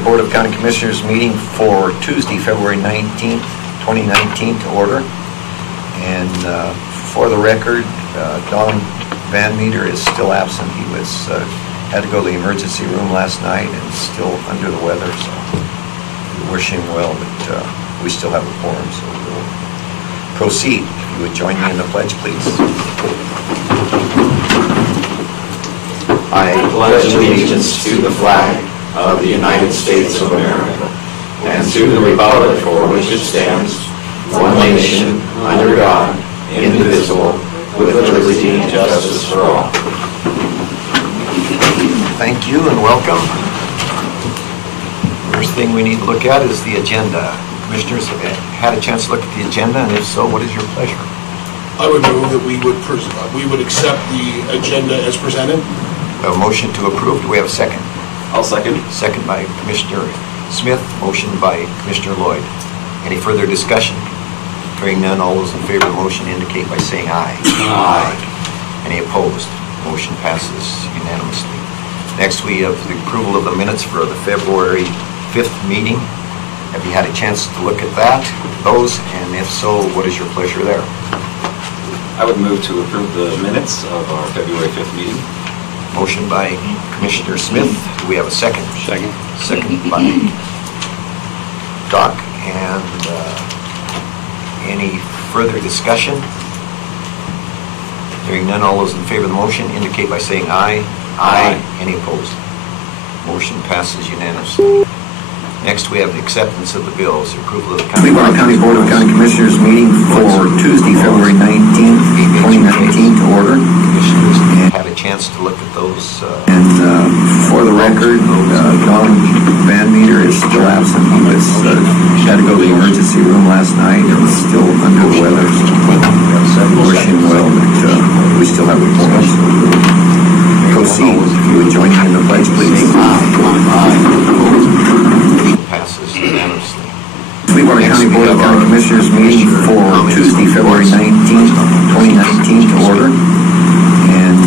Board of County Commissioners meeting for Tuesday, February 19th, 2019 to order. And for the record, Don Van Meter is still absent. He had to go to the emergency room last night and still under the weather, so we wish him well, but we still have a quorum, so we'll proceed. If you would join me in the pledge, please. I pledge allegiance to the flag of the United States of America and to the republic for which it stands, one nation, under God, indivisible, with liberty and justice for all. Thank you and welcome. First thing we need to look at is the agenda. Commissioners, have you had a chance to look at the agenda, and if so, what is your pleasure? I would move that we would accept the agenda as presented. A motion to approve. Do we have a second? I'll second. Second by Commissioner Smith. Motion by Commissioner Lloyd. Any further discussion? Hearing none, all those in favor of the motion indicate by saying aye. Aye. Any opposed? Motion passes unanimously. Next, we have the approval of the minutes for the February 5th meeting. Have you had a chance to look at those? And if so, what is your pleasure there? I would move to approve the minutes of our February 5th meeting. Motion by Commissioner Smith. Do we have a second? Second. Second by Doc. And any further discussion? Hearing none, all those in favor of the motion indicate by saying aye. Aye. Any opposed? Motion passes unanimously. Next, we have the acceptance of the bills. Approval of the Sweetwater County Board of County Commissioners meeting for Tuesday, February 19th, 2019 to order. Commissioners had a chance to look at those. And for the record, Don Van Meter is still absent. He had to go to the emergency room last night and was still under the weather. So we wish him well, but we still have a quorum. So we'll proceed. If you would join me in the pledge, please. Passes unanimously. Sweetwater County Board of County Commissioners meeting for Tuesday, February 19th, 2019 to order. And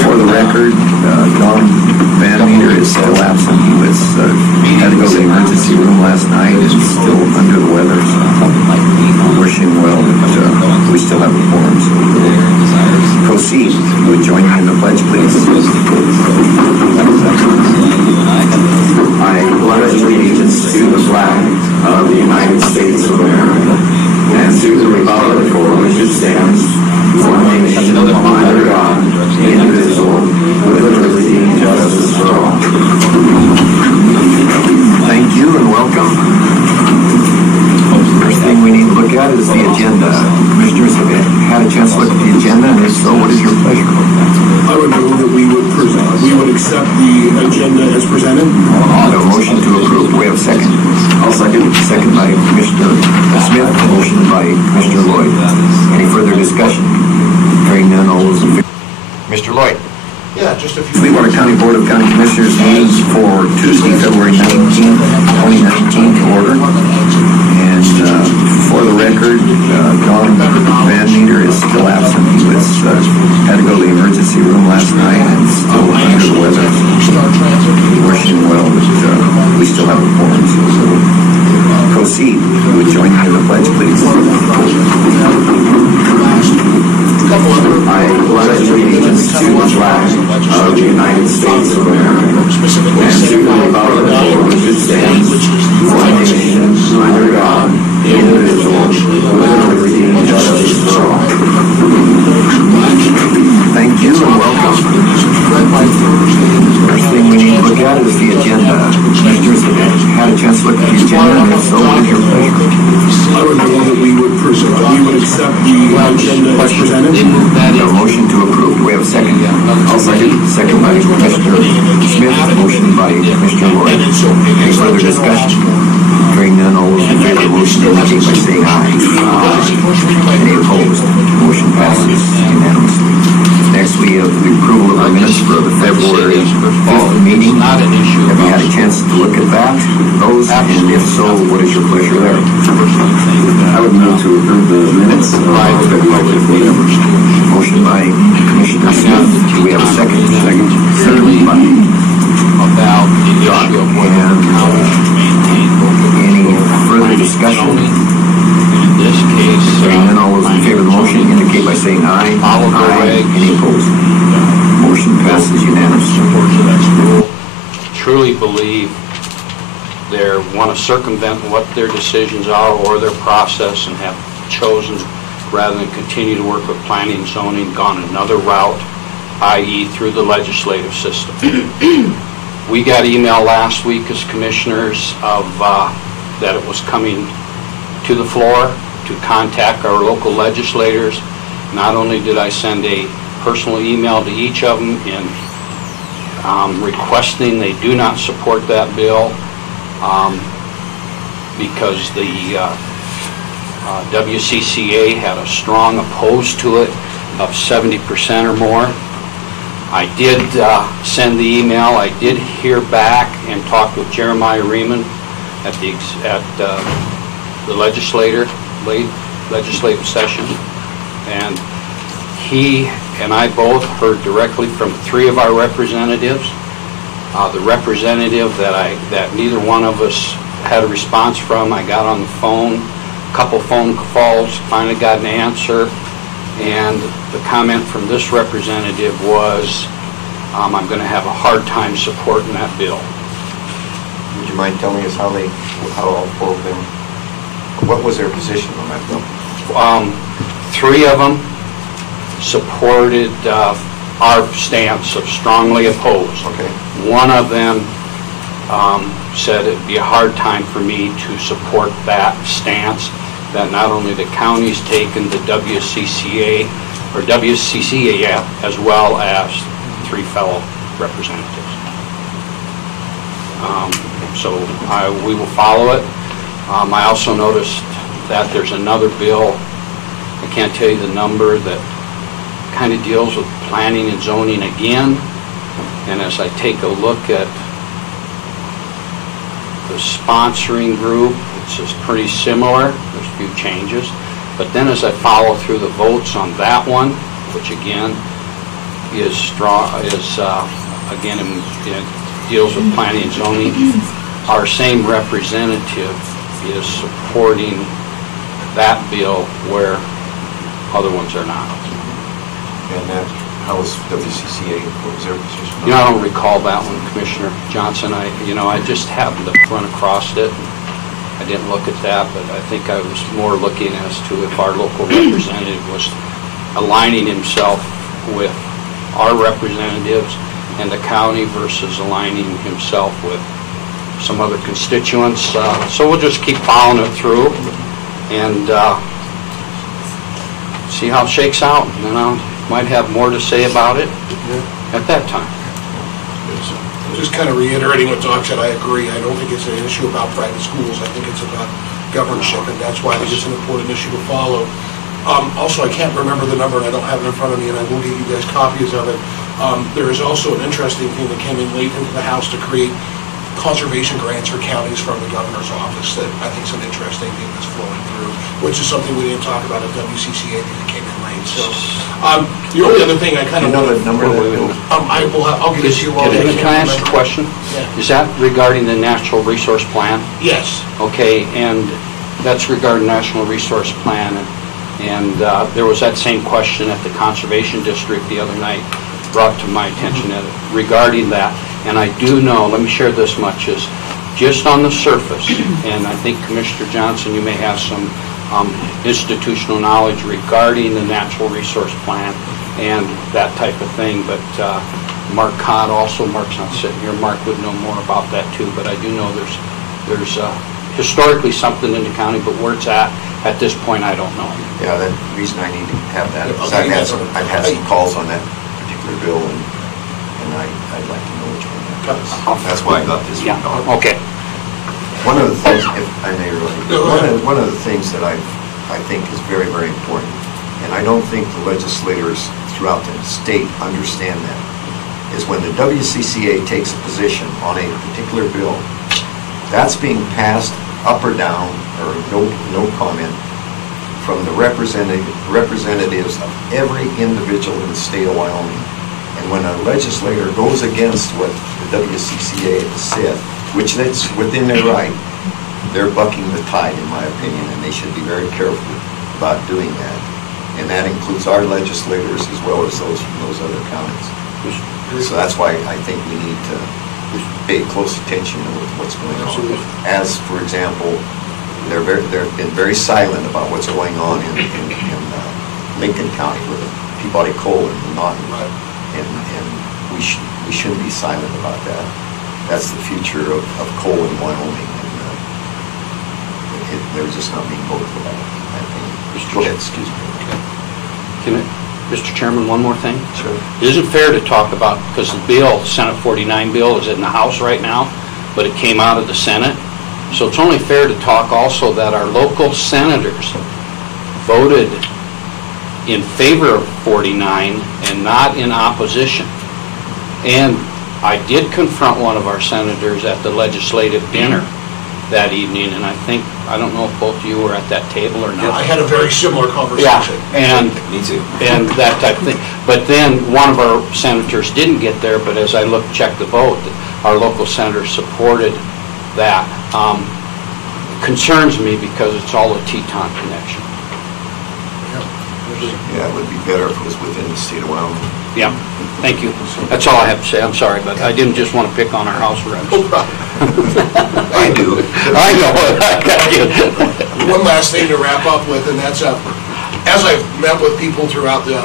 for the record, Don Van Meter is still absent. He had to go to the emergency room last night and is still under the weather. So we wish him well, but we still have a quorum, so we'll proceed. If you would join me in the pledge, please. I pledge allegiance to the flag of the United States of America and to the republic for which it stands, one nation under God, indivisible, with liberty and justice for all. Thank you and welcome. First thing we need to look at is the agenda. Commissioners, have you had a chance to look at the agenda, and if so, what is your pleasure? I would move that we would accept the agenda as presented. A motion to approve. Do we have a second? I'll second. Second by Commissioner Smith. Motion by Commissioner Lloyd. Any further discussion? Hearing none, all those in favor. Mr. Lloyd. Yeah, just a few. Sweetwater County Board of County Commissioners meeting for Tuesday, February 19th, 2019 to order. And for the record, Don Van Meter is still absent. He had to go to the emergency room last night and still under the weather. We wish him well, but we still have a quorum, so we'll proceed. If you would join me in the pledge, please. I pledge allegiance to the flag of the United States of America and to the republic for which it stands, one nation, under God, indivisible, with liberty and justice for all. Thank you and welcome. First thing we need to look at is the agenda. Commissioners, have you had a chance to look at the agenda, and if so, what is your pleasure? I would move that we would accept the agenda as presented. A motion to approve. Do we have a second? I'll second. Second by Commissioner Smith. Motion by Commissioner Lloyd. Any further discussion? Hearing none, all those in favor of the motion indicate by saying aye. Aye. Any opposed? Motion passes unanimously. Next, we have the approval of the minutes for the February 5th meeting. Have you had a chance to look at those? And if so, what is your pleasure there? I would move to approve the minutes of February 5th meeting. Motion by Commissioner Smith. Do we have a second? Second. Second by about the issue of whether the county should maintain local Any control further planning and discussion? zoning. In this case, Hearing none, all those in favor of the motion indicate by saying aye. Follow the Aye. regs. Any opposed? Motion passes unanimously. Support the next rule. Truly believe they want to circumvent what their decisions are or their process and have chosen, rather than continue to work with planning and zoning, gone another route, i.e. through the legislative system. We got email last week as commissioners of that it was coming to the floor to contact our local legislators. Not only did I send a personal email to each of them in requesting they do not support that bill because the WCCA had a strong opposed to it of 70% or more. I did send the email. I did hear back and talk with Jeremiah Riemann at the legislative session, and he and I both heard directly from 3 of our representatives. The representative that neither one of us had a response from, I got on the phone, a couple phone calls, finally got an answer, and the comment from this representative was, I'm going to have a hard time supporting that bill. Would you mind telling us how all 4 of them, what was their position on that bill? 3 of them supported our stance of strongly opposed. Okay. One of them said it'd be a hard time for me to support that stance, that not only the county's taken, the WCCA as well as 3 fellow representatives. So we will follow it. I also noticed that there's another bill, I can't tell you the number, that kind of deals with planning and zoning again. And as I take a look at the sponsoring group, it's just pretty similar. There's a few changes. But then as I follow through the votes on that one, which again is strong, again it deals with planning and zoning, our same representative is supporting that bill where other ones are not. And how was WCCA, what was their position? I don't recall that one, Commissioner Johnson. I just happened to run across it. I didn't look at that, but I think I was more looking as to if our local representative was aligning himself with our representatives and the county versus aligning himself with some other constituents. So we'll just keep following it through and see how it shakes out. And I might have more to say about it at that time. Just kind of reiterating what Doc said, I agree. I don't think it's an issue about private schools. I think it's about governorship, and that's why I think it's an important issue to follow. Also, I can't remember the number, and I don't have it in front of me, and I will give you guys copies of it. There is also an interesting thing that came in late into the House to create conservation grants for counties from the governor's office that I think is an interesting thing that's flowing through, which is something we didn't talk about at WCCA because it came in late. So the only other thing I kind of know the number of that bill? I'll give it to you all. Can I ask a question? Yeah. Is that regarding the Natural Resource Plan? Yes. Okay, and that's regarding National Resource Plan, and there was that same question at the Conservation District the other night, brought to my attention regarding that. And I do know, let me share this much, is just on the surface, and I think Commissioner Johnson, you may have some institutional knowledge regarding the Natural Resource Plan and that type of thing, but Mark Cott also, Mark's not sitting here, Mark would know more about that too, but I do know there's historically something in the county, but where it's at this point, I don't know. Yeah, the reason I need to have that is I've had some calls on that particular bill, and I'd like to know which one that is. That's why I got this. Yeah, okay. One of the things, if I may one of the things that I think is very, very important, and I don't think the legislators throughout the state understand that, is when the WCCA takes a position on a particular bill, that's being passed up or down, or no comment, from the representatives of every individual in the state of Wyoming. And when a legislator goes against what the WCCA at the SID, which that's within their right. They're bucking the tide, in my opinion, and they should be very careful about doing that. And that includes our legislators as well as those from those other counties. So that's why I think we need to pay close attention to what's going on. As, for example, they've been very silent about what's going on in Lincoln County with the Peabody Coal and the Mountain. And we shouldn't be silent about that. That's the future of coal in Wyoming. And they're just not being voted about, in my opinion. Go ahead, excuse me. Mr. Chairman, one more thing? Sure. It isn't fair to talk about, because the bill, Senate 49 bill, is in the House right now, but it came out of the Senate. So it's only fair to talk also that our local senators voted in favor of 49 and not in opposition. And I did confront one of our senators at the legislative dinner that evening, and I don't know if both of you were at that table or not. Yeah, I had a very similar conversation. Yeah, and Me too. and that type of thing. But then one of our senators didn't get there, but as I checked the vote, our local senator supported that. Concerns me because it's all a Teton connection. Yeah, it would be better if it was within the state of Wyoming. Yeah, thank you. That's all I have to say. I'm sorry, but I didn't just want to pick on our house reps. No problem. I do. I know. One last thing to wrap up with, and that's as I've met with people throughout the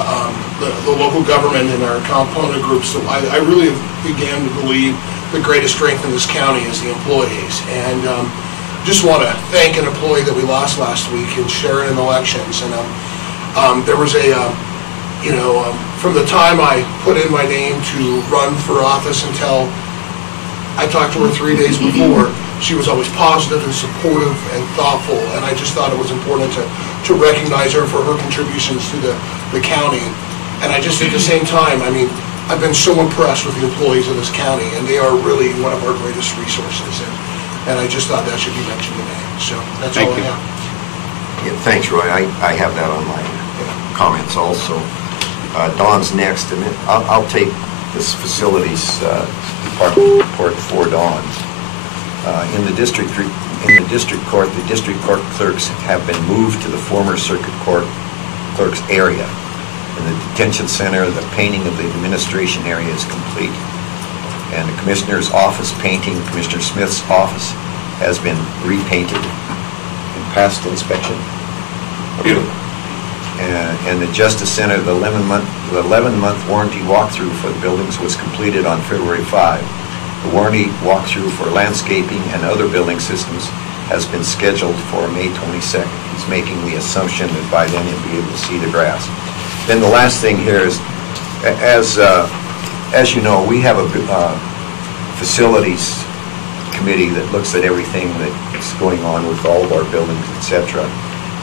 local government and our component groups, so I really began to believe the greatest strength in this county is the employees. And just want to thank an employee that we lost last week in Sharon elections. And there was from the time I put in my name to run for office until I talked to her 3 days before, she was always positive and supportive and thoughtful, and I just thought it was important to recognize her for her contributions to the county. And I just, at the same time, I've been so impressed with the employees of this county, and they are really one of our greatest resources, and I just thought that should be mentioned today. So that's all I have. Yeah, thanks, Roy. I have that on my comments also. Dawn's next, and then I'll take this facilities department report for Dawn. In the district court, the district court clerks have been moved to the former circuit court clerk's area. In the detention center, the painting of the administration area is complete, and the commissioner's office painting, Commissioner Smith's office, has been repainted and passed inspection. Beautiful. And the Justice Center, the 11-month warranty walkthrough for the buildings was completed on February 5. The warranty walkthrough for landscaping and other building systems has been scheduled for May 22nd. He's making the assumption that by then he'll be able to see the grass. Then the last thing here is, as you know, we have a facilities committee that looks at everything that's going on with all of our buildings, etc.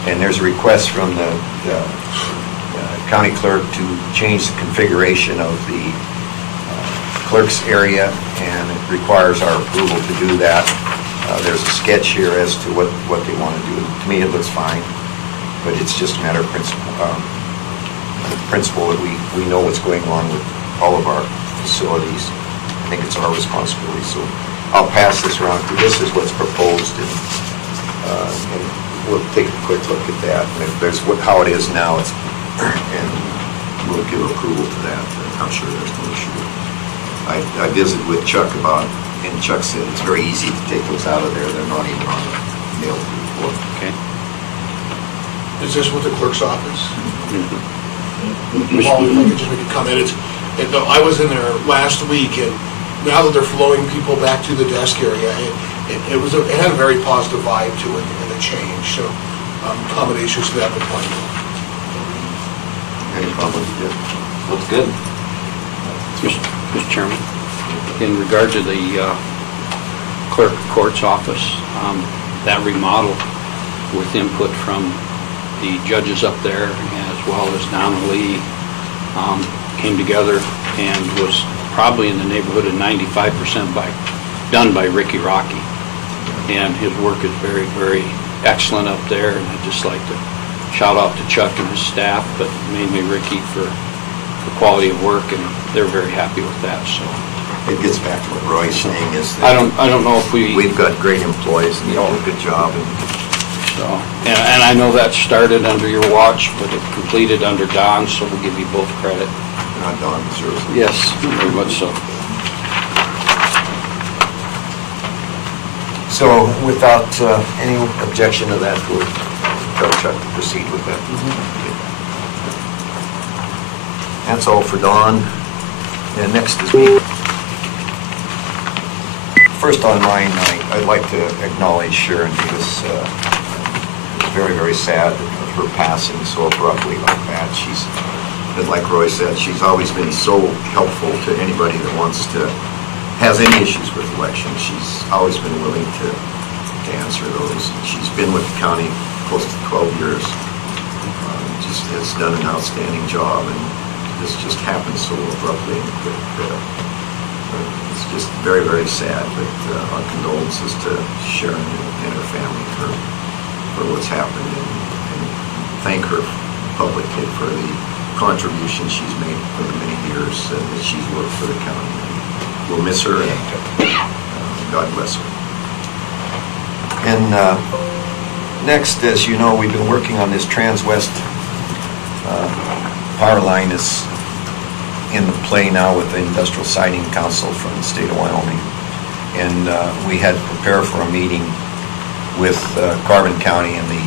And there's a request from the county clerk to change the configuration of the clerk's area, and it requires our approval to do that. There's a sketch here as to what they want to do. To me, it looks fine, but it's just a matter of principle that we know what's going on with all of our facilities. I think it's our responsibility. So I'll pass this around. This is what's proposed, and we'll take a quick look at that. And if there's how it is now, and we'll give approval to that. I'm sure there's no issue. I visited with Chuck and Chuck said it's very easy to take those out of there. They're not even on the mail report. Okay. Is this with the clerk's office? Mm-hmm. Well, if I could just make a comment. I was in there last week, and now that they're flowing people back to the desk area, it had a very positive vibe to it and a change. So accommodations to that department. Any comments? Yeah. Looks good. Mr. Chairman, in regard to the clerk of court's office, that remodel with input from the judges up there as well as Donna Lee came together and was probably in the neighborhood of 95% done by Ricky Rocky. And his work is very, very excellent up there, and I'd just like to shout out to Chuck and his staff, but mainly Ricky for the quality of work, and they're very happy with that. So it gets back to what Roy's saying is I that don't know if we've got great employees and they do a good job. So, and I know that started under your watch, but it completed under Don, so we'll give you both credit. Don deserves it. Yes, very much so. So without any objection to that, we'll tell Chuck to proceed with that. That's all for Don. And next is me. First on mine, I'd like to acknowledge Sharon because it's very, very sad of her passing so abruptly like that. She's, like Roy said, she's always been so helpful to anybody that has any issues with elections. She's always been willing to answer those. She's been with the county close to 12 years. Just has done an outstanding job, and this just happened so abruptly and quick. It's just very, very sad, but our condolences to Sharon and her family for what's happened, and thank her publicly for the contribution she's made for the many years that she's worked for the county. We'll miss her, and God bless her. And next, as you know, we've been working on this Trans-West power line is in the play now with the Industrial Siting Council from the state of Wyoming. And we had to prepare for a meeting with Carbon County and the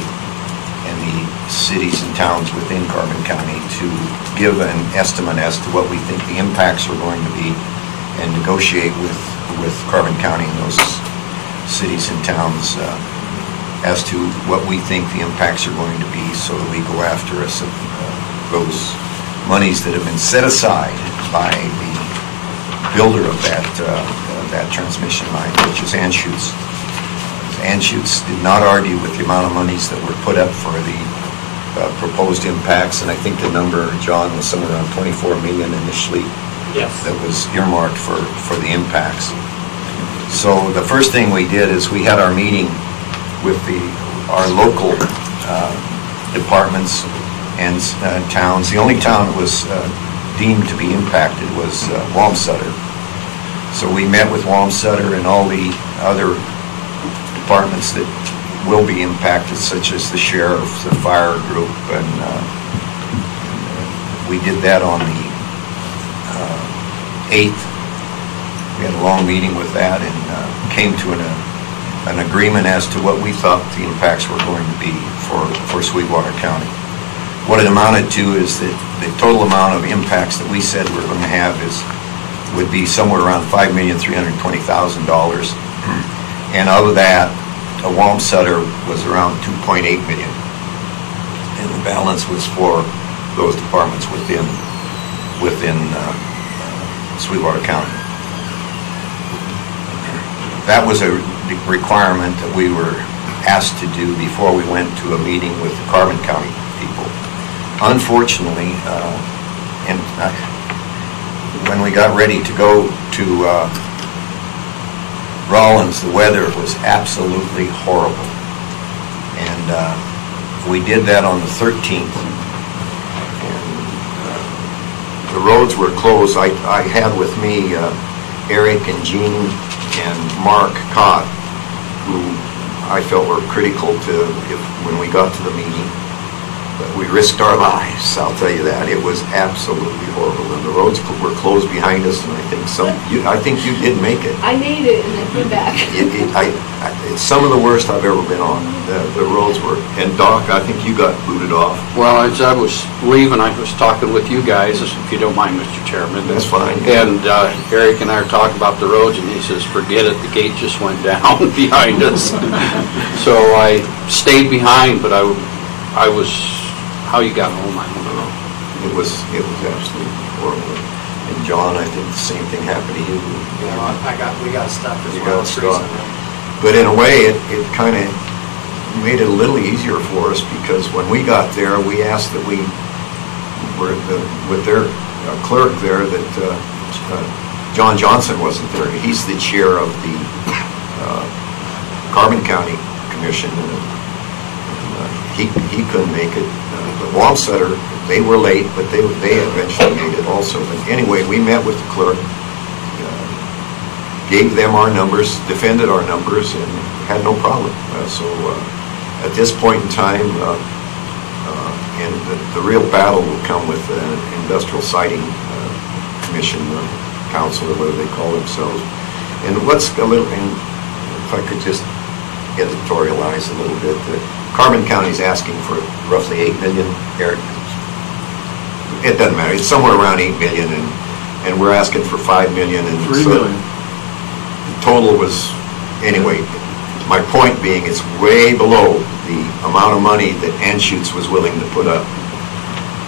cities and towns within Carbon County to give an estimate as to what we think the impacts are going to be and negotiate with Carbon County and those cities and towns as to what we think the impacts are going to be, so that we go after those monies that have been set aside by the builder of that transmission line, which is Anschutz. Anschutz did not argue with the amount of monies that were put up for the proposed impacts, and I think the number, John, was somewhere around 24 million initially. Yes. That was earmarked for the impacts. So the first thing we did is we had our meeting with our local departments and towns. The only town that was deemed to be impacted was Wamsutter. So we met with Wamsutter and all the other departments that will be impacted, such as the sheriff, the fire group, and we did that on the 8th. We had a long meeting with that and came to an agreement as to what we thought the impacts were going to be for Sweetwater County. What it amounted to is that the total amount of impacts that we said we're going to have would be somewhere around $5,320,000. And of that, Wamsutter was around $2.8 million. And the balance was for those departments within Sweetwater County. That was a requirement that we were asked to do before we went to a meeting with the Carbon County people. Unfortunately, when we got ready to go to Rollins, the weather was absolutely horrible. And we did that on the 13th. And the roads were closed. I had with me Eric and Jean and Mark Cott, who I felt were critical to when we got to the meeting. But we risked our lives, I'll tell you that. It was absolutely horrible, and the roads were closed behind us, and I think you did make it. I made it, and I came back. It's some of the worst I've ever been on. The roads were, and Doc, I think you got booted off. Well, as I was leaving, I was talking with you guys, if you don't mind, Mr. Chairman. That's fine. And Eric and I are talking about the roads, and he says, forget it, the gate just went down behind us. So I stayed behind, but I was, how you got home, I don't know. It was absolutely horrible. And John, I think the same thing happened to you. We got stuck as You well. got stuck. But in a way, it kind of made it a little easier for us, because when we got there, we asked that we were with their clerk there that John Johnson wasn't there. He's the chair of the Carbon County Commission, and he couldn't make it. But Wamsutter, they were late, but they eventually made it also. But anyway, we met with the clerk, gave them our numbers, defended our numbers, and had no problem. So at this point in time, and the real battle will come with the Industrial Siting Commission, Council, or whatever they call themselves. And what's a little, and if I could just editorialize a little bit, Carbon County's asking for roughly 8 million. It doesn't matter. It's somewhere around 8 million, and we're asking for 5 million. And 3 million. The total was, anyway, my point being, it's way below the amount of money that Anschutz was willing to put up.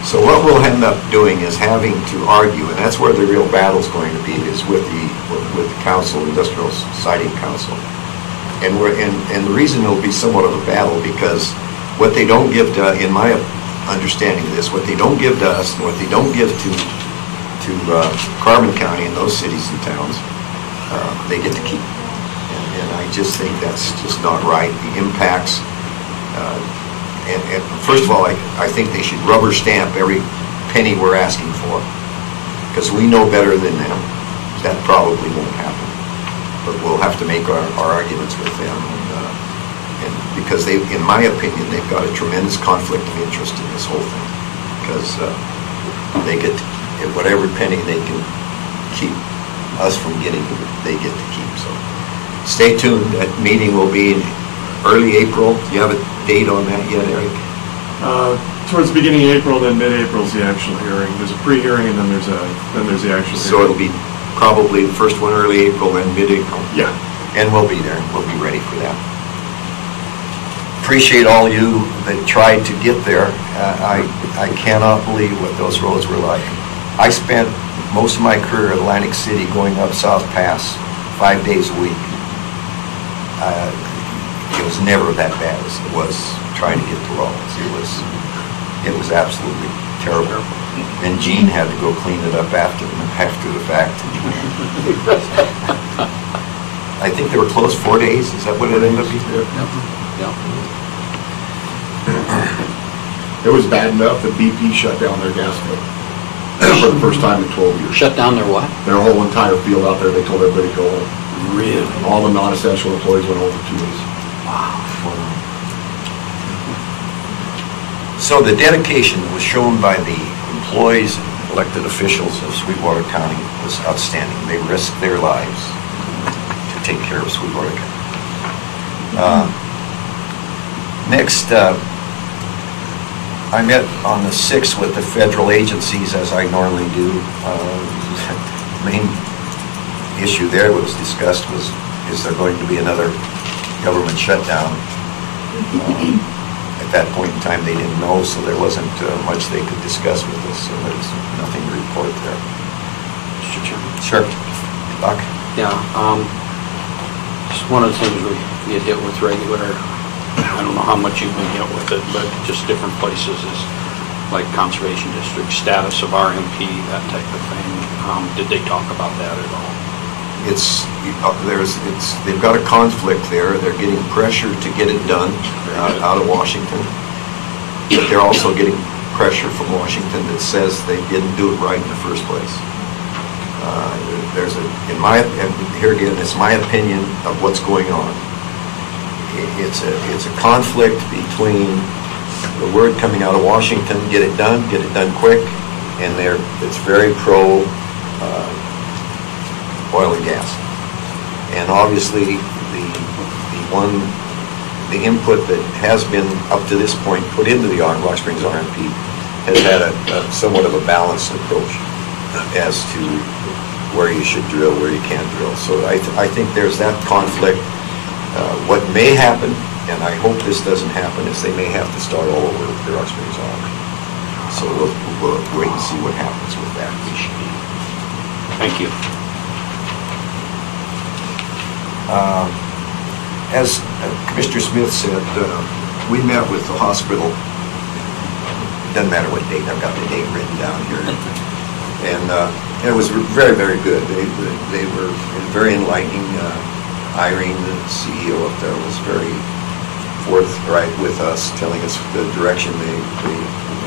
So what we'll end up doing is having to argue, and that's where the real battle's going to be, is with the council, Industrial Siting Council. And the reason it'll be somewhat of a battle, because what they don't give to, in my understanding of this, what they don't give to us, and what they don't give to Carbon County and those cities and towns, they get to keep. And I just think that's just not right. The impacts, and first of all, I think they should rubber stamp every penny we're asking for, because we know better than them. That probably won't happen. But we'll have to make our arguments with them. And because they, in my opinion, they've got a tremendous conflict of interest in this whole thing. Because they get whatever penny they can keep us from getting, they get to keep. So stay tuned. That meeting will be in early April. Do you have a date on that yet, Eric? Towards the beginning of April, then mid-April is the actual hearing. There's a pre-hearing, and then there's the actual So hearing. it'll be probably the first one early April, then mid-April. Yeah. And we'll be there. We'll be ready for that. Appreciate all you that tried to get there. I cannot believe what those roads were like. I spent most of my career in Atlantic City going up South Pass 5 days a week. It was never that bad as it was trying to get to Rawlins. It was absolutely terrible. And Gene had to go clean it up after the fact. I think they were closed 4 days. Is that what it ended up being? It was bad enough that BP shut down their gas field for the first time in 12 years. Shut down their what? Their whole entire field out there, they told everybody to go home. Really? All the non-essential employees went home for 2 days. Wow. So the dedication that was shown by the employees and elected officials of Sweetwater County was outstanding. They risked their lives to take care of Sweetwater County. Next, I met on the 6th with the federal agencies, as I normally do. The main issue there was discussed was, is there going to be another government shutdown? At that point in time, they didn't know, so there wasn't much they could discuss with us, so there's nothing to report there. Mr. Chairman? Sure. Doc? Yeah, just one of the things we get hit with regular, I don't know how much you've been hit with it, but just different places is like Conservation District, status of RMP, that type of thing. Did they talk about that at all? They've got a conflict there. They're getting pressure to get it done out of Washington, but they're also getting pressure from Washington that says they didn't do it right in the first place. Here again, it's my opinion of what's going on. It's a conflict between the word coming out of Washington, get it done quick, and it's very pro oil and gas. And obviously the input that has been up to this point put into the Rock Springs RMP has had a somewhat of a balanced approach as to where you should drill, where you can't drill. So I think there's that conflict. What may happen, and I hope this doesn't happen, is they may have to start all over with the Rock Springs RMP. So we'll wait and see what happens with that. Thank you. As Commissioner Smith said, we met with the hospital. Doesn't matter what date, I've got the date written down here. And it was very, very good. They were very enlightening. Irene, the CEO up there, was very forthright with us, telling us the direction they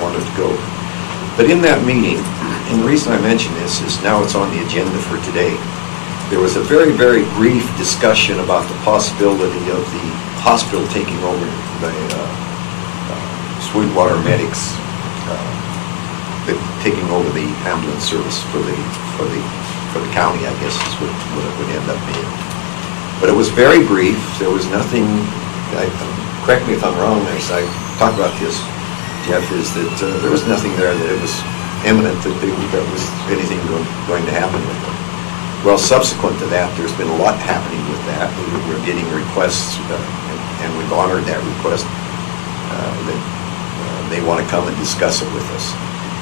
wanted to go. But in that meeting, and the reason I mention this is now it's on the agenda for today, there was a very, very brief discussion about the possibility of the hospital taking over the Sweetwater medics, taking over the ambulance service for the county, I guess is what it would end up being. But it was very brief. There was nothing, correct me if I'm wrong, as I talked about this, Jeff, is that there was nothing there that it was imminent that was anything going to happen with them. Well, subsequent to that, there's been a lot happening with that. We're getting requests, and we've honored that request, that they want to come and discuss it with us.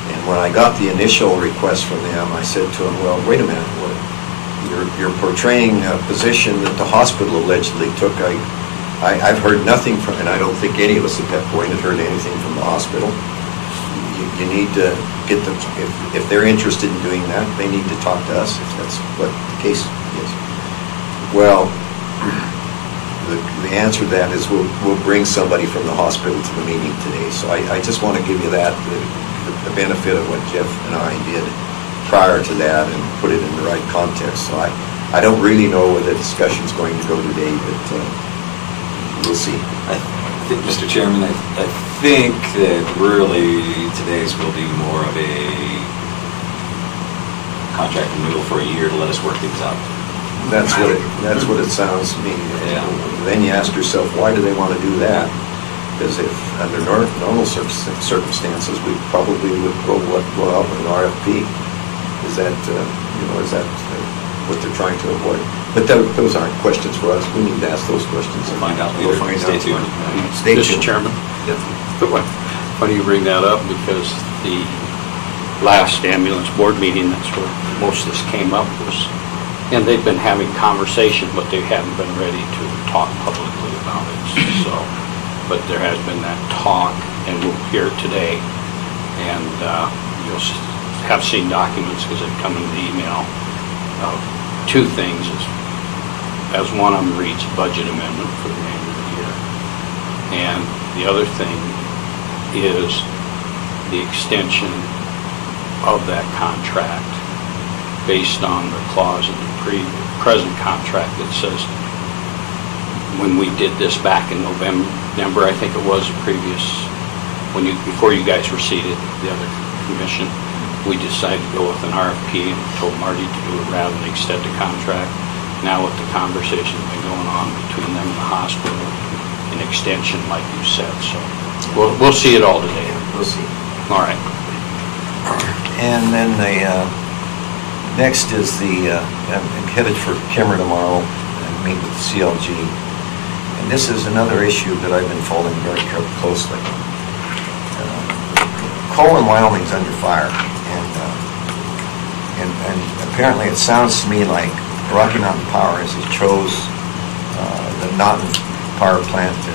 And when I got the initial request from them, I said to them, well, wait a minute, you're portraying a position that the hospital allegedly took. I've heard nothing from, and I don't think any of us at that point had heard anything from the hospital. You need to get them, if they're interested in doing that, they need to talk to us, if that's what the case is. Well, the answer to that is we'll bring somebody from the hospital to the meeting today. So I just want to give you that, the benefit of what Jeff and I did prior to that and put it in the right context. So I don't really know where the discussion's going to go today, but we'll see. I think, Mr. Chairman, I think that really today's will be more of a contract renewal for a year to let us work things out. That's what it sounds to me. Yeah. Then you ask yourself, why do they want to do that? Because if under normal circumstances, we probably would go out with an RFP. Is that what they're trying to avoid? But those aren't questions for us. We need to ask those questions. We'll find out later. We'll find Stay out. tuned. Stay Mr. tuned. Chairman, Yeah. funny you bring that up, because the last ambulance board meeting, that's where most of this came up, and they've been having conversation, but they haven't been ready to talk publicly about it. So, but there has been that talk, and we'll hear it today, and you'll have seen documents, because they've come in the email, of two things. As one of them reads budget amendment for the remainder of the year, and the other thing is the extension of that contract based on the clause in the present contract that says, when we did this back in November, I think it was before you guys were seated, the other commission, we decided to go with an RFP and told Marty to do it rather than extend the contract. Now with the conversation that's been going on between them and the hospital, an extension like you said, so we'll see it all today. We'll see. All right. And then next is I'm headed for Kimmer tomorrow and meet with the CLG. And this is another issue that I've been following very closely. Coal in Wyoming's under fire, and apparently it sounds to me like Rocky Mountain Power has chose the Naughton power plant to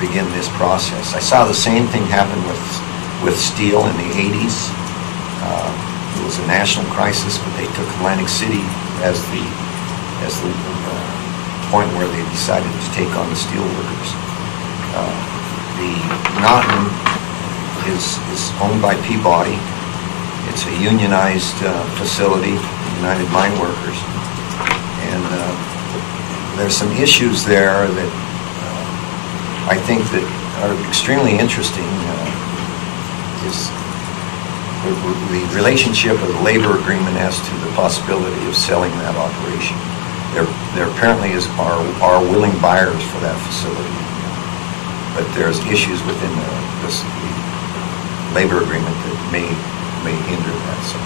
begin this process. I saw the same thing happen with steel in the 80s. It was a national crisis, but they took Atlantic City as the point where they decided to take on the steel workers. The Naughton is owned by Peabody. It's a unionized facility, United Mine Workers, and there's some issues there that I think that are extremely interesting. Is the relationship of the labor agreement as to the possibility of selling that operation. There apparently are willing buyers for that facility, but there's issues within the labor agreement that may hinder that. So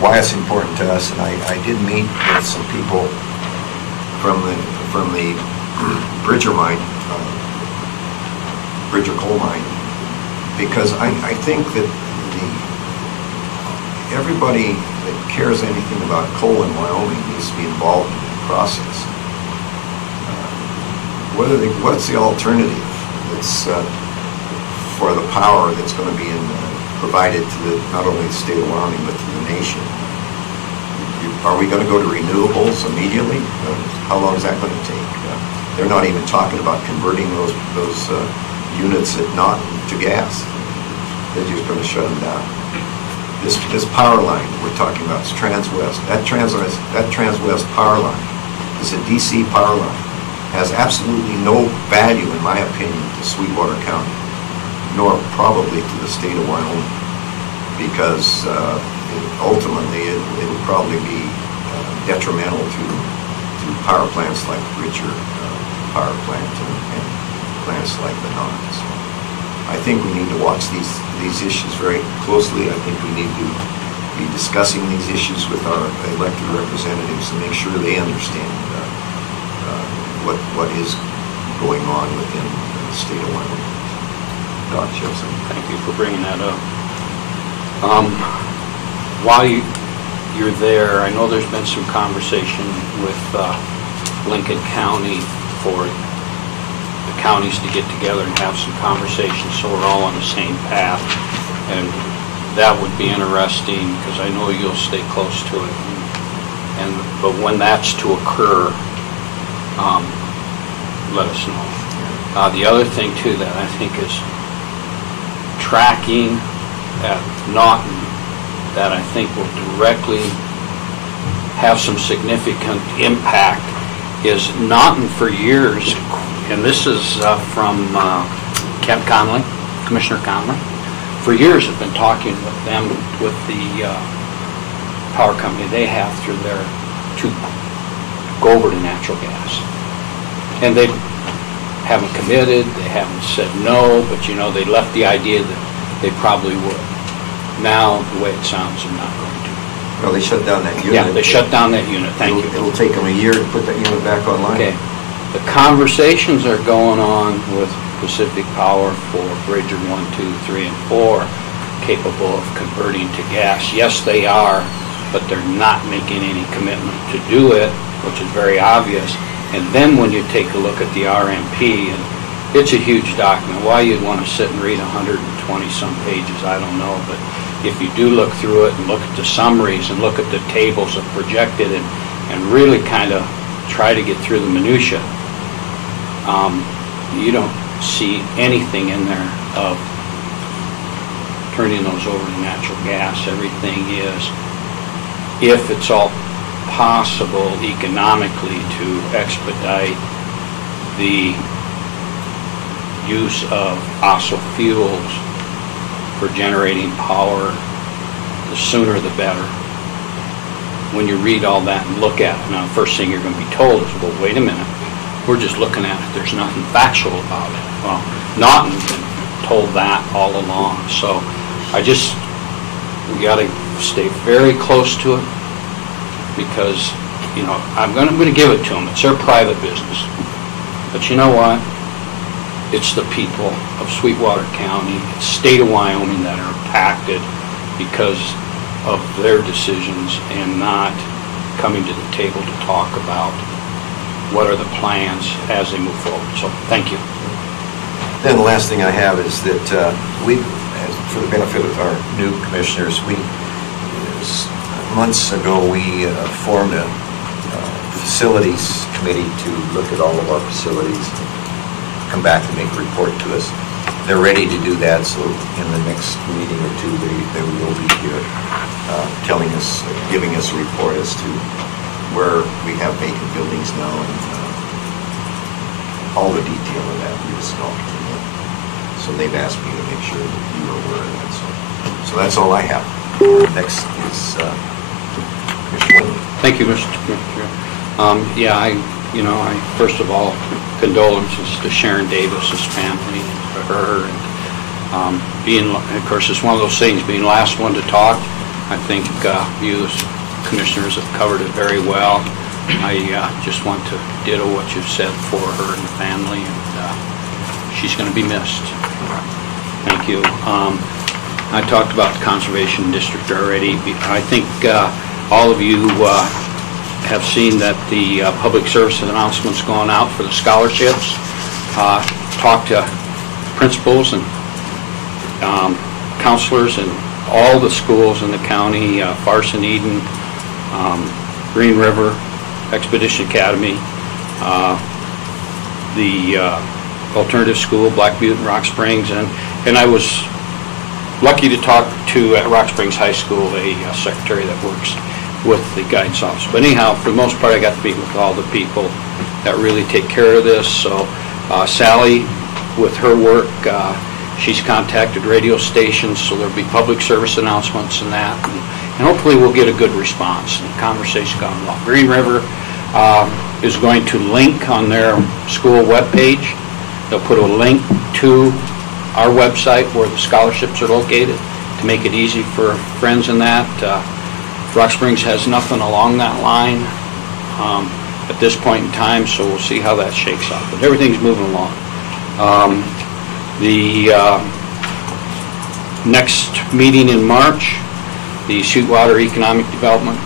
why it's important to us, and I did meet with some people from the Bridger mine, Bridger coal mine, because I think that everybody that cares anything about coal in Wyoming needs to be involved in the process. What's the alternative that's for the power that's going to be provided to not only the state of Wyoming but to the nation? Are we going to go to renewables immediately? How long is that going to take? They're not even talking about converting those units at Naughton to gas. They're just going to shut them down. This power line we're talking about is Transwest. That Transwest power line is a DC power line. Has absolutely no value, in my opinion, to Sweetwater County, nor probably to the state of Wyoming, because ultimately it would probably be detrimental to power plants like Richard Power Plant and plants like the Non. So I think we need to watch these issues very closely. I think we need to be discussing these issues with our elected representatives and make sure they understand what is going on within the state of Wyoming. Doc Joseph. Thank you for bringing that up. While you're there, I know there's been some conversation with Lincoln County for the counties to get together and have some conversations so we're all on the same path. And that would be interesting because I know you'll stay close to it. But when that's to occur, let us know. The other thing too that I think is tracking at Naughton that I think will directly have some significant impact is Naughton for years, and this is from Kent Conley, Commissioner Conley, for years have been talking with them, with the power company they have through there to go over to natural gas. And they haven't committed, they haven't said no, but you know, they left the idea that they probably would. Now, the way it sounds, they're not going to. Well, they shut down that unit. Yeah, they shut down that unit, thank you. It'll take them a year to put that unit back online. Okay. The conversations are going on with Pacific Power for Bridger 1, 2, 3, and 4, capable of converting to gas. Yes, they are, but they're not making any commitment to do it, which is very obvious. And then when you take a look at the RMP, and it's a huge document. Why you'd want to sit and read 120 some pages, I don't know. But if you do look through it and look at the summaries and look at the tables of projected and really kind of try to get through the minutia, you don't see anything in there of turning those over to natural gas. Everything is, if it's all possible economically to expedite the use of fossil fuels for generating power, the sooner the better. When you read all that and look at it, now the first thing you're going to be told is, well, wait a minute, we're just looking at it, there's nothing factual about it. Well, Naughton's been told that all along, so we got to stay very close to it, because, you know, I'm going to give it to them. It's their private business. But you know what? It's the people of Sweetwater County, it's state of Wyoming that are impacted because of their decisions and not coming to the table to talk about what are the plans as they move forward. So, thank you. Then the last thing I have is that for the benefit of our new commissioners, months ago we formed a facilities committee to look at all of our facilities, come back and make a report to us. They're ready to do that, so in the next meeting or two they will be here telling us, giving us a report as to where we have vacant buildings now and all the detail of that we just talked to them. So they've asked me to make sure that you are aware of that. So that's all I have. Next is Commissioner Wayne. Thank you, Mr. Commissioner. I first of all, condolences to Sharon Davis's family, to her, and of course, it's one of those things, being last one to talk. I think you as commissioners have covered it very well. I just want to ditto what you've said for her and the family, and she's going to be missed. Thank you. I talked about the Conservation District already. I think all of you have seen that the public service announcement's gone out for the scholarships. Talked to principals and counselors in all the schools in the county, Farson, Eden, Green River, Expedition Academy, the alternative school, Black Butte and Rock Springs, and I was lucky to talk to, at Rock Springs High School, a secretary that works with the guidance office. But anyhow, for the most part, I got to meet with all the people that really take care of this. So Sally, with her work, she's contacted radio stations, so there'll be public service announcements and that. And hopefully we'll get a good response. And the conversation going well. Green River is going to link on their school webpage. They'll put a link to our website where the scholarships are located to make it easy for friends in that. Rock Springs has nothing along that line at this point in time, so we'll see how that shakes out. But everything's moving along. The next meeting in March, the Sweetwater Economic Development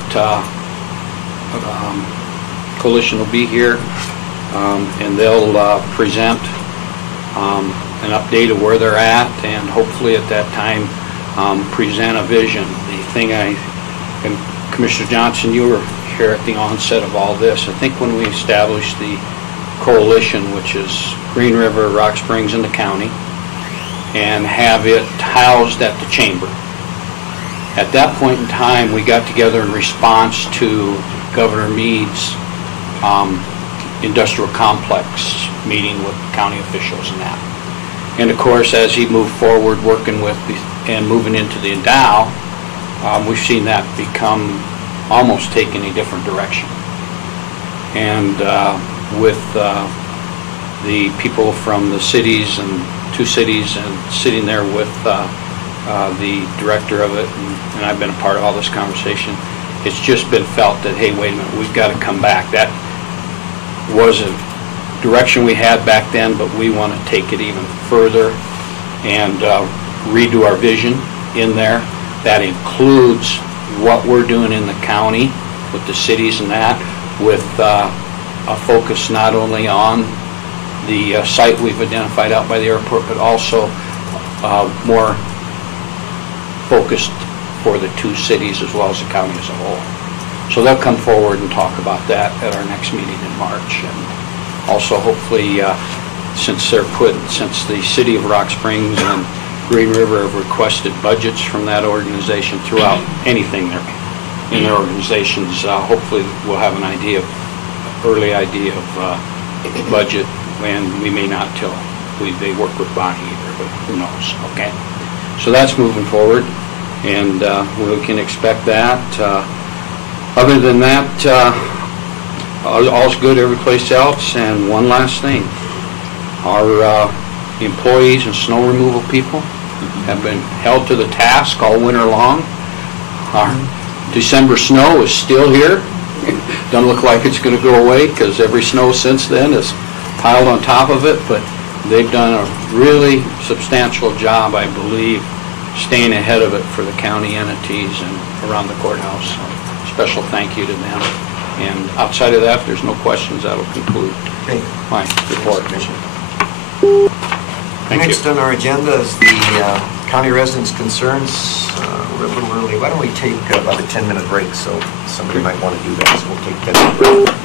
Coalition will be here, and they'll present an update of where they're at, and hopefully at that time present a vision. The thing and Commissioner Johnson, you were here at the onset of all this. I think when we established the coalition, which is Green River, Rock Springs, and the county, and have it housed at the chamber. At that point in time, we got together in response to Governor Meade's industrial complex meeting with county officials and that. And of course, as he moved forward working with and moving into the endow, we've seen that become almost taking a different direction. And with the people from the cities and two cities and sitting there with the director of it, and I've been a part of all this conversation, it's just been felt that, hey, wait a minute, we've got to come back. That was a direction we had back then, but we want to take it even further and redo our vision in there. That includes what we're doing in the county with the cities and that, with a focus not only on the site we've identified out by the airport, but also more focused for the two cities as well as the county as a whole. So they'll come forward and talk about that at our next meeting in March. And also hopefully, since the city of Rock Springs and Green River have requested budgets from that organization throughout anything in their organizations, hopefully we'll have an early idea of budget, and we may not till they work with Bonnie either, but who knows, okay? So that's moving forward, and we can expect that. Other than that, all's good every place else. And one last thing, our employees and snow removal people have been held to the task all winter long. Our December snow is still here. Doesn't look like it's going to go away because every snow since then is piled on top of it, but they've done a really substantial job, I believe, staying ahead of it for the county entities and around the courthouse. So special thank you to them. And outside of that, if there's no questions, that'll conclude my report. Thank Next you. on our agenda is the county residents' concerns. We're a little early. Why don't we take about a 10-minute break? So somebody might want to do that. So we'll take a 10-minute break.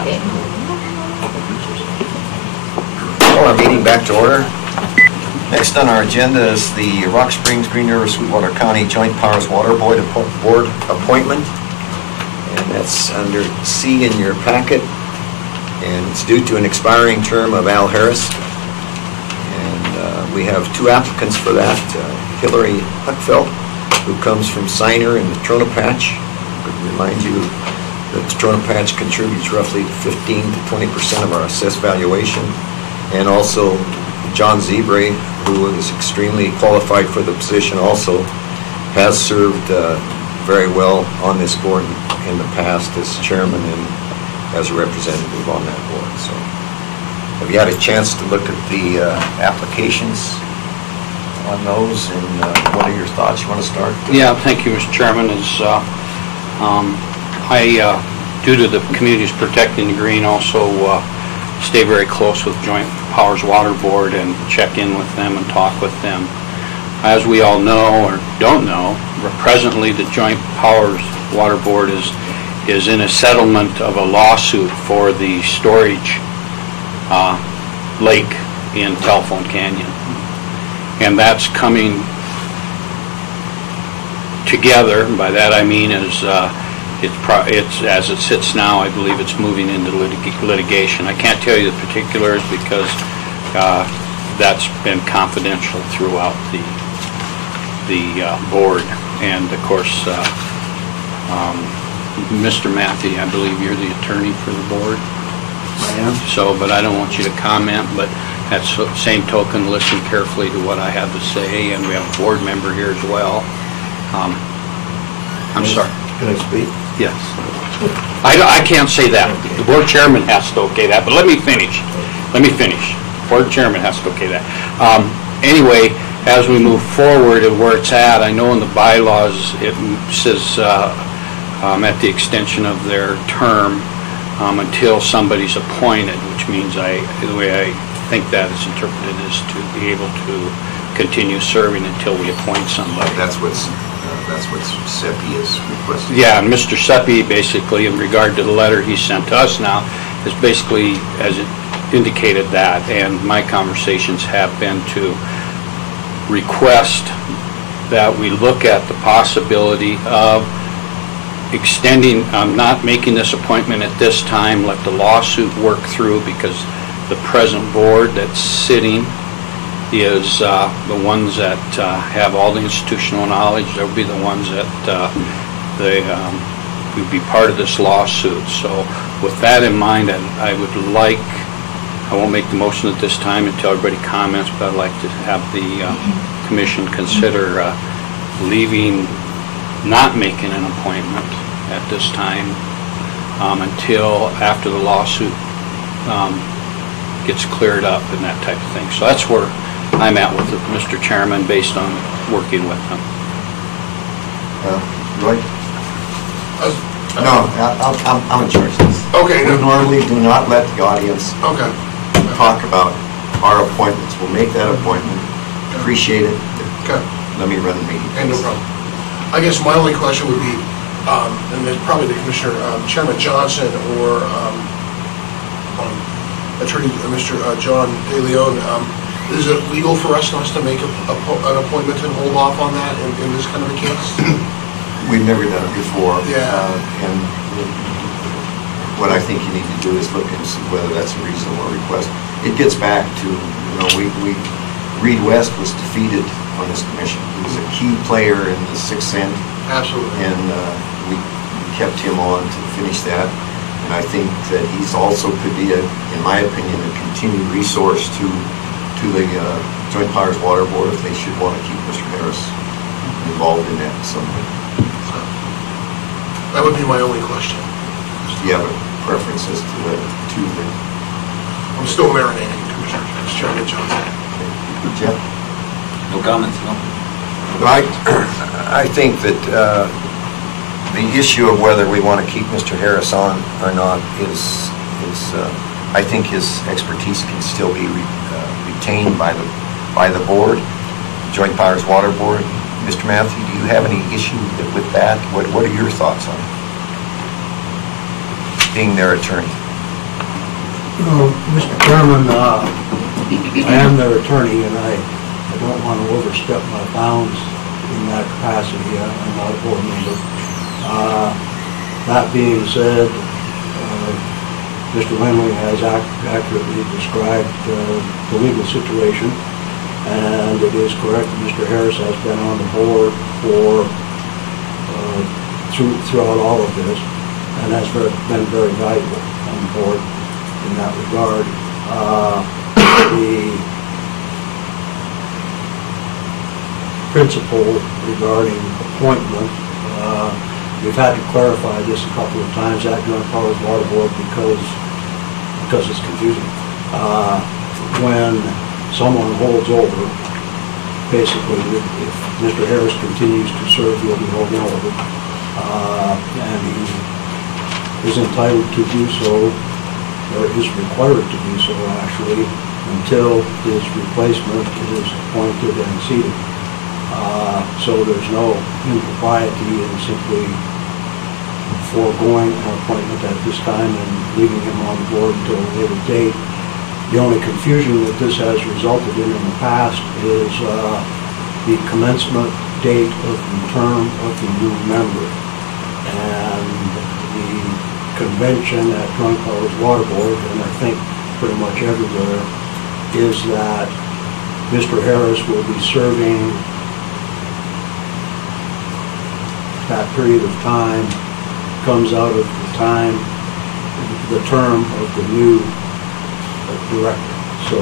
Okay. Call our meeting back to order. Next on our agenda is the Rock Springs, Green River, Sweetwater County Joint Powers Water Board appointment. And that's under C in your packet. And it's due to an expiring term of Al Harris. And we have two applicants for that. Hillary Huckfeld, who comes from Signer in the Trona Patch. I could remind you that the Trona Patch contributes roughly 15 to 20% of our assessed valuation. And also John Zebre, who is extremely qualified for the position, also has served very well on this board in the past as chairman and as a representative on that board. So, have you had a chance to look at the applications on those, and what are your thoughts? You want to start? Yeah, thank you, Mr. Chairman. Due to the communities protecting the green, also stay very close with Joint Powers Water Board and check in with them and talk with them. As we all know or don't know, presently the Joint Powers Water Board is in a settlement of a lawsuit for the storage lake in Telephone Canyon. And that's coming together. And by that I mean it's as it sits now, I believe it's moving into litigation. I can't tell you the particulars because that's been confidential throughout the board. And of course, Mr. Matthew, I believe you're the attorney for the board. I am. So, but I don't want you to comment, but at the same token, listen carefully to what I have to say, and we have a board member here as well. I'm sorry. Can I speak? Yes. I can't say that. The board chairman has to okay that, but let me finish. Board chairman has to okay that. Anyway, as we move forward and where it's at, I know in the bylaws it says at the extension of their term until somebody's appointed, which means the way I think that is interpreted is to be able to continue serving until we appoint somebody. That's what SEPI is requesting. Yeah, and Mr. Seppi basically, in regard to the letter he sent to us now, is basically, as it indicated that, and my conversations have been to request that we look at the possibility of extending, not making this appointment at this time, let the lawsuit work through, because the present board that's sitting is the ones that have all the institutional knowledge. They'll be the ones that would be part of this lawsuit. So with that in mind, I would like, I won't make the motion at this time until everybody comments, but I'd like to have the commission consider not making an appointment at this time until after the lawsuit gets cleared up and that type of thing. So that's where I'm at with it, Mr. Chairman, based on working with them. Roy? No, I'm in charge of this. Okay. We normally do not let the audience Okay. talk about our appointments. We'll make that appointment. Appreciate it. Okay. Let me run the meeting. And no problem. I guess my only question would be, and then probably the Commissioner, Chairman Johnson or Attorney Mr. John De Leon, is it legal for us not to make an appointment and hold off on that in this kind of a case? We've never done it before. Yeah. And what I think you need to do is look and see whether that's a reasonable request. It gets back to, Reed West was defeated on this commission. He was a key player in the Sixth Sense. Absolutely. And we kept him on to finish that. And I think that he's also could be, in my opinion, a continued resource to the Joint Powers Water Board if they should want to keep Mr. Harris involved in that in some way. So, that would be my only question. Do you have a preference as to the two that? I'm still marinating, Commissioner Chairman Johnson. Jeff? No comments, no. I think that the issue of whether we want to keep Mr. Harris on or not is I think his expertise can still be retained by the board, Joint Powers Water Board. Mr. Matthew, do you have any issue with that? What are your thoughts on it? Being their attorney. Mr. Chairman, I am their attorney, and I don't want to overstep my bounds in that capacity. I'm not a board member. That being said, Mr. Wendling has accurately described the legal situation, and it is correct that Mr. Harris has been on the board for throughout all of this, and has been very valuable on the board in that regard. The principle regarding appointment, we've had to clarify this a couple of times at Joint Powers Water Board because it's confusing. When someone holds over, basically, if Mr. Harris continues to serve, he'll be holding over, and he is entitled to do so, or is required to do so, actually, until his replacement is appointed and seated. So there's no impropriety in simply foregoing an appointment at this time and leaving him on the board until a later date. The only confusion that this has resulted in the past is the commencement date of the term of the new member. And the convention at Joint Powers Water Board, and I think pretty much everywhere, is that Mr. Harris will be serving that period of time comes out of the term of the new director. So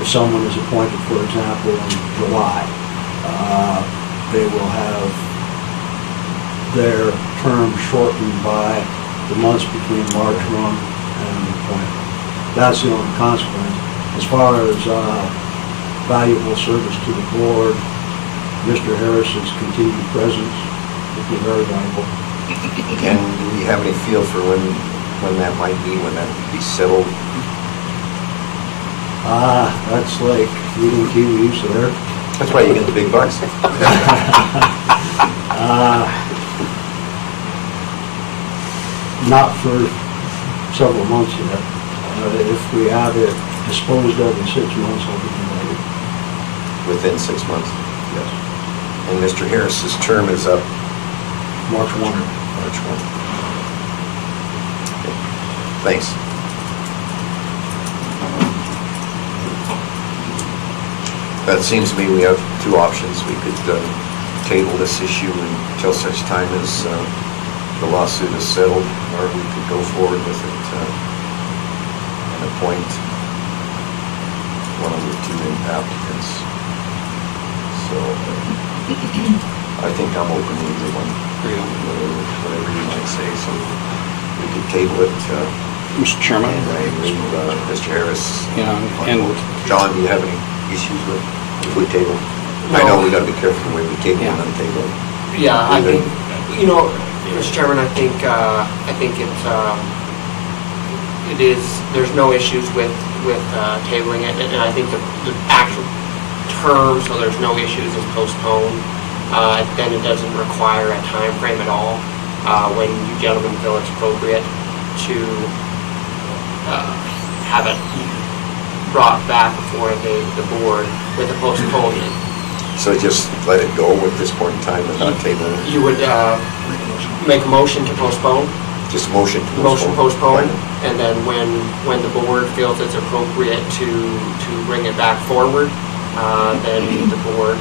if someone is appointed, for example, in July, they will have their term shortened by the months between March 1 and the appointment. That's the only consequence. As far as valuable service to the board, Mr. Harris's continued presence would be very valuable. And do we have any feel for when that might be, when that would be settled? That's like reading tea leaves there. That's why you get the big bucks. Not for several months yet. If we have it disposed of in 6 months, I'll be delighted. Within 6 months? Yes. And Mr. Harris's term is up March 1. March 1. Okay. Thanks. That seems to me we have two options. We could table this issue until such time as the lawsuit is settled, or we could go forward with it and appoint one of the two applicants. So I think I'm open to either one, whatever you might say. So we could table it. Mr. Chairman? And I agree with Mr. Harris. Yeah, and John, do you have any issues with if we table? No. I know we got to be careful the way we table and untable. Yeah, I think, Mr. Chairman, I think it is, there's no issues with tabling it, and I think the actual term, so there's no issues, is postponed. Then it doesn't require a time frame at all when you gentlemen feel it's appropriate to have it brought back before the board with a postponement. So just let it go at this point in time without tabling it? You would make a motion to postpone? Just motion to postpone? Motion postpone, and then when the board feels it's appropriate to bring it back forward, then the board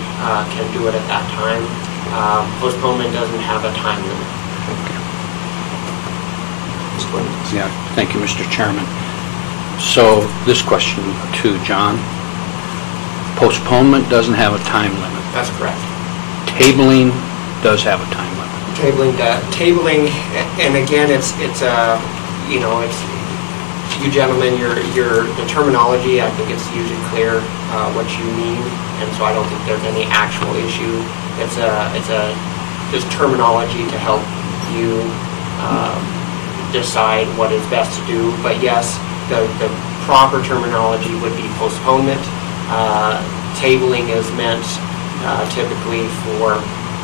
can do it at that time. Postponement doesn't have a time limit. yeah, thank you, Mr. Chairman. So this question to John. Postponement doesn't have a time limit. That's correct. Tabling does have a time limit. Tabling, and again, it's you gentlemen, the terminology, I think it's usually clear what you mean, and so I don't think there's any actual issue. It's just terminology to help you decide what is best to do. But yes, the proper terminology would be postponement. Tabling is meant typically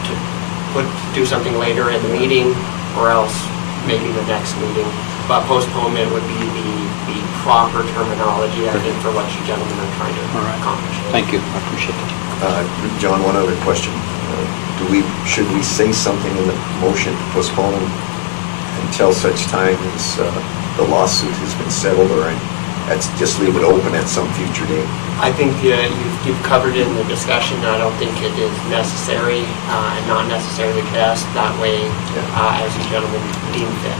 to do something later in the meeting, or else maybe the next meeting. But postponement would be the proper terminology, I think, for what you gentlemen are trying to All right. accomplish. Thank you, I appreciate it. John, one other question. Should we say something in the motion to postpone them until such time as the lawsuit has been settled, or just leave it open at some future date? I think you've covered it in the discussion. I don't think it is necessary and not necessarily best that way as you gentlemen deem fit.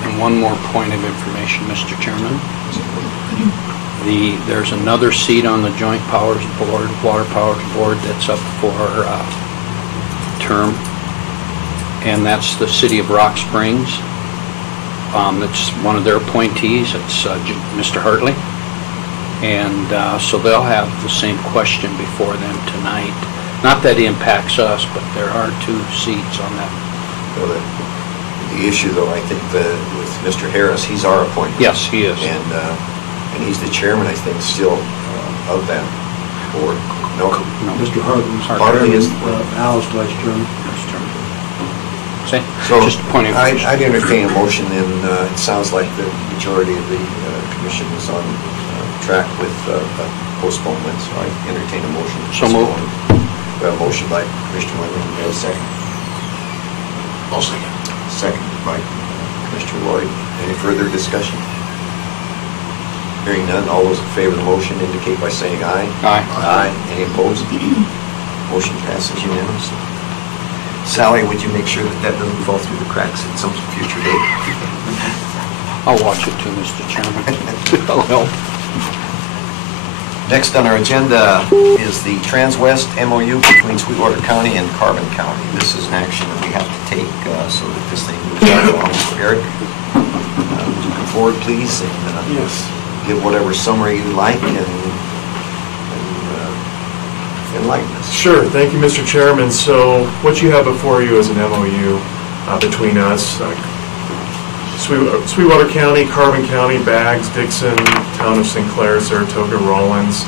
And one more point of information, Mr. Chairman. There's another seat on the Joint Powers Board, Water Powers Board, that's up for term, and that's the City of Rock Springs. That's one of their appointees. It's Mr. Hartley. And so they'll have the same question before them tonight. Not that it impacts us, but there are 2 seats on that. Well, the issue, though, I think with Mr. Harris, he's our appointment. Yes, he is. And he's the chairman, I think, still of that board. No. Mr. Hartley's Hartley is. Al's vice chairman. See? So Just a point of information. I'd entertain a motion, and it sounds like the majority of the commission is on track with postponement, so I entertain a motion. So moved. We have a motion by Commissioner Wyoming. We have a second. I'll second. Second by Commissioner Lloyd. Any further discussion? Hearing none, all those in favor of the motion indicate by saying aye. Aye. Aye. Any opposed? Motion passes unanimously. Sally, would you make sure that doesn't fall through the cracks at some future date? I'll watch it too, Mr. Chairman. That'll help. Next on our agenda is the Transwest MOU between Sweetwater County and Carbon County. This is an action that we have to take so that this thing moves right along. So Eric, would you come forward, please, and Yes. give whatever summary you like and enlighten us. Sure, thank you, Mr. Chairman. So what you have before you is an MOU between us, Sweetwater County, Carbon County, Baggs, Dixon, Town of St. Clair, Saratoga, Rawlins,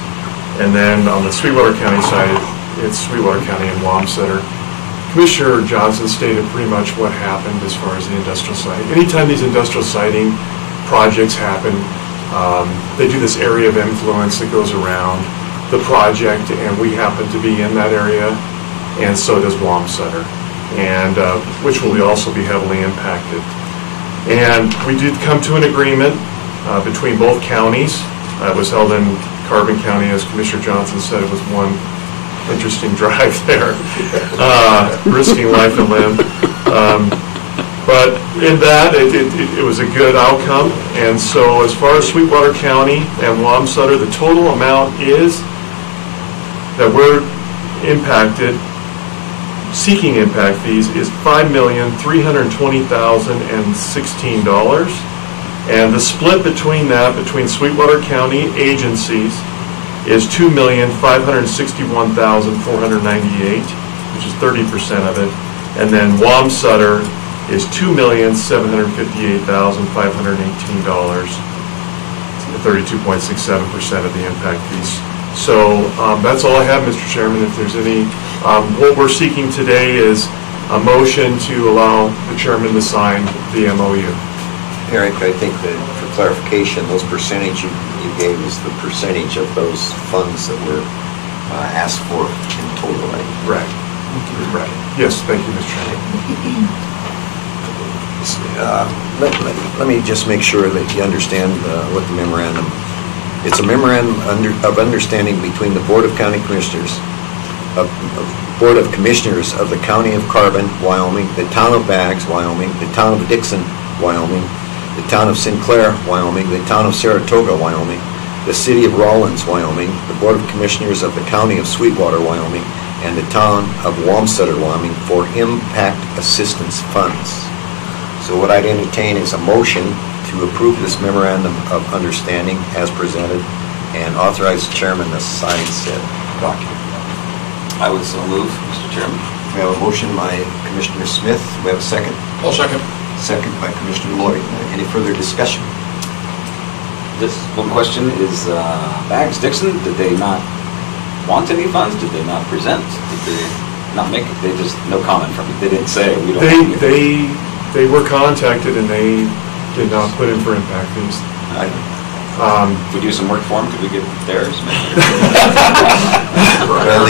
and then on the Sweetwater County side, it's Sweetwater County and Wamsutter. Commissioner Johnson stated pretty much what happened as far as the industrial site. Anytime these industrial siting projects happen, they do this area of influence that goes around the project, and we happen to be in that area, and so does Wamsutter, and which will also be heavily impacted. And we did come to an agreement between both counties. It was held in Carbon County, as Commissioner Johnson said. It was one interesting drive there, risking life and limb. But in that, it was a good outcome. And so as far as Sweetwater County and Wamsutter, the total amount is that we're impacted, seeking impact fees, is $5,320,016. And the split between that, between Sweetwater County agencies, is $2,561,498, which is 30% of it. And then Wamsutter is $2,758,518, 32.67% of the impact fees. So that's all I have, Mr. Chairman. If there's any, what we're seeking today is a motion to allow the chairman to sign the MOU. Eric, I think that for clarification, those percentage you gave is the percentage of those funds that were asked for in total, right? Right. Right. Yes, thank you, Mr. Chairman. Let me just make sure that you understand what the memorandum. It's a memorandum of understanding between the Board of County Commissioners, Board of Commissioners of the County of Carbon, Wyoming, the Town of Baggs, Wyoming, the Town of Dixon, Wyoming, the Town of Sinclair, Wyoming, the Town of Saratoga, Wyoming, the City of Rawlins, Wyoming, the Board of Commissioners of the County of Sweetwater, Wyoming, and the Town of Wamsutter, Wyoming, for impact assistance funds. So what I'd entertain is a motion to approve this memorandum of understanding as presented and authorize the chairman to sign said document. I would so move, Mr. Chairman. We have a motion by Commissioner Smith. We have a second. I'll second. Second by Commissioner Lloyd. Any further discussion? This one question is, Baggs Dixon, did they not want any funds? Did they not present? Did they not make it? They just, no comment from it. They didn't say, we don't want anything. They were contacted and they did not put in for impact fees. If we do some work for them, could we get theirs? Well,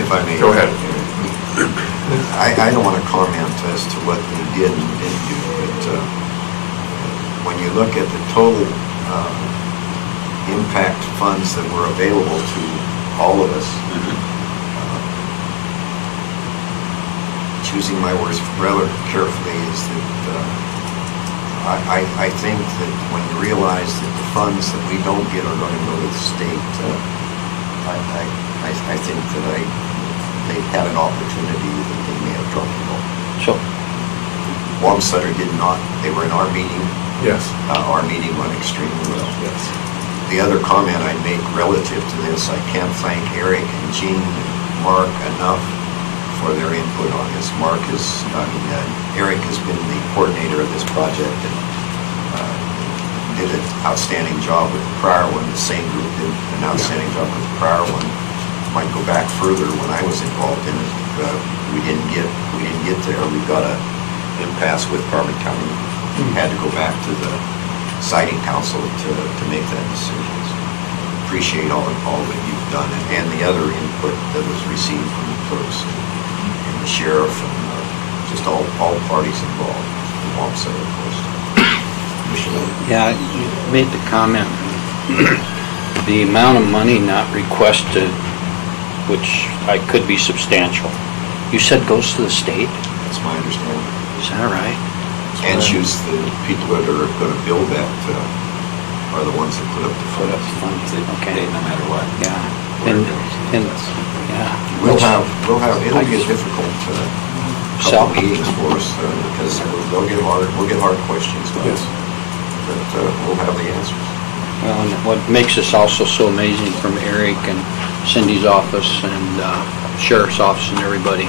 if I may. Go ahead. I don't want to comment as to what they did and didn't do, but when you look at the total impact funds that were available to all of us, choosing my words rather carefully is that I think that when you realize that the funds that we don't get are going to go to the state, I think that they had an opportunity that they may have dropped the ball. So, Wamsutter did not. They were in our meeting. Yes. Our meeting went extremely well. Yes. The other comment I'd make relative to this, I can't thank Eric and Gene and Mark enough for their input on this. Eric has been the coordinator of this project and did an outstanding job with the prior one. The same group did an outstanding job with the prior one. Might go back further when I was involved in it. We didn't get there. We got an impasse with Carbon County. We had to go back to the siting council to make that decision. So appreciate all that you've done and the other input that was received from the clerks and the sheriff and just all parties involved. The Wamsutter, of course. yeah, you made the comment, the amount of money not requested, which could be substantial, you said goes to the state? That's my understanding. Is that right? And choose the people that are going to build that are the ones that put up the Put up funds. the funds, okay. No matter what. Yeah, Where and, it goes. and, yeah. It'll be a difficult Sell. couple meetings for us because we'll get hard questions. Yes. But we'll have the answers. Well, and what makes this also so amazing from Eric and Cindy's office and Sheriff's office and everybody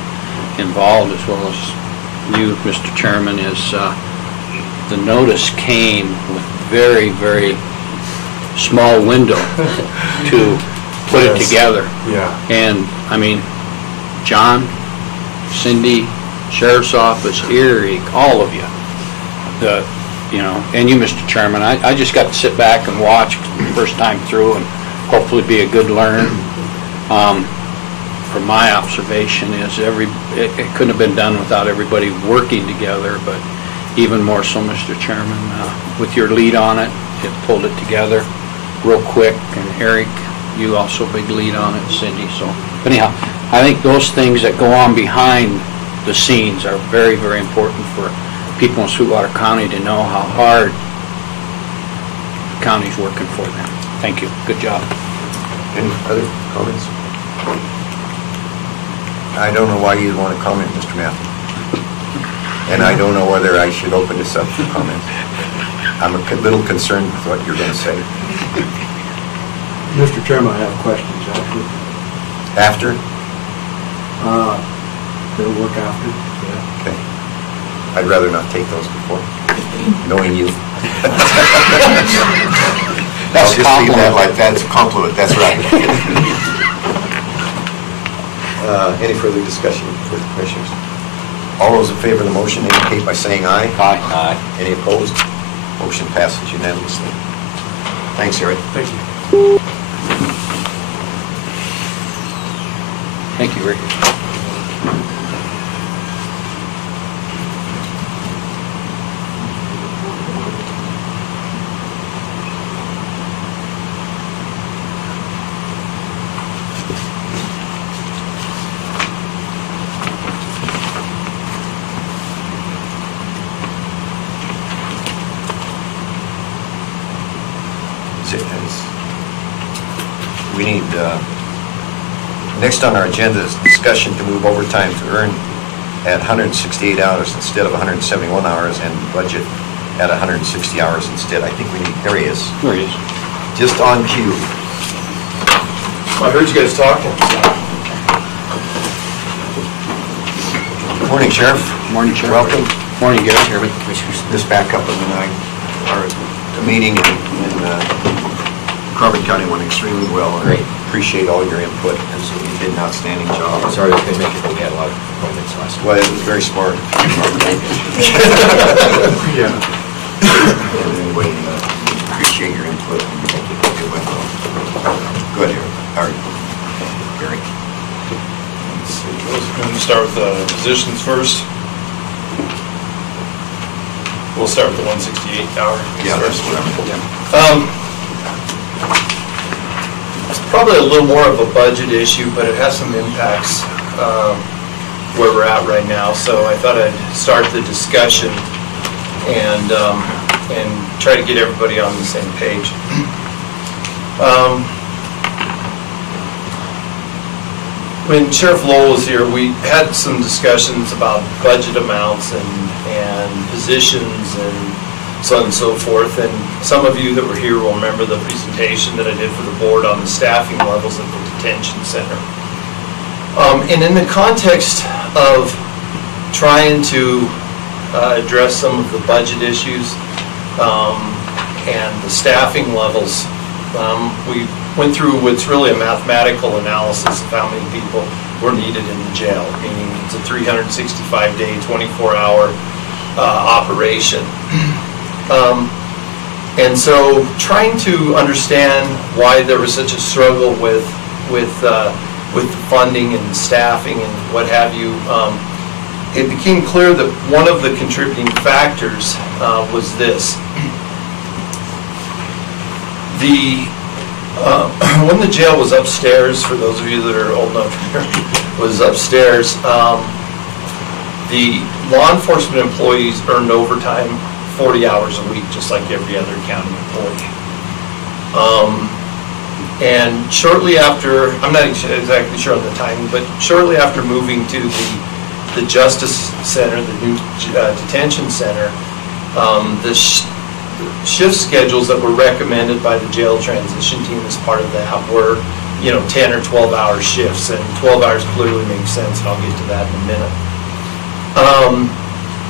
involved, as well as you, Mr. Chairman, is the notice came with very, very small window to put it Yes. together. Yeah. And, I mean, John, Cindy, Sheriff's Office, Eric, all of you, and you, Mr. Chairman, I just got to sit back and watch the first time through and hopefully be a good learner. From my observation is it couldn't have been done without everybody working together, but even more so, Mr. Chairman, with your lead on it, it pulled it together real quick, and Eric, you also big lead on it, Cindy, so anyhow, I think those things that go on behind the scenes are very, very important for people in Sweetwater County to know how hard the county's working for them. Thank you. Good job. Any other comments? I don't know why you'd want to comment, Mr. Matthew. And I don't know whether I should open this up for comments. I'm a little concerned with what you're going to say. Mr. Chairman, I have questions after. After? They'll work after, yeah. Okay. I'd rather not take those before, knowing you. I'll just leave that like that. It's a compliment. That's right. Any further discussion with the commissioners? All those in favor of the motion indicate by saying aye. Aye. Aye. Any opposed? Motion passes unanimously. Thanks, Eric. Thank you. Thank you, Rick. We need, next on our agenda is discussion to move overtime to earn at 168 hours instead of 171 hours and budget at 160 hours instead. I think we need areas. There he is. Just on cue. I heard you guys talking. Morning, Sheriff. Morning, Sheriff. Welcome. Morning, Gary. This back up, and then our meeting in Carbon County went extremely well. Great. Appreciate all your input, and so you did an outstanding job. Sorry we couldn't make it, but we had a lot of appointments last week. Well, it was very smart. Yeah. And anyway, appreciate appreciate your input. It went well. Go ahead, Gary. Going to start with the positions first. We'll start with the 168 hour. Yeah, that's what I'm. It's probably a little more of a budget issue, but it has some impacts where we're at right now. So I thought I'd start the discussion and try to get everybody on the same page. When Sheriff Lowell was here, we had some discussions about budget amounts and positions and so on and so forth. And some of you that were here will remember the presentation that I did for the board on the staffing levels at the detention center. And in the context of trying to address some of the budget issues and the staffing levels, we went through what's really a mathematical analysis of how many people were needed in the jail, meaning it's a 365-day, 24-hour operation. And so trying to understand why there was such a struggle with the funding and staffing and what have you, it became clear that one of the contributing factors was this. When the jail was upstairs, for those of you that are old enough to remember, was upstairs, the law enforcement employees earned overtime 40 hours a week, just like every other county employee. And shortly after, I'm not exactly sure on the timing, but shortly after moving to the Justice Center, the new detention center, the shift schedules that were recommended by the jail transition team as part of that were, 10 or 12-hour shifts, and 12 hours clearly makes sense, and I'll get to that in a minute.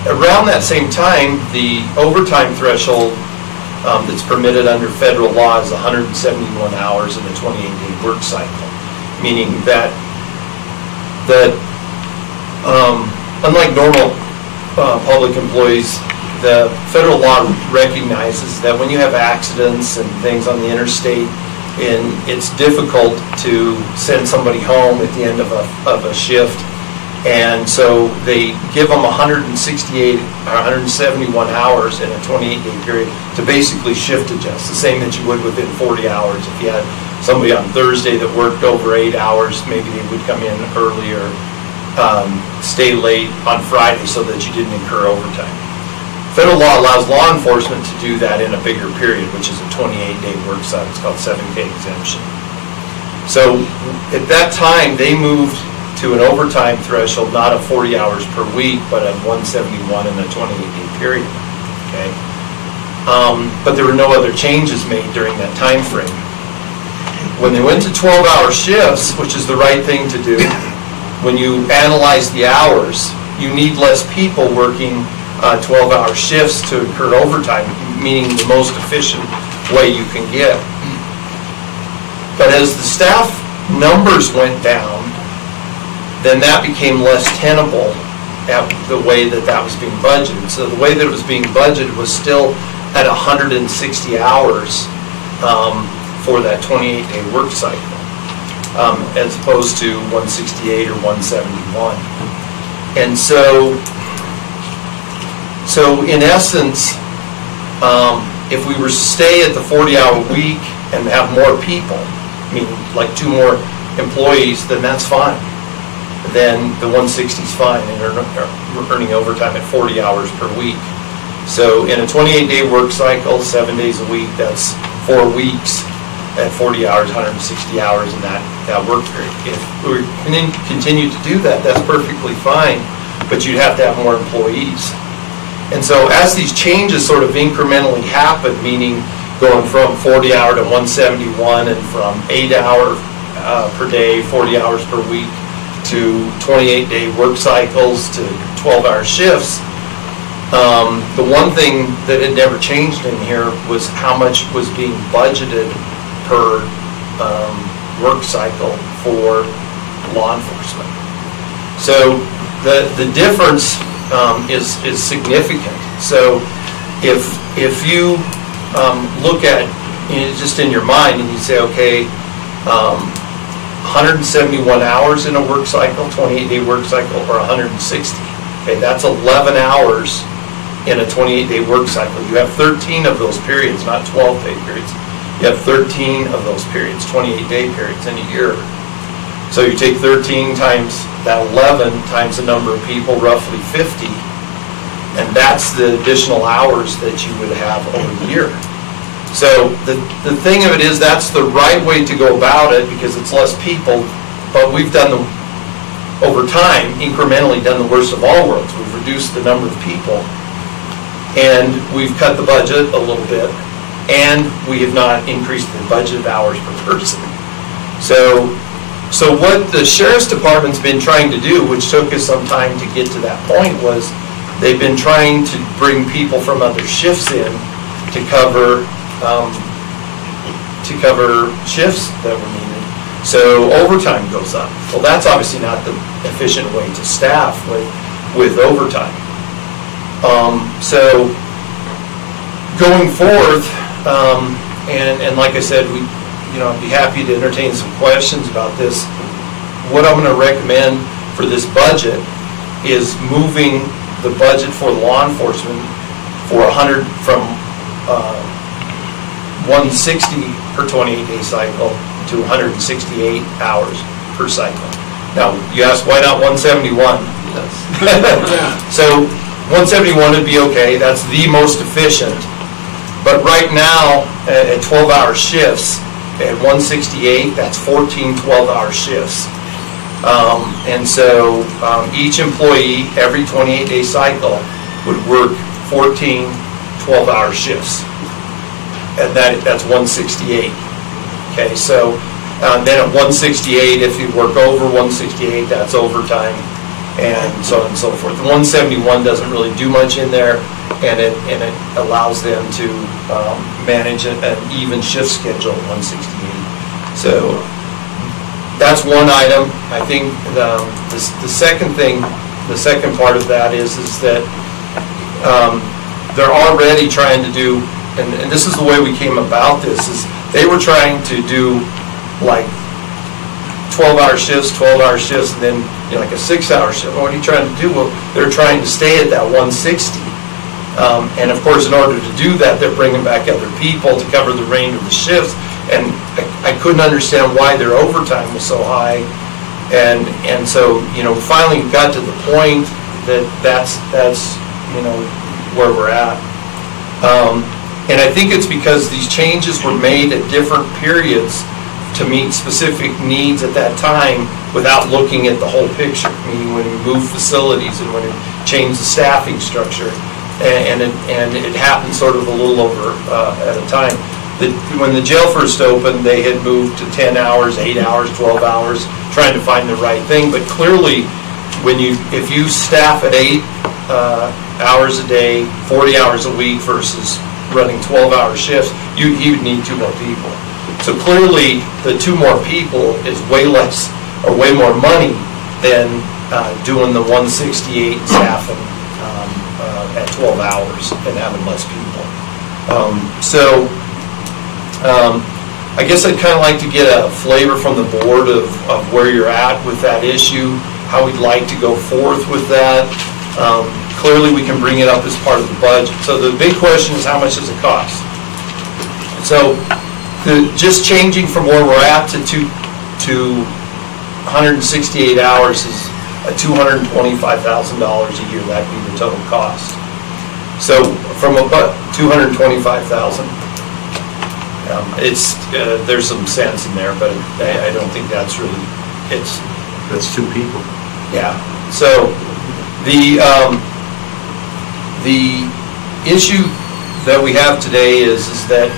Around that same time, the overtime threshold that's permitted under federal law is 171 hours in a 28-day work cycle, meaning that unlike normal public employees, the federal law recognizes that when you have accidents and things on the interstate, and it's difficult to send somebody home at the end of a shift, and so they give them 168 or 171 hours in a 28-day period to basically shift adjust, the same that you would within 40 hours. If you had somebody on Thursday that worked over 8 hours, maybe they would come in earlier, stay late on Friday so that you didn't incur overtime. Federal law allows law enforcement to do that in a bigger period, which is a 28-day work cycle. It's called 7K exemption. So at that time, they moved to an overtime threshold, not of 40 hours per week, but of 171 in a 28-day period. Okay, but there were no other changes made during that time frame. When they went to 12-hour shifts, which is the right thing to do, when you analyze the hours, you need less people working 12-hour shifts to incur overtime, meaning the most efficient way you can get. But as the staff numbers went down, then that became less tenable at the way that was being budgeted. So the way that it was being budgeted was still at 160 hours for that 28-day work cycle, as opposed to 168 or 171. And so in essence, if we were to stay at the 40-hour week and have more people, meaning like 2 more employees, then that's fine. Then the 160 is fine, and we're earning overtime at 40 hours per week. So in a 28-day work cycle, 7 days a week, that's 4 weeks at 40 hours, 160 hours in that work period. If we continue to do that, that's perfectly fine, but you'd have to have more employees. And so as these changes sort of incrementally happen, meaning going from 40 hour to 171 and from 8 hour per day, 40 hours per week, to 28-day work cycles to 12-hour shifts, the one thing that had never changed in here was how much was being budgeted per work cycle for law enforcement. So the difference is significant. So if you look at just in your mind, and you say, okay, 171 hours in a work cycle, 28-day work cycle, or 160. Okay, that's 11 hours in a 28-day work cycle. You have 13 of those periods, not 12-day periods. You have 13 of those periods, 28-day periods in a year. So you take 13 times that 11 times the number of people, roughly 50, and that's the additional hours that you would have over the year. So the thing of it is, that's the right way to go about it because it's less people, but we've done the, over time, incrementally done the worst of all worlds. We've reduced the number of people, and we've cut the budget a little bit, and we have not increased the budgeted hours per person. So what the Sheriff's Department's been trying to do, which took us some time to get to that point, was they've been trying to bring people from other shifts in to cover shifts that were needed. So overtime goes up. Well, that's obviously not the efficient way to staff with overtime. So going forth, and like I said, I'd be happy to entertain some questions about this. What I'm going to recommend for this budget is moving the budget for law enforcement for 100 from 160 per 28-day cycle to 168 hours per cycle. Now, you ask, why not 171? Yes. So 171 would be okay. That's the most efficient. But right now, at 12-hour shifts, at 168, that's 14 12-hour shifts. And so each employee, every 28-day cycle, would work 14 12-hour shifts. And that's 168. Okay, so then at 168, if you work over 168, that's overtime, and so on and so forth. The 171 doesn't really do much in there, and it allows them to manage an even shift schedule at 168. So that's one item. I think the second thing, the second part of that is that they're already trying to do, and this is the way we came about this, is they were trying to do like 12-hour shifts, and then like a 6-hour shift. What are you trying to do? Well, they're trying to stay at that 160. And of course, in order to do that, they're bringing back other people to cover the range of the shifts. And I couldn't understand why their overtime was so high. And so, finally got to the point that that's where we're at. And I think it's because these changes were made at different periods to meet specific needs at that time without looking at the whole picture, meaning when we moved facilities and when we changed the staffing structure. And it happened sort of a little over at a time. When the jail first opened, they had moved to 10 hours, 8 hours, 12 hours, trying to find the right thing. But clearly, if you staff at 8 hours a day, 40 hours a week versus running 12-hour shifts, you would need 2 more people. So clearly, the 2 more people is way less or way more money than doing the 168 staffing at 12 hours and having less people. I guess I'd kind of like to get a flavor from the board of where you're at with that issue, how we'd like to go forth with that. Clearly, we can bring it up as part of the budget. So the big question is, how much does it cost? So just changing from where we're at to 168 hours is $225,000 a year. That'd be the total cost. So from about $225,000, there's some sense in there, but I don't think that's really That's 2 people. Yeah. So the issue that we have today is that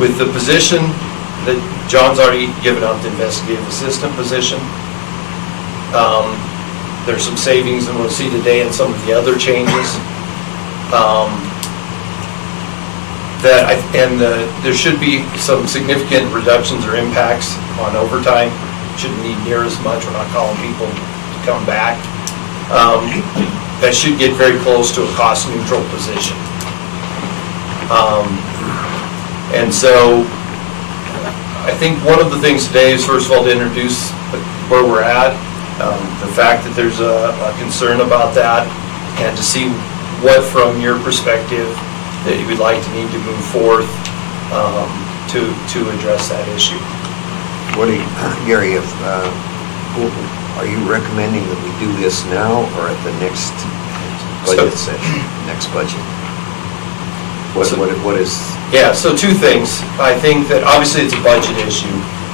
with the position that John's already given up, the investigative assistant position, there's some savings, and we'll see today in some of the other changes. There should be some significant reductions or impacts on overtime. Shouldn't need near as much. We're not calling people to come back. That should get very close to a cost-neutral position. And so I think one of the things today is, first of all, to introduce where we're at, the fact that there's a concern about that, and to see what, from your perspective, that you would like to need to move forth to address that issue. What do you, Gary, are you recommending that we do this now or at the next budget session, next budget? What is? Yeah, so two things. I think that obviously it's a budget issue,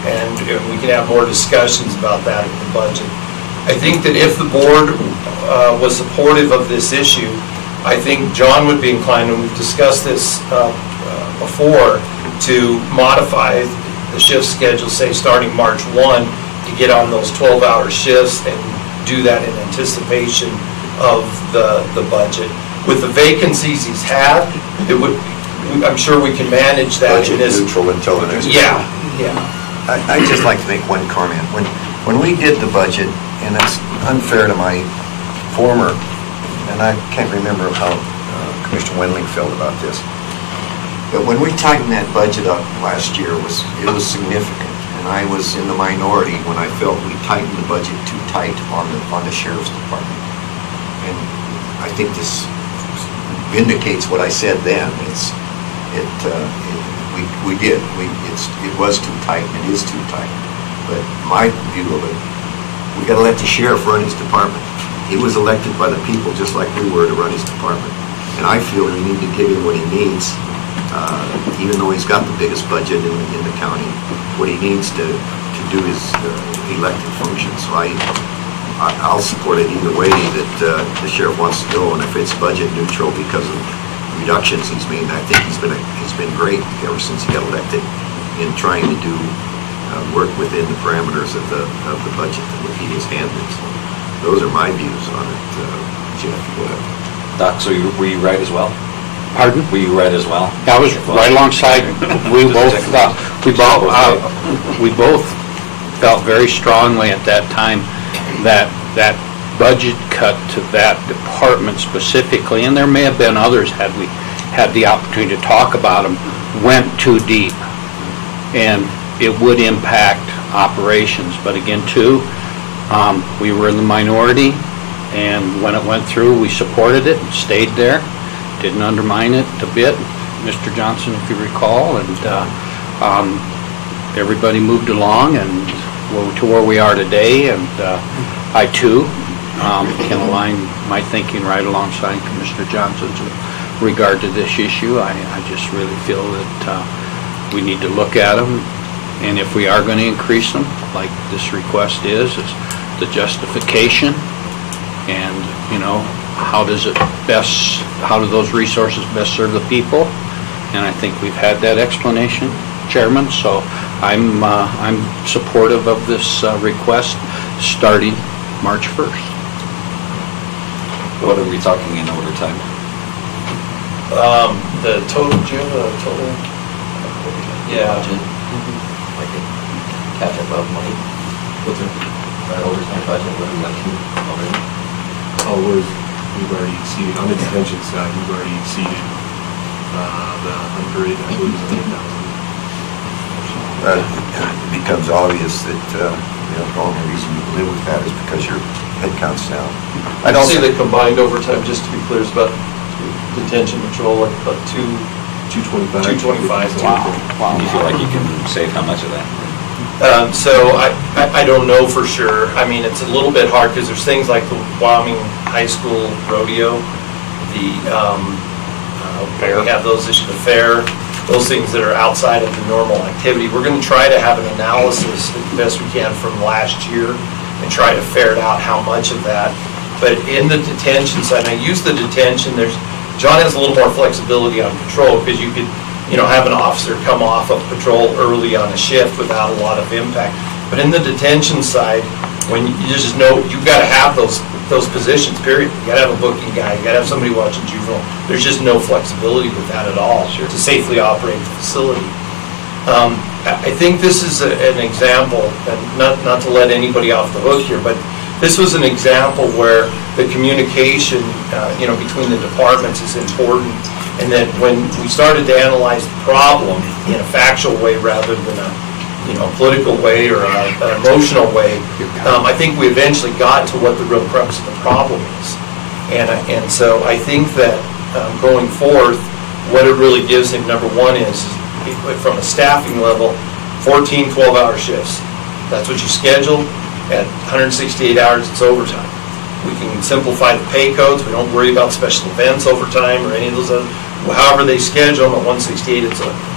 and we can have more discussions about that in the budget. I think that if the board was supportive of this issue, I think John would be inclined, and we've discussed this before, to modify the shift schedule, say starting March 1, to get on those 12-hour shifts and do that in anticipation of the budget. With the vacancies he's had, it would, I'm sure we can manage that. Budget neutral until the next. Yeah. I'd just like to make one comment. When we did the budget, and it's unfair to my former, and I can't remember how Commissioner Wendling felt about this, but when we tightened that budget up last year, it was significant, and I was in the minority when I felt we tightened the budget too tight on the Sheriff's Department. And I think this vindicates what I said then. We did. It was too tight, and it is too tight. But my view of it, we got to let the sheriff run his department. He was elected by the people just like we were to run his department. And I feel we need to give him what he needs, even though he's got the biggest budget in the county, what he needs to do his elected functions. So I'll support it either way that the sheriff wants to go, and if it's budget neutral because of reductions he's made, I think he's been great ever since he got elected in trying to do work within the parameters of the budget that he has handled. So those are my views on it. Jeff, go ahead. Doc, so were you right as well? Pardon? Were you right as well? I was right alongside. We both felt very strongly at that time that budget cut to that department specifically, and there may have been others had we had the opportunity to talk about them, went too deep, and it would impact operations. But again, too, we were in the minority, and when it went through, we supported it and stayed there, didn't undermine it a bit, Mr. Johnson, if you recall, and everybody moved along and to where we are today, and I too can align my thinking right alongside Commissioner Johnson's with regard to this issue. I just really feel that we need to look at them, and if we are going to increase them, like this request is the justification, and how do those resources best serve the people? And I think we've had that explanation, Chairman. So I'm supportive of this request starting March 1st. What are we talking in overtime? The total, do you have a total? Yeah. Budget. Like a catch up of money. What's our overtime budget? What are we up to already? We've already exceeded, on the detention side, we've already exceeded the 100, I believe it's 100,000. It becomes obvious that the only reason you live with that is because your head count's down. I'd say the combined overtime, just to be clear, is about detention patrol, like about 225. Wow. You feel like you can save how much of that? So I don't know for sure. I mean, it's a little bit hard because there's things like the Wyoming High School rodeo, we have those issues, the fair, those things that are outside of the normal activity. We're going to try to have an analysis as best we can from last year and try to ferret out how much of that. But in the detention side, and I use the detention, John has a little more flexibility on patrol because you could have an officer come off of patrol early on a shift without a lot of impact. But in the detention side, when you just know you've got to have those positions, period. You got to have a booking guy, you got to have somebody watching juvenile. There's just no flexibility with that at all to safely operate the facility. I think this is an example, and not to let anybody off the hook here, but this was an example where the communication between the departments is important. And that when we started to analyze the problem in a factual way rather than a political way or an emotional way, I think we eventually got to what the real crux of the problem is. And so I think that going forth, what it really gives him, number one, is from a staffing level, 14 12-hour shifts. That's what you schedule. At 168 hours, it's overtime. We can simplify the pay codes. We don't worry about special events overtime or any of those other. However they schedule them at 168,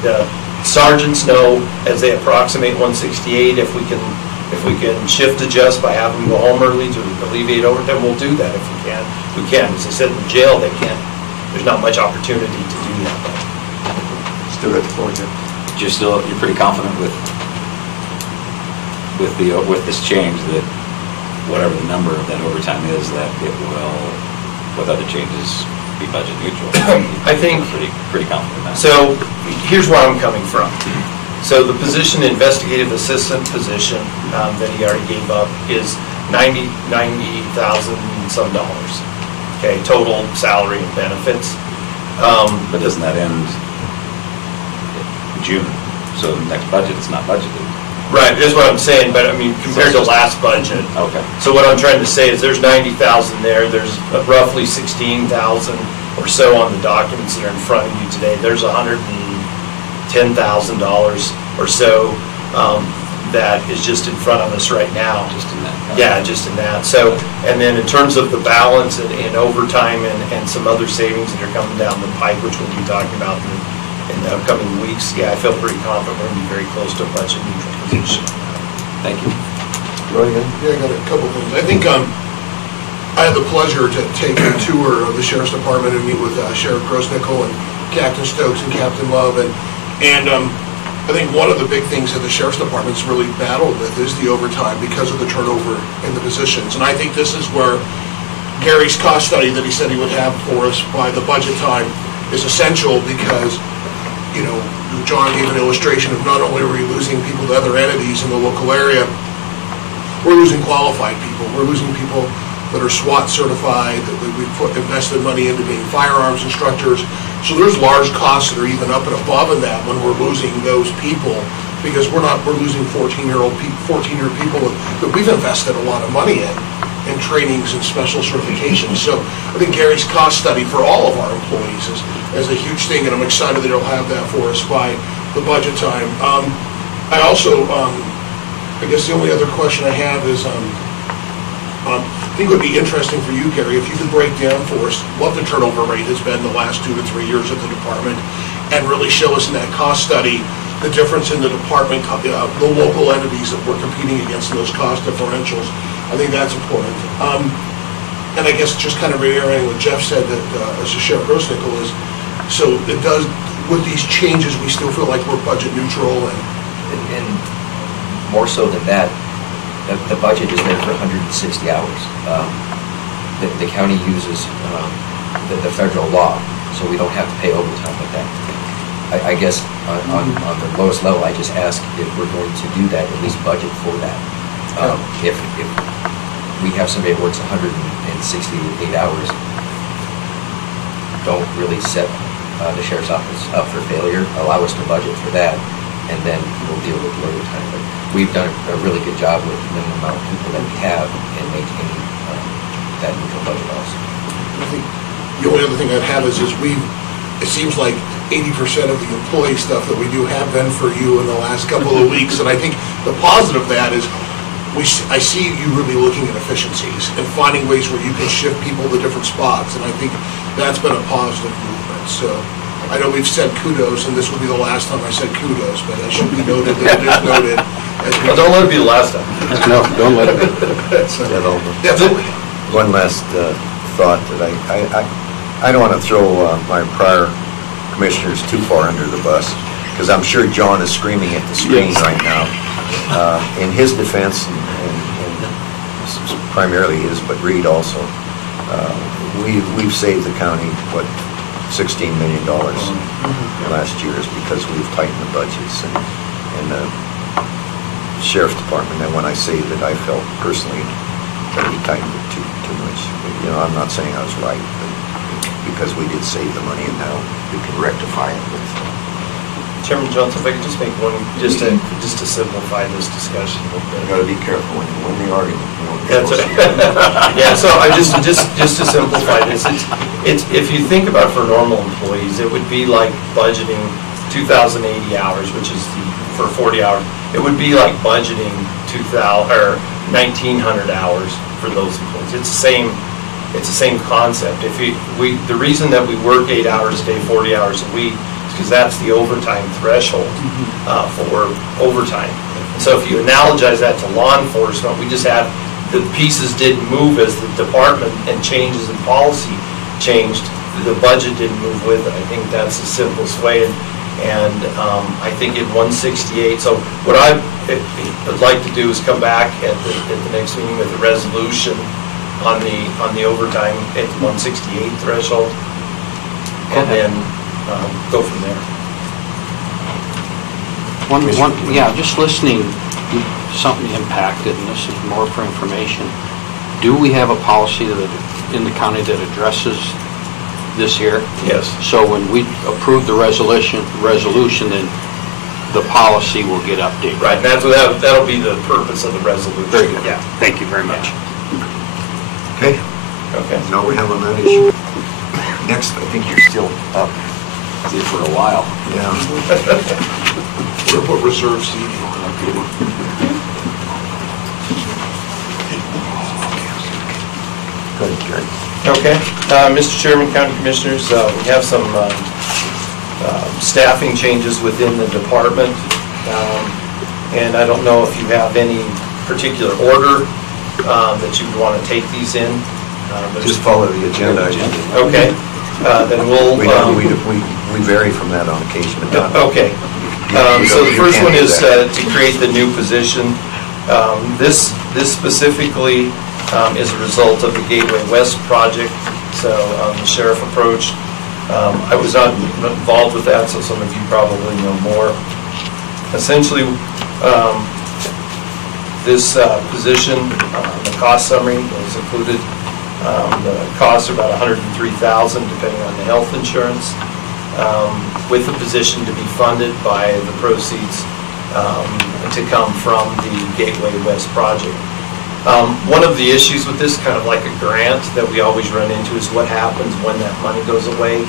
the sergeants know as they approximate 168 if we can shift adjust by having them go home early to alleviate overtime. We'll do that if we can. We can. As I said, in jail they can't. There's not much opportunity to do that. Still got the floor, Jim. You're pretty confident with this change that whatever the number of that overtime is, that it will, with other changes, be budget neutral. I think pretty confident in that. So here's where I'm coming from. So the position, investigative assistant position that he already gave up is $90,000 some dollars. Okay, total salary and benefits. But doesn't that end in June? So the next budget, it's not budgeted. Right, that's what I'm saying, but I mean, compared to last budget. Okay. So what I'm trying to say is there's 90,000 there, there's roughly 16,000 or so on the documents that are in front of you today. There's $110,000 or so that is just in front of us right now. Just in that. Yeah, just in that. So, and then in terms of the balance and overtime and some other savings that are coming down the pipe, which we'll be talking about in the upcoming weeks, yeah, I feel pretty confident we're going to be very close to a budget neutral position. Thank you. Yeah, I got a couple things. I think I had the pleasure to take a tour of the Sheriff's Department and meet with Sheriff Grossnickel and Captain Stokes and Captain Love. And I think one of the big things that the Sheriff's Department's really battled with is the overtime because of the turnover in the positions. And I think this is where Gary's cost study that he said he would have for us by the budget time is essential because, you know, John gave an illustration of not only are we losing people to other entities in the local area, we're losing qualified people. We're losing people that are SWAT certified, that we've invested money into being firearms instructors. So there's large costs that are even up and above in that when we're losing those people because we're losing 14-year people that we've invested a lot of money in trainings and special certifications. So I think Gary's cost study for all of our employees is a huge thing, and I'm excited that he'll have that for us by the budget time. I also, I guess the only other question I have is, I think it would be interesting for you, Gary, if you could break down for us what the turnover rate has been the last 2 to 3 years at the department and really show us in that cost study the difference in the department, the local entities that we're competing against in those cost differentials. I think that's important. And I guess just kind of reiterating what Jeff said, that as a Sheriff Grossnickel is, so it does, with these changes, we still feel like we're budget neutral And more so than that, the budget is there for 160 hours. The county uses the federal law, so we don't have to pay overtime with that. I guess on the lowest level, I just ask if we're going to do that, at least budget for that. If we have somebody that works 168 hours, don't really set the sheriff's office up for failure. Allow us to budget for that, and then we'll deal with the overtime. But we've done a really good job with the minimum amount of people that we have in maintaining that neutral budget also. I think the only other thing I'd have is it seems like 80% of the employee stuff that we do have been for you in the last couple of weeks, and I think the positive of that is I see you really looking at efficiencies and finding ways where you can shift people to different spots, and I think that's been a positive movement. So I know we've said kudos, and this will be the last time I said kudos, but it should be noted that it is noted. Don't let it be the last time. No, don't let it. Definitely. One last thought that I don't want to throw my prior commissioners too far under the bus, because I'm sure John is screaming at the screen right now. In his defense, and primarily his, but Reed also, we've saved the county, $16 million in last years because we've tightened the budgets and the sheriff's department. And when I say that, I felt personally that he tightened it too much. You know, I'm not saying I was right, but because we did save the money, and now we can rectify it with. Chairman Johnson, if I could just make one, just to simplify this discussion a little bit. You gotta be careful when you win the argument. That's right. Yeah, so I just to simplify this, it's if you think about it for normal employees, it would be like budgeting 2,080 hours, which is for 40 hours. It would be like budgeting 2,000 or 1,900 hours for those employees. It's the same concept. If the reason that we work 8 hours a day, 40 hours a week, is because that's the overtime threshold for overtime. So if you analogize that to law enforcement, we just have the pieces didn't move as the department and changes in policy changed. The budget didn't move with it. I think that's the simplest way. And I think in 168, so what I would like to do is come back at the next meeting with a resolution on the overtime at 168 threshold, and then go from there. Yeah, just listening, something impacted, and this is more for information. Do we have a policy in the county that addresses this here? Yes. So when we approve the resolution, then the policy will get updated. Right, that'll be the purpose of the resolution. Very good. Yeah. Thank you very much. Okay, Okay. now we have on that issue. Next, I think you're still up. Did for a while. Yeah. We're gonna put reserve seating. Go ahead, Gary. Okay, Mr. Chairman, County Commissioners, we have some staffing changes within the department, and I don't know if you have any particular order that you would want to take these in. But Just follow the agenda. Okay, then we'll... We vary from that on occasion, but not. Okay. So the first one is to create the new position. This specifically is a result of the Gateway West project. So the sheriff approached. I was not involved with that, so some of you probably know more. Essentially, this position, the cost summary is included. The costs are about $103,000, depending on the health insurance, with the position to be funded by the proceeds to come from the Gateway West project. One of the issues with this, kind of like a grant that we always run into, is what happens when that money goes away.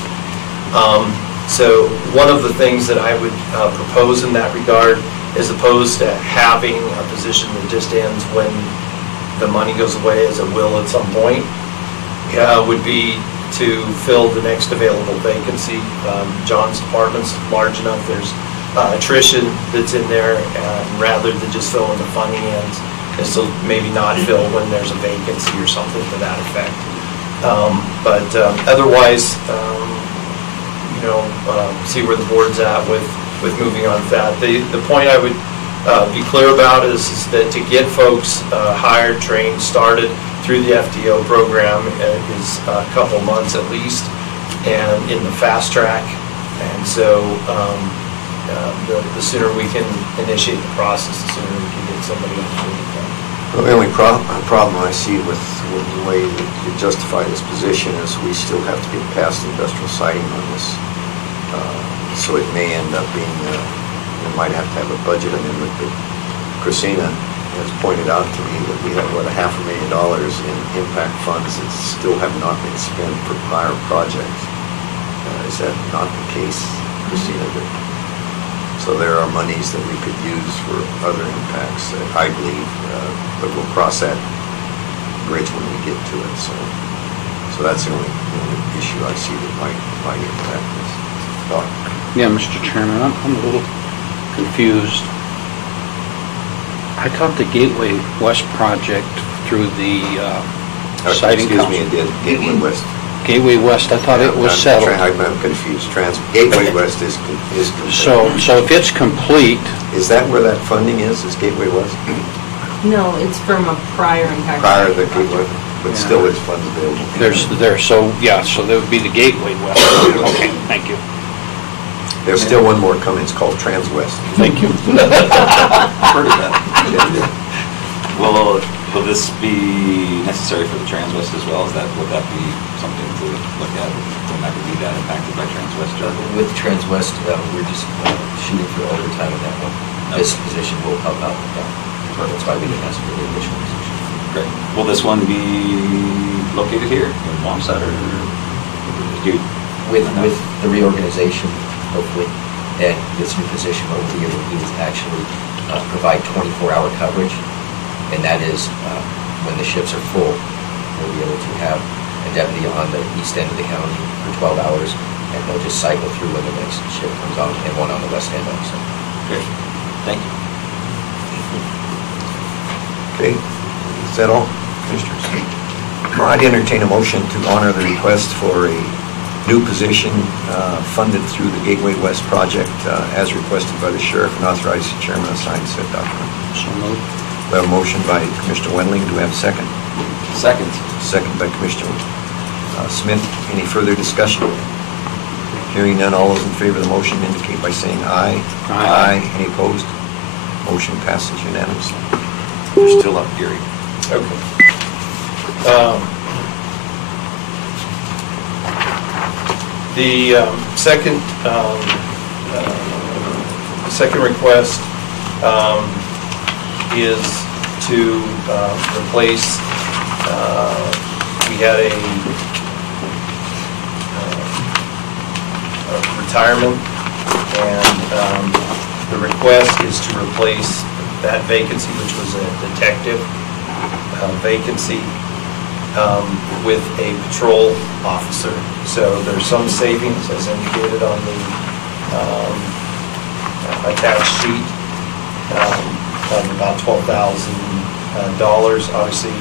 So one of the things that I would propose in that regard, as opposed to having a position that just ends when the money goes away, as it will at some point, would be to fill the next available vacancy. John's department's large enough, there's attrition that's in there, and rather than just fill in the funding ends, is to maybe not fill when there's a vacancy or something to that effect. But otherwise, see where the board's at with moving on to that. The point I would be clear about is that to get folks hired, trained, started through the FDO program is a couple months at least, and in the fast track. And so the sooner we can initiate the process, the sooner we can get somebody on board. Well, the only problem I see with the way that you justify this position is we still have to get past industrial siting on this. So it may end up being, we might have to have a budget amendment, but Christina has pointed out to me that we have, $500,000 in impact funds that still have not been spent for prior projects. Is that not the case, Christina? So there are monies that we could use for other impacts, I believe, but we'll cross that bridge when we get to it. So that's the only issue I see that might impact this thought. Yeah, Mr. Chairman, I'm a little confused. I thought the Gateway West project through the siting council. Excuse me, it did, Gateway West. Gateway West, I thought it was settled. I'm confused. Gateway West is complete. So if it's complete... Is that where that funding is Gateway West? No, it's from a prior impact. Prior to the Gateway, but still it's funds available. So there would be the Gateway West. Okay, thank you. There's still one more coming, it's called Trans West. Thank you. Heard of that. Well, Will this be necessary for the Transwest as well? Would that be something to look at? Will that be that impacted by Transwest? With Transwest, we're just shooting for overtime in that one. This position will help out with that. That's why we didn't ask for the additional position. Great. Will this one be located here in Wamsutter? With the reorganization, hopefully, and this new position, what we'll be able to do is actually provide 24-hour coverage, and that is when the shifts are full, we'll be able to have a deputy on the east end of the county for 12 hours, and they'll just cycle through when the next shift comes on, and one on the west end also. Great. Thank you. Okay, is that all, Commissioners? I'd entertain a motion to honor the request for a new position funded through the Gateway West project as requested by the sheriff and authorize the chairman to sign said document. So moved. We have a motion by Commissioner Wendling. Do we have a second? Second. Second by Commissioner Smith. Any further discussion? Hearing none, all those in favor of the motion indicate by saying aye. Aye. Any opposed? Motion passes unanimously. You're still up, Gary. Okay. The second request is to replace, we had a retirement, and the request is to replace that vacancy, which was a detective vacancy, with a patrol officer. So there's some savings as indicated on the attached sheet of about $12,000. Obviously,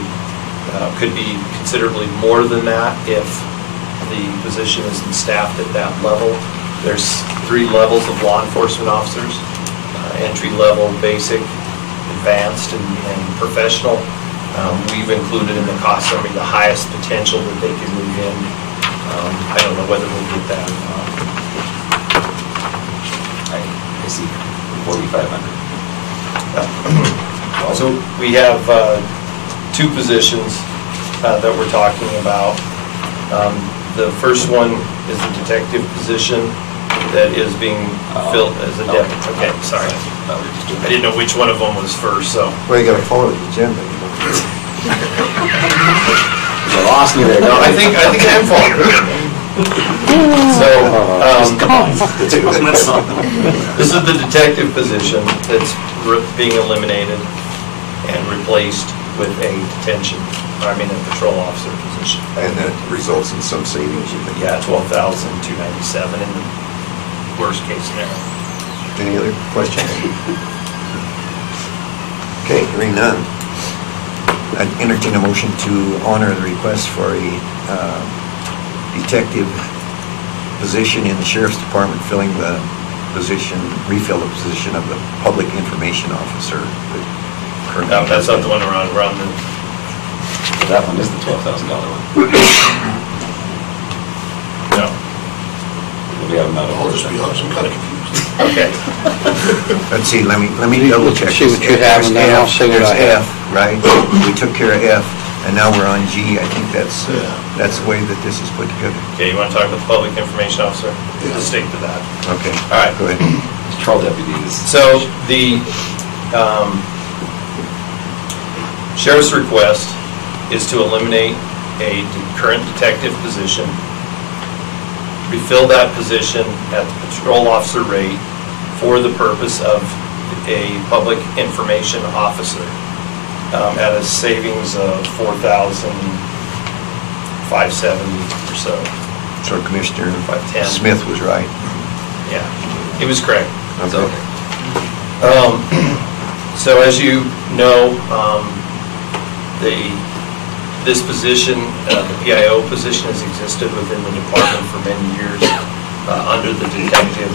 could be considerably more than that if the position isn't staffed at that level. There's 3 levels of law enforcement officers: entry level, basic, advanced, and professional. We've included in the cost summary the highest potential that they could move in. I don't know whether we'll get that or not. I see 4,500. So we have 2 positions that we're talking about. The first one is the detective position that is being filled as a deputy. Okay, sorry. I didn't know which one of them was first, so. Well, you got to follow the agenda. You lost me there. No, I think I am following. So, this is the detective position that's being eliminated and replaced with a patrol officer position. And that results in some savings, you think? Yeah, $12,297 in the worst case scenario. Any other questions? Okay, hearing none. I'd entertain a motion to honor the request for a detective position in the Sheriff's Department, refill the position of the Public Information Officer. No, that's not the one we're on. We're on the... That one is the $12,000 one. No. We have another I'll just be honest, I'm kind of confused. Okay. Let's see, let me double check. See what you have, and then I'll see what I have. F, right? We took care of F, and now we're on G. I think that's the way that this is put together. Okay, you want to talk about the Public Information Officer? Just stick to that. Okay. All right. Go ahead. Patrol deputies. So the Sheriff's request is to eliminate a current detective position, refill that position at the patrol officer rate for the purpose of a public information officer at a savings of $4,570 or so. So Commissioner 510. Smith was right. Yeah, he was correct. Okay. So as you know, this position, the PIO position, has existed within the department for many years under the detective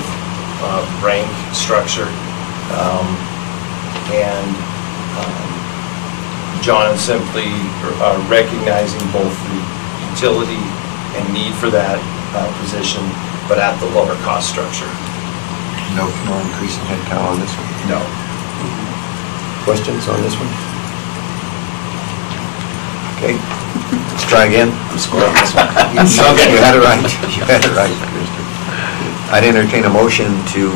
rank structure. John is simply recognizing both the utility and need for that position, but at the lower cost structure. No increase in headcount on this one? No. Questions on this one? Okay, let's try again. I'm square on this one. You had it right. You had it right, Commissioner. I'd entertain a motion to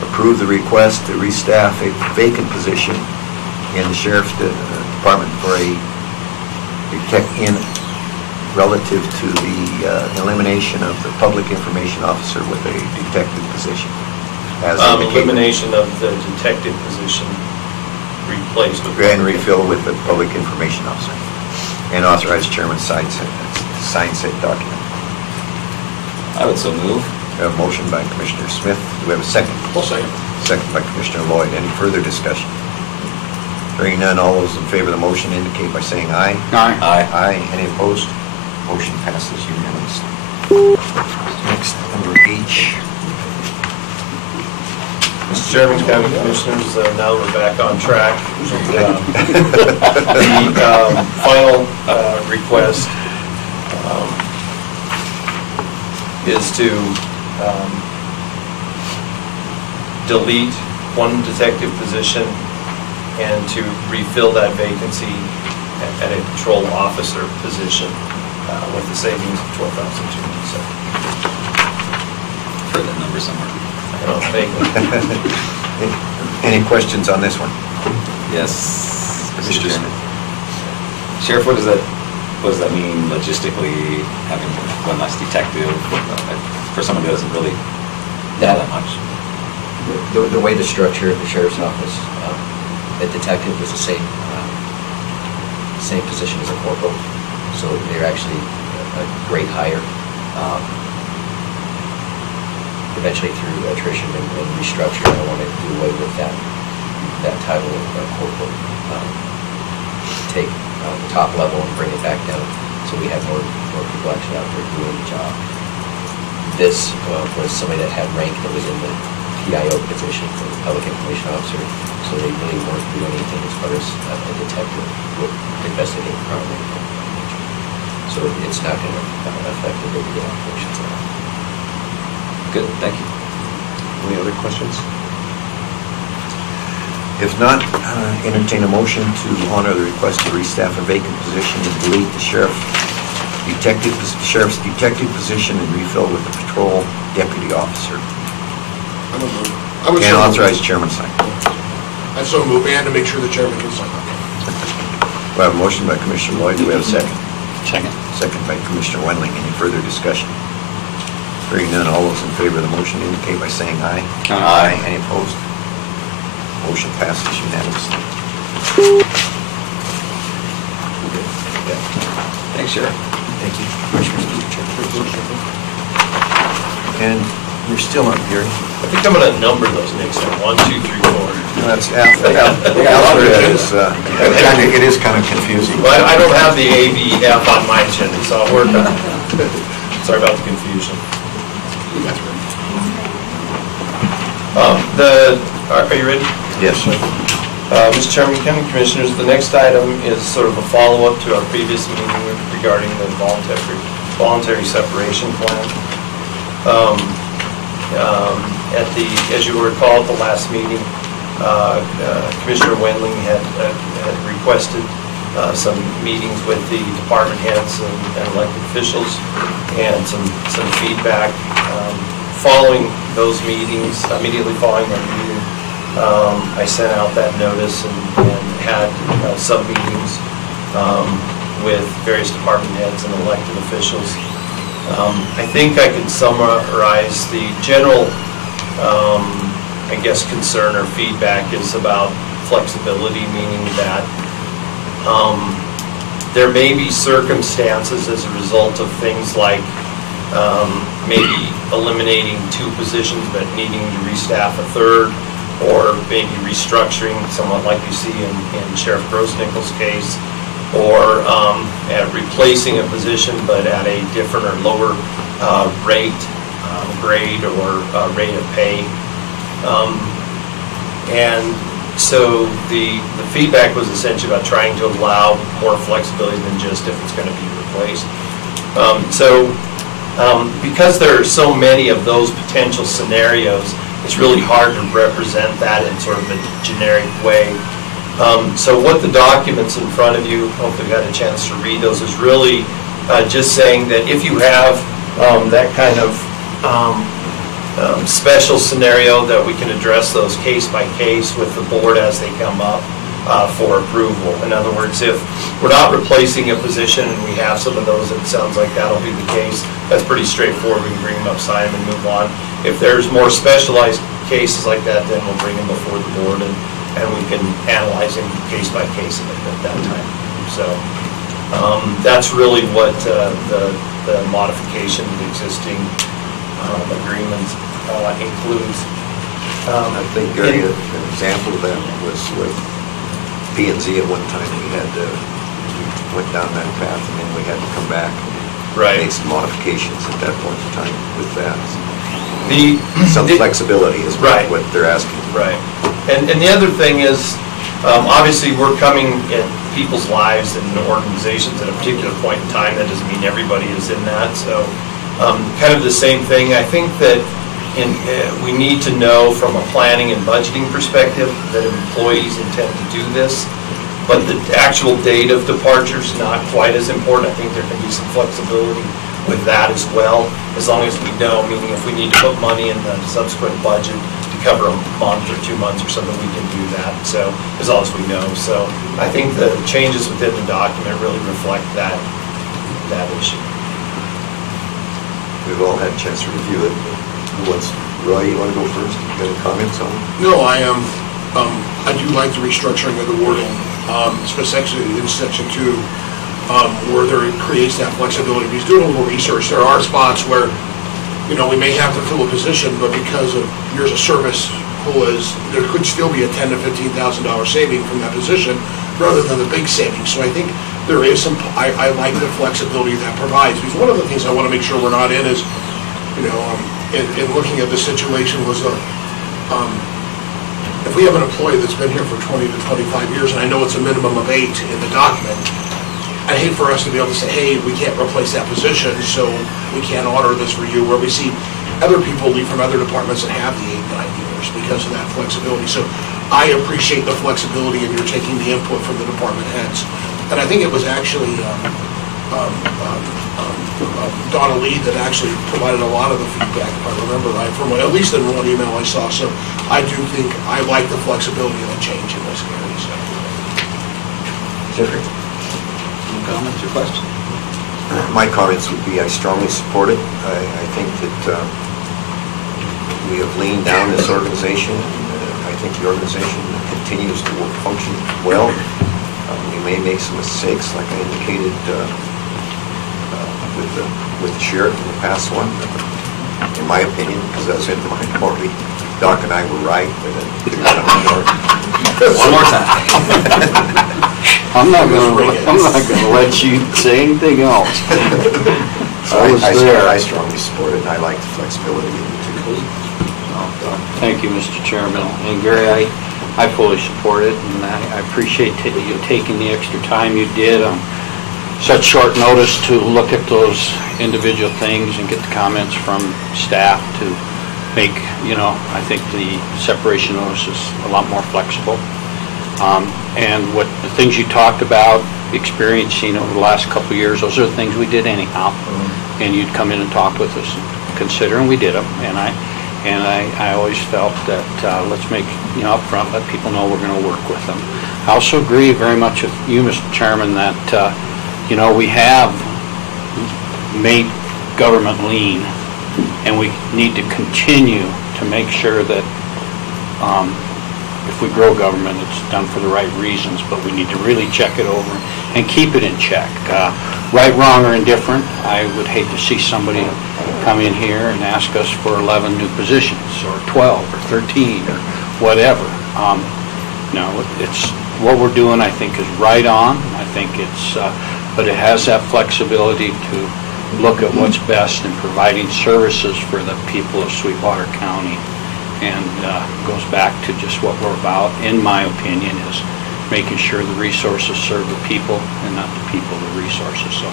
approve the request to restaff a vacant position in the Sheriff's Department for a relative to the elimination of the public information officer with a detective position. As indicated. Elimination of the detective position replaced with... And refill with the public information officer. And authorize chairman to sign said document. I would so move. We have a motion by Commissioner Smith. Do we have a second? I'll second. Second by Commissioner Lloyd. Any further discussion? Hearing none, all those in favor of the motion indicate by saying aye. Aye. Aye. Aye. Any opposed? Motion passes unanimously. Next, number H. Mr. Chairman, County Commissioners, now that we're back on track. The final request is to delete one detective position and to refill that vacancy at a patrol officer position with the savings of $12,270. Heard that number somewhere. Any questions on this one? Yes. Mr. Chairman. Sheriff, what does that mean logistically, having one less detective, for someone who doesn't really know that much? The way the structure of the sheriff's office, the detective was the same position as a corporal, so they're actually a great hire. Eventually, through attrition and restructuring, I want to do away with that title of corporal. Take the top level and bring it back down, so we have more people actually out there doing the job. This was somebody that had rank that was in the PIO position, the public information officer, so they really weren't doing anything as far as a detective would investigate crime. So it's not going to affect the day-to-day operations at all. Good, thank you. Any other questions? If not, entertain a motion to honor the request to restaff a vacant position and delete the sheriff's detective position and refill with the patrol deputy officer. I would And so authorize move. chairman to sign. I so move, and to make sure the chairman can sign. We have a motion by Commissioner Lloyd. Do we have a second? Second. Second by Commissioner Wendling. Any further discussion? Hearing none, all those in favor of the motion indicate by saying aye. Aye. Any opposed? Motion passes unanimously. Thanks, Sheriff. Thank you. And you're still up, Gary. I think I'm going to number those next time, 1, 2, 3, 4. That's alphabet is, it is kind of confusing. Well, I don't have the A, B, F on my agenda, so I'll work on it. Sorry about the confusion. Are you ready? Yes, sir. Mr. Chairman, County Commissioners, the next item is sort of a follow-up to our previous meeting regarding the voluntary separation plan. As you recall, at the last meeting, Commissioner Wendling had requested some meetings with the department heads and elected officials and some feedback. Following those meetings, immediately following that meeting, I sent out that notice and had some meetings with various department heads and elected officials. I think I can summarize the general, concern or feedback is about flexibility, meaning that there may be circumstances as a result of things like maybe eliminating 2 positions but needing to restaff a third, or maybe restructuring, somewhat like you see in Sheriff Grossnickel's case, or replacing a position but at a different or lower rate, grade, or rate of pay. And so the feedback was essentially about trying to allow more flexibility than just if it's going to be replaced. Because there are so many of those potential scenarios, it's really hard to represent that in sort of a generic way. So what the documents in front of you, hopefully you had a chance to read those, is really just saying that if you have that kind of special scenario, that we can address those case by case with the board as they come up for approval. In other words, if we're not replacing a position and we have some of those, it sounds like that'll be the case. That's pretty straightforward. We can bring them up, sign them, and move on. If there's more specialized cases like that, then we'll bring them before the board and we can analyze them case by case at that time. So that's really what the modification of the existing agreement includes. I think, Gary, an example of that was with P&Z at one time. We went down that path, and then we had to come back and make some modifications at that point in time with that. Some flexibility is what they're asking. Right. And the other thing is, obviously, we're coming in people's lives and organizations at a particular point in time. That doesn't mean everybody is in that. So kind of the same thing. I think that we need to know from a planning and budgeting perspective that employees intend to do this, but the actual date of departure is not quite as important. I think there can be some flexibility with that as well, as long as we know, meaning if we need to put money in the subsequent budget to cover a month or 2 months or something, we can do that, so as long as we know. So I think the changes within the document really reflect that issue. We've all had a chance to review it. Roy, you want to go first? You got any comments on it? No, I do like the restructuring of the wording, especially in section 2, where it creates that flexibility. He's doing a little research. There are spots where, we may have to fill a position, but because of years of service, there could still be a $10,000 to $15,000 saving from that position, rather than the big savings. So I think there is some. I like the flexibility that provides. Because one of the things I want to make sure we're not in is, in looking at the situation was if we have an employee that's been here for 20 to 25 years, and I know it's a minimum of 8 in the document, I'd hate for us to be able to say, hey, we can't replace that position, so we can't honor this for you, where we see other people leave from other departments that have the 8, 9 years because of that flexibility. So I appreciate the flexibility, and you're taking the input from the department heads. And I think it was actually Donna Lee that actually provided a lot of the feedback, if I remember right, from at least in one email I saw. So I do think I like the flexibility of the change in this area. So. Jeffrey? Any comments or questions? My comments would be I strongly support it. I think that we have leaned down this organization. I think the organization continues to function well. We may make some mistakes, like I indicated with the sheriff in the past one. In my opinion, because I was in the minority, Doc and I were right, but one more time. I'm not going to let you say anything else. So I strongly support it, and I like the flexibility of it too. Thank you, Mr. Chairman. And Gary, I fully support it, and I appreciate you taking the extra time you did on such short notice to look at those individual things and get the comments from staff to make, I think the separation notice is a lot more flexible. And what the things you talked about experiencing over the last couple of years, those are the things we did anyhow. And you'd come in and talk with us and consider, and we did them. And I always felt that let's make, up front, let people know we're going to work with them. I also agree very much with you, Mr. Chairman, that, we have made government lean, and we need to continue to make sure that if we grow government, it's done for the right reasons, but we need to really check it over and keep it in check. Right, wrong, or indifferent, I would hate to see somebody come in here and ask us for 11 new positions, or 12, or 13, or whatever. It's what we're doing, I think, is right on. I think it's, but it has that flexibility to look at what's best in providing services for the people of Sweetwater County. And goes back to just what we're about, in my opinion, is making sure the resources serve the people and not the people the resources. So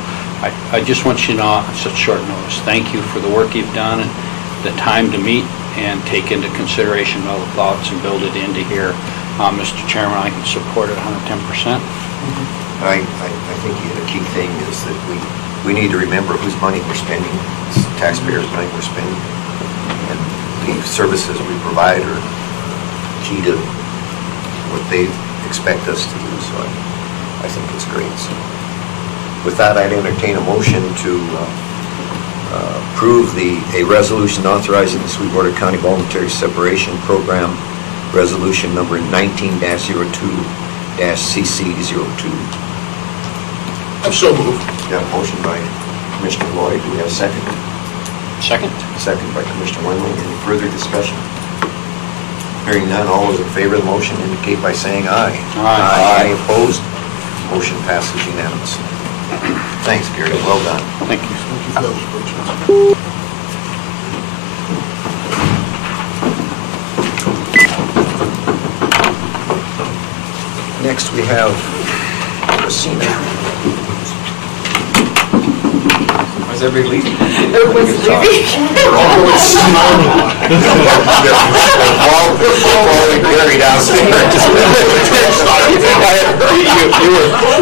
I just want you to know, at such short notice, thank you for the work you've done and the time to meet and take into consideration all the thoughts and build it into here Mr. Chairman, I can support it 110%. I think the key thing is that we need to remember whose money we're spending. It's taxpayers' money we're spending. And the services we provide are key to what they expect us to do. So I think it's great. So with that, I'd entertain a motion to approve a resolution authorizing the Sweetwater County Voluntary Separation Program, resolution number 19-02-CC02. I'm so moved. Got a motion by Commissioner Lloyd. Do we have a second? Second. Second by Commissioner Wendling. Any further discussion? Hearing none, all those in favor of the motion indicate by saying aye. Aye. Aye. Opposed? Motion passes unanimously. Thanks, Gary. Well done. Thank you. Thank you for those corrections. Next, we have Racina. Where's everybody leaving? Everyone's leaving. Gary downstairs.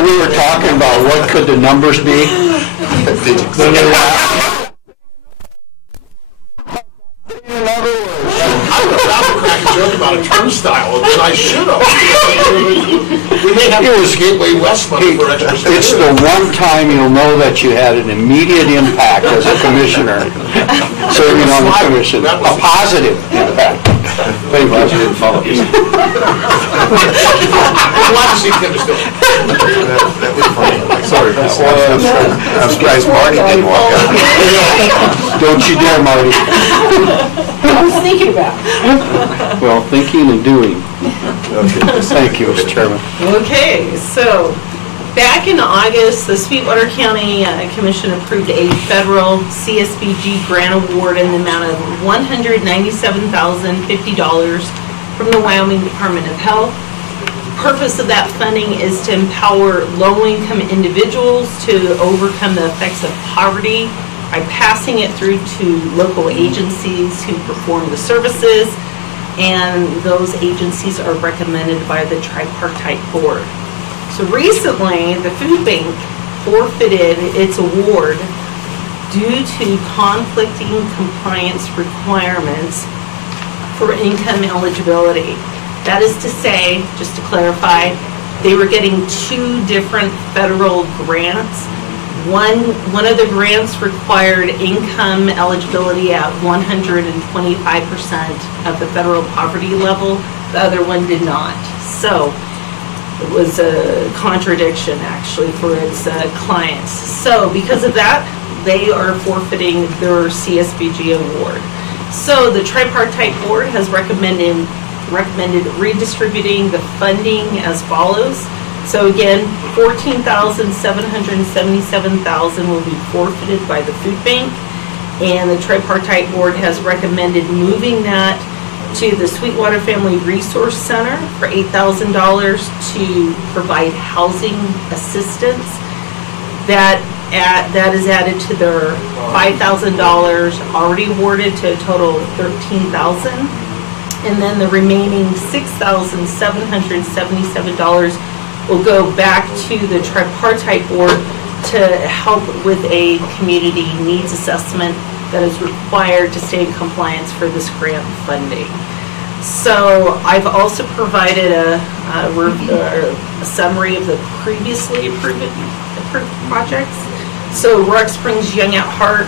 We were talking about what could the numbers be. I would crack a joke about a turnstile, and I should have. We may have to use Gateway West money for extra. It's the one time you'll know that you had an immediate impact as a commissioner, serving on the commission, a positive impact. Thank you. You didn't follow me. I'm glad to see Tim still. That was funny. Sorry. I'm surprised Marty didn't walk out. Don't you dare, Marty. I was thinking about. Well, thinking and doing. Thank you, Mr. Chairman. Okay, so back in August, the Sweetwater County Commission approved a federal CSBG grant award in the amount of $197,050 from the Wyoming Department of Health. Purpose of that funding is to empower low-income individuals to overcome the effects of poverty by passing it through to local agencies who perform the services, and those agencies are recommended by the tripartite board. So recently, the food bank forfeited its award due to conflicting compliance requirements for income eligibility. That is to say, just to clarify, they were getting two different federal grants. One of the grants required income eligibility at 125% of the federal poverty level. The other one did not. So it was a contradiction, actually, for its clients. So because of that, they are forfeiting their CSBG award. So the tripartite board has recommended redistributing the funding as follows. So again, $14,777,000 will be forfeited by the food bank, and the tripartite board has recommended moving that to the Sweetwater Family Resource Center for $8,000 to provide housing assistance. That is added to their $5,000 already awarded to a total of $13,000, and then the remaining $6,777 will go back to the tripartite board to help with a community needs assessment that is required to stay in compliance for this grant funding. So I've also provided a summary of the previously approved projects. So Rock Springs Young at Heart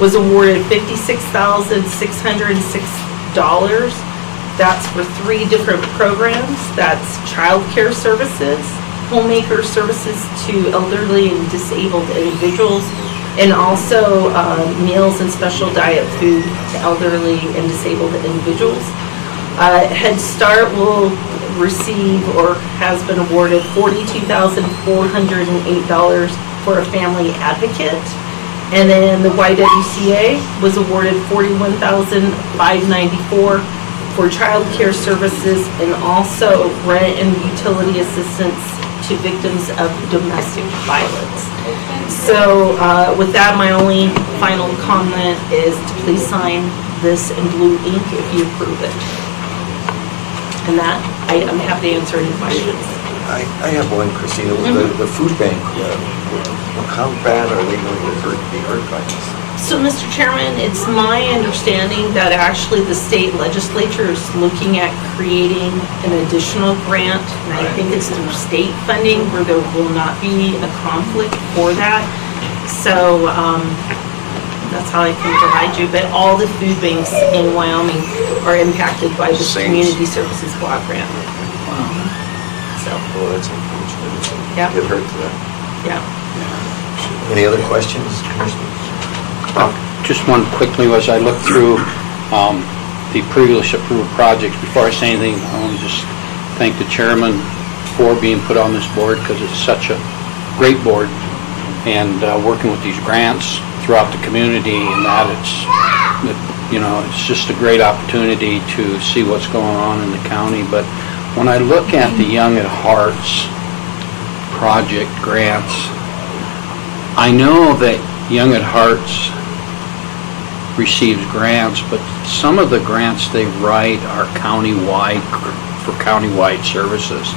was awarded $56,606. That's for 3 different programs. That's child care services, homemaker services to elderly and disabled individuals, and also meals and special diet food to elderly and disabled individuals. Head Start will receive or has been awarded $42,408 for a family advocate. And then the YWCA was awarded $41,594 for child care services, and also rent and utility assistance to victims of domestic violence. So with that, my only final comment is to please sign this in blue ink if you approve it. And that, I'm happy to answer any questions. I have one, Christina. The food bank, how bad are they going to be hurt by this? So, Mr. Chairman, it's my understanding that actually the state legislature is looking at creating an additional grant, and I think it's through state funding where there will not be a conflict for that. So, that's how I can provide you. But all the food banks in Wyoming are impacted by this community services block grant. So, Well, that's unfortunate. Yep. Get hurt to that. yeah. Any other questions, Commissioner? Just one quickly, as I look through the previously approved projects, before I say anything, I want to just thank the chairman for being put on this board, because it's such a great board, and working with these grants throughout the community, and that it's just a great opportunity to see what's going on in the county. But when I look at the Young at Hearts project grants, I know that Young at Hearts receives grants, but some of the grants they write are countywide, for countywide services.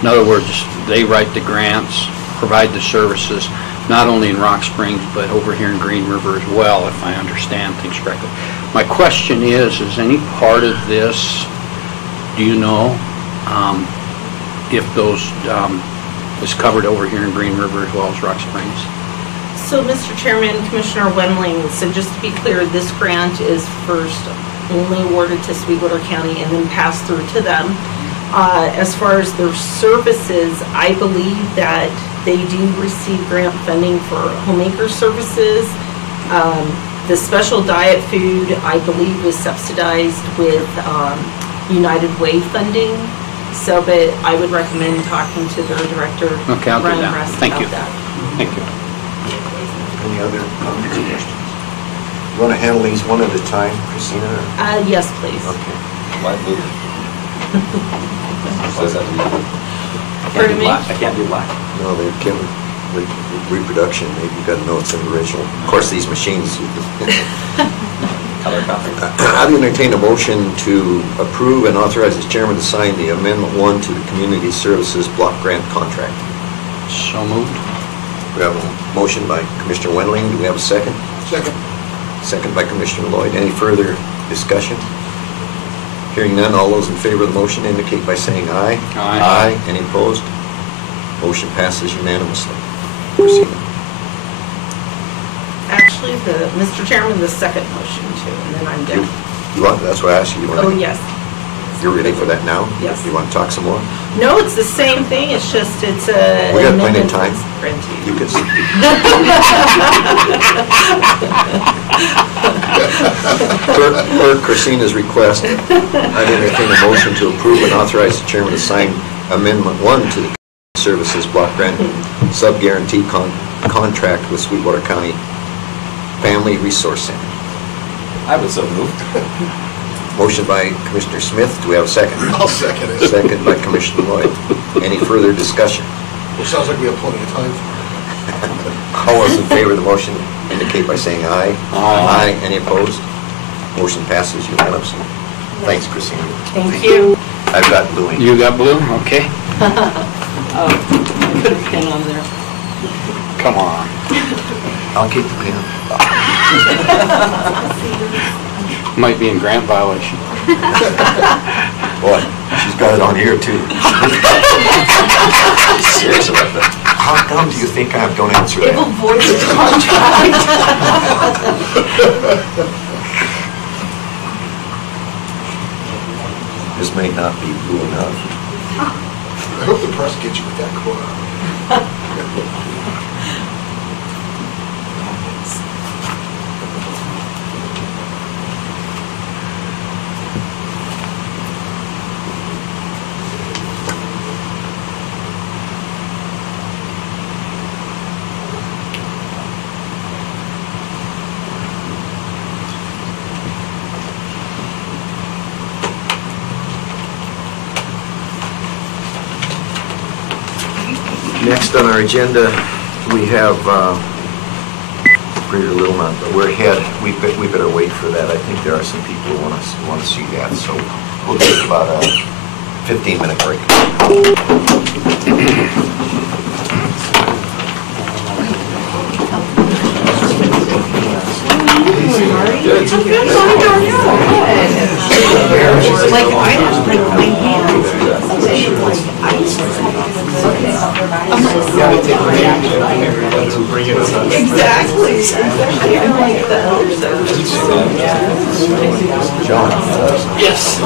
In other words, they write the grants, provide the services, not only in Rock Springs, but over here in Green River as well, if I understand things correctly. My question is any part of this, do you know, if those is covered over here in Green River as well as Rock Springs? So, Mr. Chairman, Commissioner Wendling, so just to be clear, this grant is first only awarded to Sweetwater County and then passed through to them. As far as their services, I believe that they do receive grant funding for homemaker services. The special diet food, I believe, is subsidized with United Way funding. So, but I would recommend talking to their director, Okay, I'll do Ryan that. Rest, Thank about you. that. Thank you. Any other comments or questions? You want to handle these one at a time, Christina? or- Yes, please. Okay. Why move? Why does that have to be? Pardon me? I can't do black. No, they can't, reproduction, you've got to know it's in the original. Of course, these machines, Color copy. I'd entertain a motion to approve and authorize the chairman to sign the Amendment 1 to the Community Services Block Grant Contract. So moved. We have a motion by Commissioner Wendling. Do we have a second? Second. Second by Commissioner Lloyd. Any further discussion? Hearing none, all those in favor of the motion indicate by saying aye. Aye. Any opposed? Motion passes unanimously. Proceed. Actually, Mr. Chairman, the second motion too, and then I'm done. You want, that's why I asked you. You want Oh, to- yes. You're ready for that now? Yes. You want to talk some more? No, it's the same thing, it's just, it's a. We got plenty of amendment time. that's printed. You could. Per Christina's request, I'd entertain a motion to approve and authorize the chairman to sign Amendment 1 to the Services Block Grant Sub-Guarantee Contract with Sweetwater County Family Resource Center. I would so move. Motion by Commissioner Smith. Do we have a second? I'll second it. Second by Commissioner Lloyd. Any further discussion? Well, sounds like we have plenty of time for it. All those in favor of the motion indicate by saying aye. Aye. Any opposed? Motion passes unanimously. Thanks, Christina. Thank you. I've got blue ink. You got blue? Okay. Oh, I put a pin on there. Come on. I'll keep the pen. Might be in grant violation. Boy, she's got it on here too. Serious about that. How come do you think I don't answer It that? will void the contract. This may not be blue enough. I hope the press gets you with that quote. Next on our agenda, we have pretty little amount, but we're ahead. We better wait for that. I think there are some people who want to see that, so we'll take about a 15-minute break. Like, I just like my hands. Exactly. John? Yes.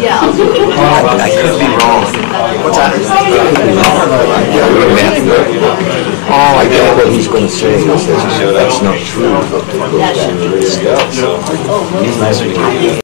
Yeah. I could be wrong. What's that? Oh, I get what he's going to say. That's not true. He's nicer to you.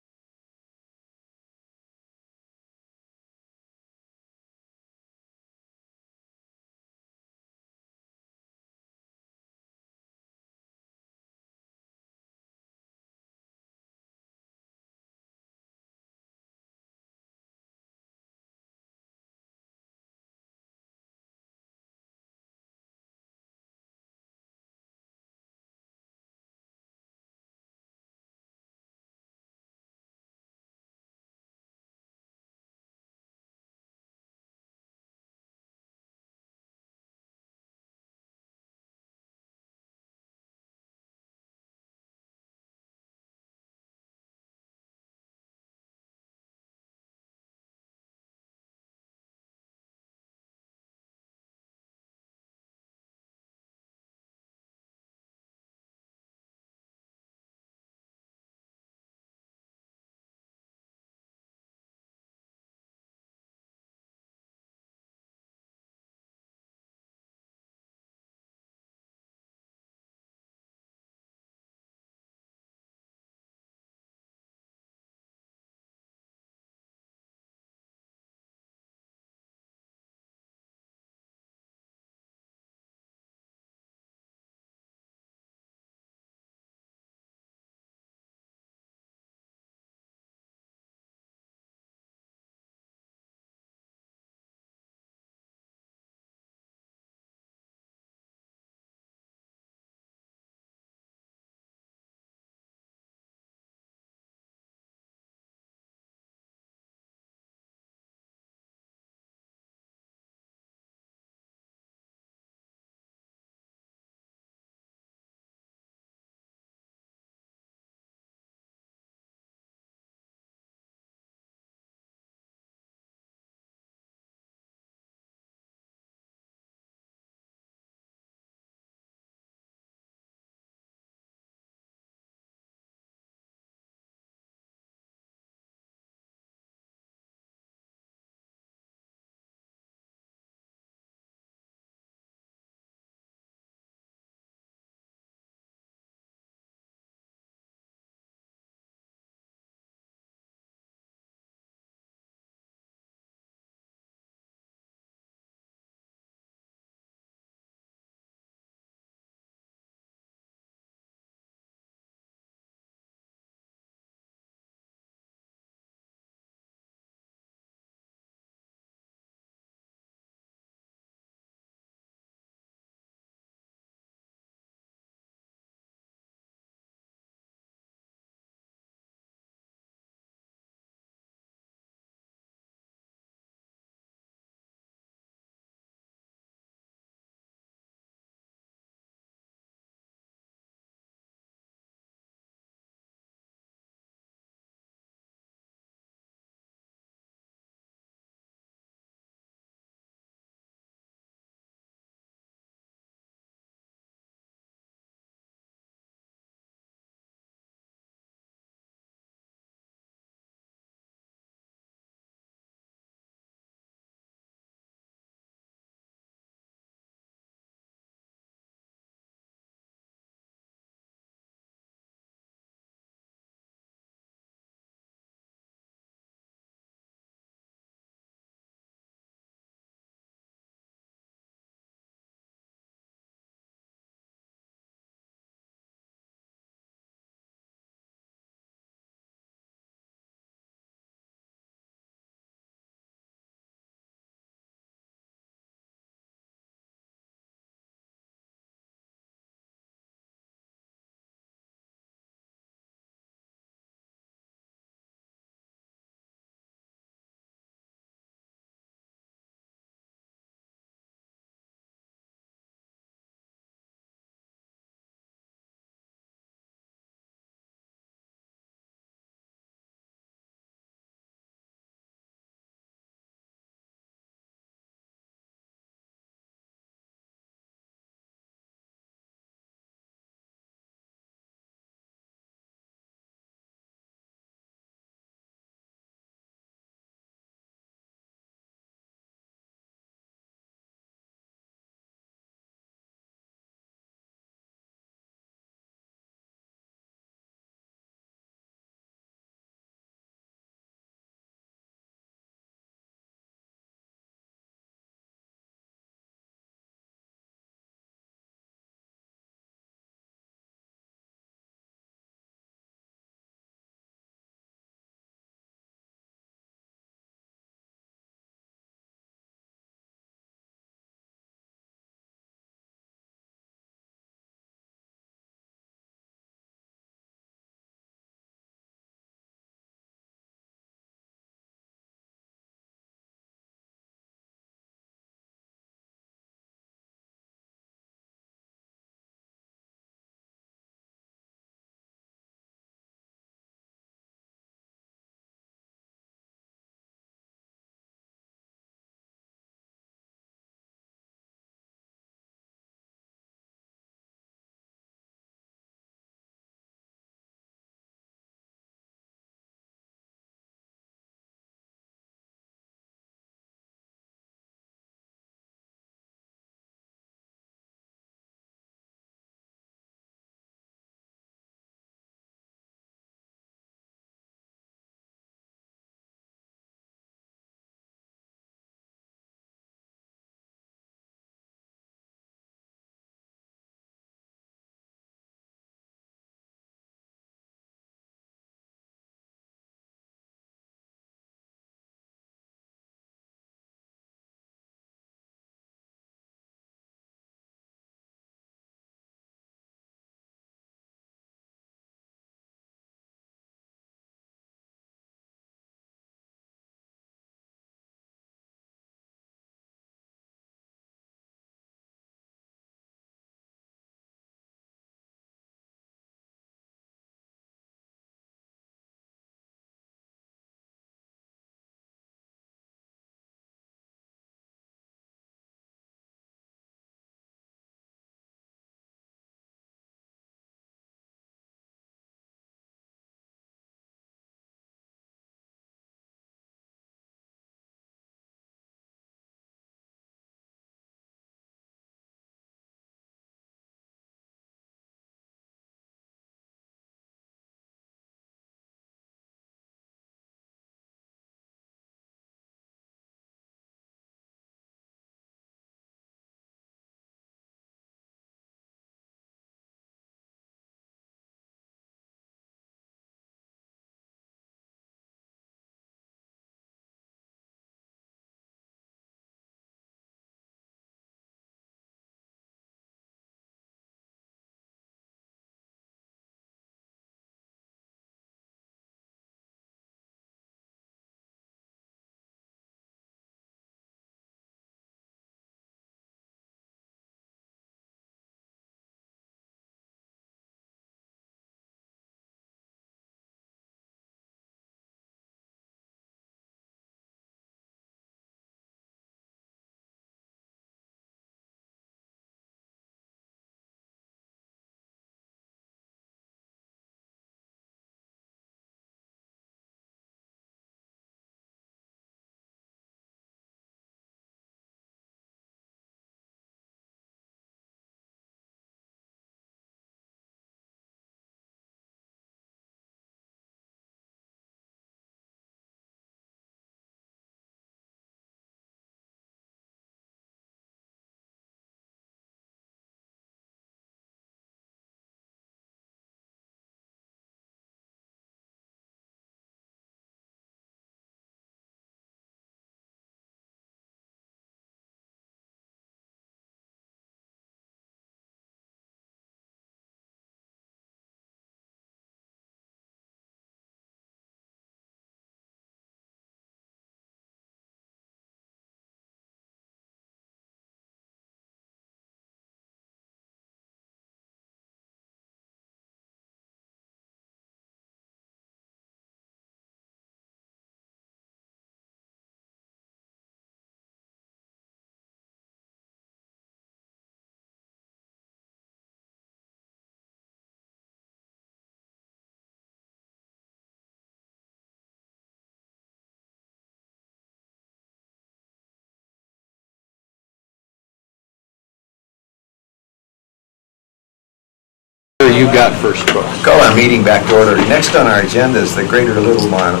You got first choice. Call our meeting back to order. Next on our agenda is the Greater Little Mountain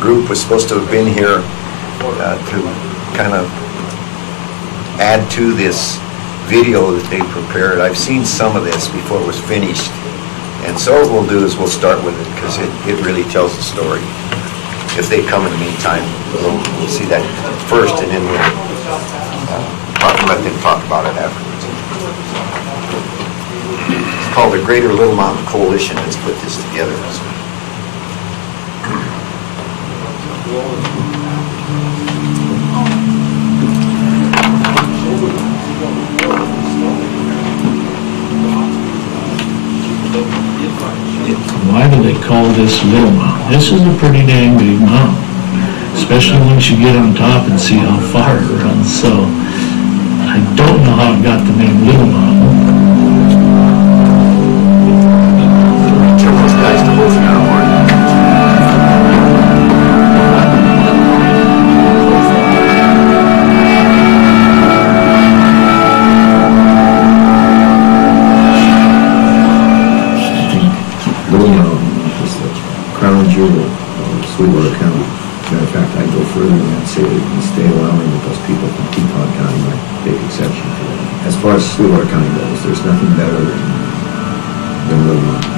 group was supposed to have been here to kind of add to this video that they prepared. I've seen some of this before it was finished. And so what we'll do is we'll start with it because it really tells the story. If they come in the meantime, we'll see that first and then we'll let them talk about it afterwards. It's called the Greater Little Mountain Coalition that's put this together. Why do they call this Little Mountain? This is a pretty dang big mountain, especially once you get on top and see how far it runs. So I don't know how it got the name Little Mountain. Tell those guys to move now. Sweetwater County. Matter of fact, I'd go further than that, say that in the state of Wyoming that those people from Teton County might take exception to that. As far as Sweetwater County goes, there's nothing better than Little Mountain.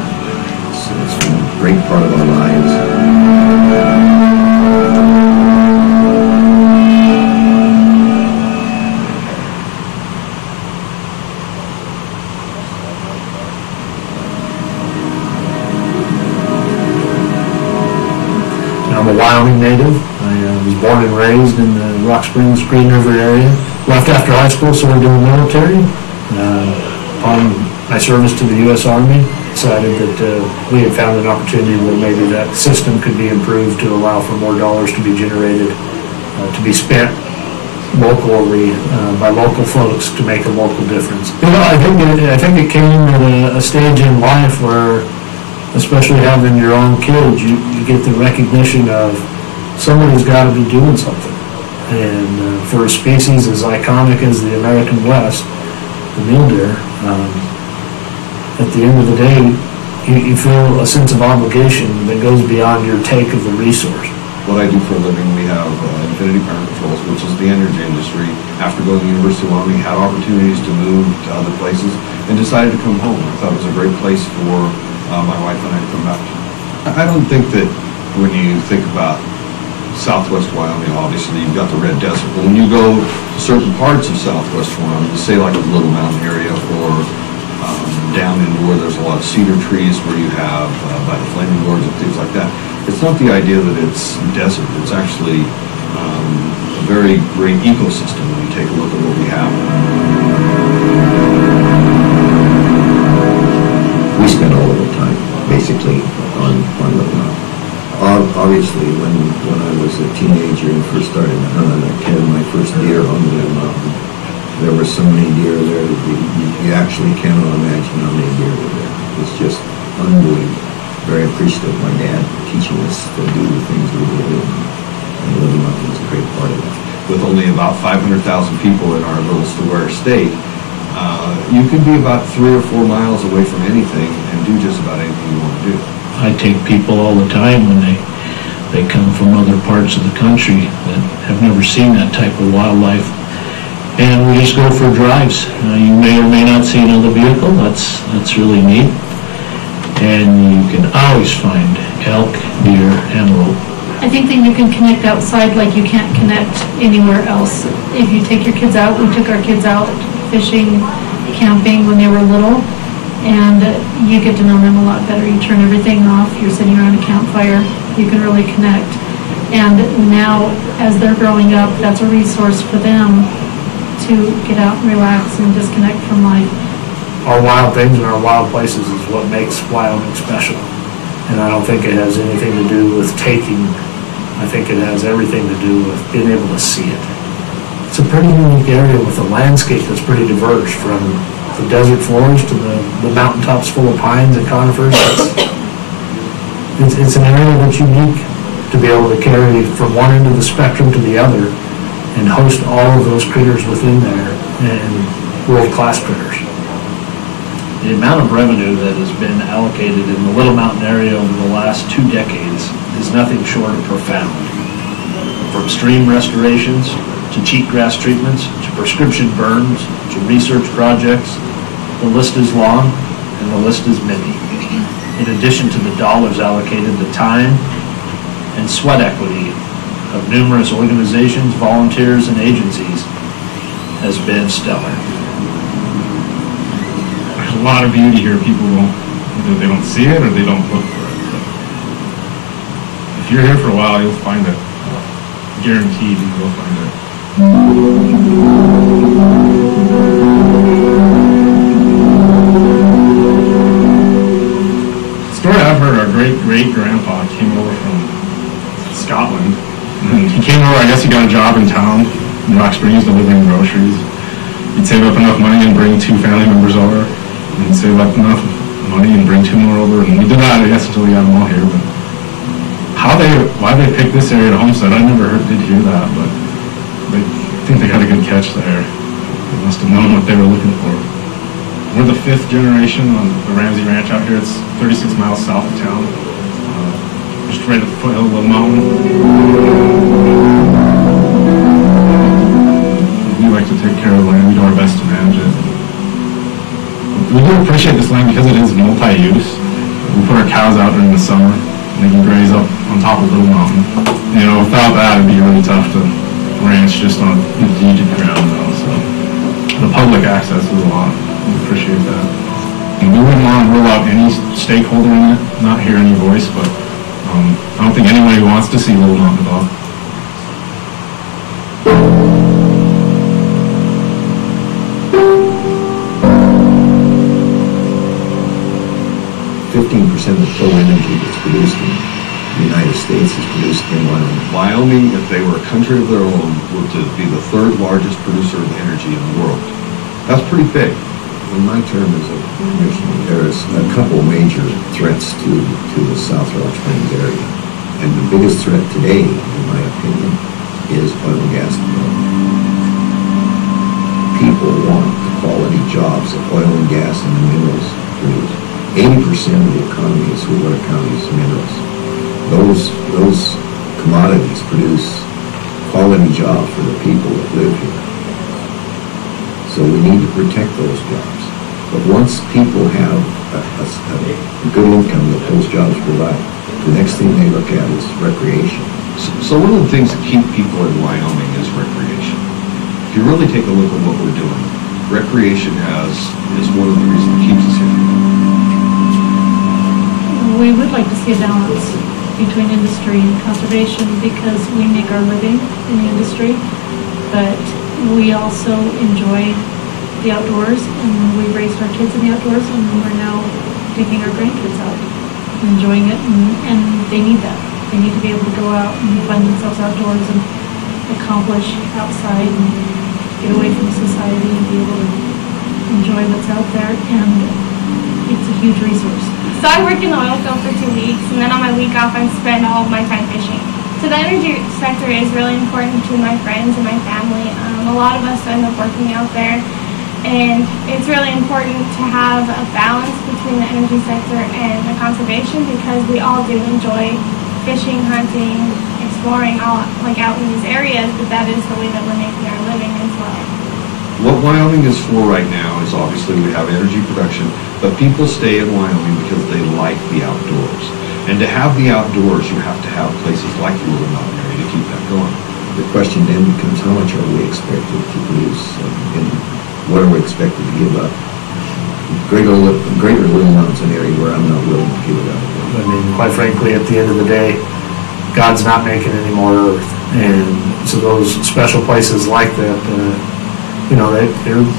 It's been a great part of our lives. I'm a Wyoming native. I was born and raised in the Rock Springs, Green River area. Left after high school, served in the military. Upon my service to the U.S. Army, decided that we had found an opportunity where maybe that system could be improved to allow for more dollars to be generated, to be spent locally by local folks to make a local difference. You know, I think it came at a stage in life where, especially having your own kids, you get the recognition of somebody's got to be doing something. And for a species as iconic as the American West, the mule deer, at the end of the day, you feel a sense of obligation that goes beyond your take of the resource. What I do for a living, we have Infinity Power Controls, which is the energy industry. After going to the University of Wyoming, had opportunities to move to other places and decided to come home. I thought it was a great place for my wife and I to come back to. I don't think that when you think about southwest Wyoming, obviously you've got the Red Desert, but when you go to certain parts of southwest Wyoming, say like the Little Mountain area or down into where there's a lot of cedar trees where you have by the Flaming Gorge and things like that, it's not the idea that it's desert. It's actually a very great ecosystem when you take a look at what we have. We spent all of our time basically on Little Mountain. Obviously, when I was a teenager and first started to hunt, I killed my first deer on the Little Mountain. There were so many deer there that you actually cannot imagine how many deer were there. It's just unbelievable. Very appreciative of my dad teaching us to do the things we did, and Little Mountain was a great part of that. With only about 500,000 people in our little Sweetwater state, you can be about 3 or 4 miles away from anything and do just about anything you want to do. I take people all the time when they come from other parts of the country that have never seen that type of wildlife, and we just go for drives. You may or may not see another vehicle. That's really neat, and you can always find elk, deer, antelope. I think that you can connect outside like you can't connect anywhere else. If you take your kids out, we took our kids out fishing, camping when they were little, and you get to know them a lot better. You turn everything off, you're sitting around a campfire, you can really connect. And now, as they're growing up, that's a resource for them to get out and relax and disconnect from life. Our wild things and our wild places is what makes Wyoming special. And I don't think it has anything to do with taking. I think it has everything to do with being able to see it. It's a pretty unique area with a landscape that's pretty diverse, from the desert floors to the mountaintops full of pines and conifers. It's an area that's unique to be able to carry from one end of the spectrum to the other and host all of those critters within there, and world-class critters. The amount of revenue that has been allocated in the Little Mountain area over the last 2 decades is nothing short of profound. From stream restorations, to cheatgrass treatments, to prescription burns, to research projects, the list is long and the list is many. In addition to the dollars allocated, the time and sweat equity of numerous organizations, volunteers, and agencies has been stellar. There's a lot of beauty here. People don't, either they don't see it or they don't look for it. But if you're here for a while, you'll find it. Guaranteed, you will find it. The story I've heard, our great-great-grandpa came over from Scotland. And he came over, I guess he got a job in town in Rock Springs delivering groceries. He'd save up enough money and bring 2 family members over. And he'd save up enough money and bring 2 more over. And we did that, I guess, until we got them all here. But why they picked this area to homestead, I never did hear that. But I think they got a good catch there. They must have known what they were looking for. We're the 5th generation on the Ramsey Ranch out here. It's 36 miles south of town. Just right at the foothill of the mountain. We like to take care of the land. We do our best to manage it. We do appreciate this land because it is multi-use. We put our cows out during the summer, and they can graze up on top of Little Mountain. You know, without that, it'd be really tough to ranch just on deeded ground, though. So the public access is a lot. We appreciate that. And we wouldn't want to rule out any stakeholder in it, not hear any voice, but I don't think anybody wants to see Little Mountain at all. 15% of the total energy that's produced in the United States is produced in Wyoming. Wyoming, if they were a country of their own, would be the 3rd largest producer of energy in the world. That's pretty big. In my term as a commissioner, there is a couple major threats to the South Rock Springs area. And the biggest threat today, in my opinion, is oil and gas development. People want the quality jobs that oil and gas and the minerals produce. 80% of the economy in Sweetwater County is minerals. Those commodities produce quality jobs for the people that live here. So we need to protect those jobs. But once people have a good income that those jobs provide, the next thing they look at is recreation. So one of the things that keep people in Wyoming is recreation. If you really take a look at what we're doing, recreation is one of the reasons that keeps us here. We would like to see a balance between industry and conservation because we make our living in the industry, but we also enjoy the outdoors, and we raised our kids in the outdoors, and we're now taking our grandkids out, enjoying it, and they need that. They need to be able to go out and find themselves outdoors and accomplish outside and get away from society and be able to enjoy what's out there, and it's a huge resource. So I work in the oil field for 2 weeks, and then on my week off I spend all of my time fishing. So the energy sector is really important to my friends and my family. A lot of us end up working out there, and it's really important to have a balance between the energy sector and the conservation because we all do enjoy fishing, hunting, exploring, all like out in these areas, but that is the way that we're making our living as well. What Wyoming is for right now is obviously we have energy production, but people stay in Wyoming because they like the outdoors. And to have the outdoors, you have to have places like the Little Mountain area to keep that going. The question then becomes how much are we expected to produce and what are we expected to give up? Greater Little Mountain's an area where I'm not willing to give it up. I mean, quite frankly, at the end of the day, God's not making any more earth. And so those special places like that,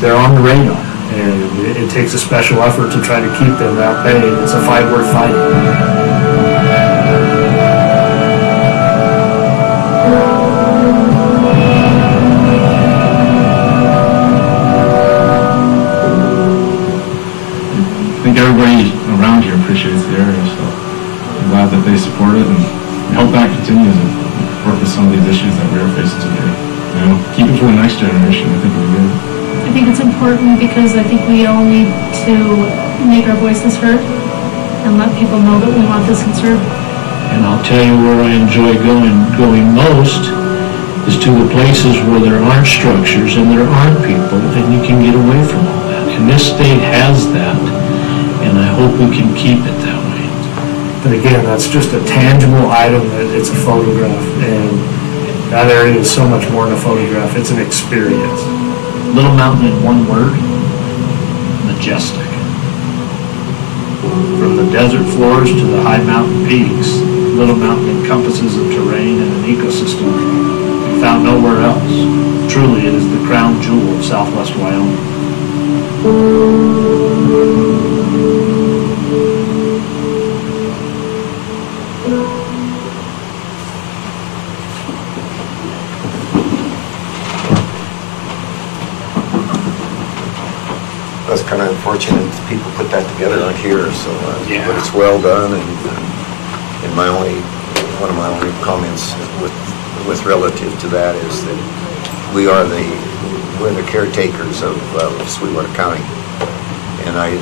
they're on the radar. And it takes a special effort to try to keep them at bay. It's a fight worth fighting. I think everybody around here appreciates the area, so I'm glad that they support it and hope that continues and work with some of these issues that we are facing today. Keep it for the next generation. I think it'll be good. I think it's important important because I think we all need to make our voices heard and let people know that we want this conserved. And I'll tell you where I enjoy going most is to the places where there aren't structures and there aren't people, and you can get away from all that. And this state has that, and I hope we can keep it that way. But again, that's just a tangible item. It's a photograph, and that area is so much more than a photograph. It's an experience. Little Mountain in one word: majestic. From the desert floors to the high mountain peaks, Little Mountain encompasses a terrain and an ecosystem found nowhere else. Truly, it is the crown jewel of southwest Wyoming. That's kind of unfortunate that people put that together on here, so, Yeah. but it's well done, and one of my only comments with relative to that is that we're the caretakers of Sweetwater County, and I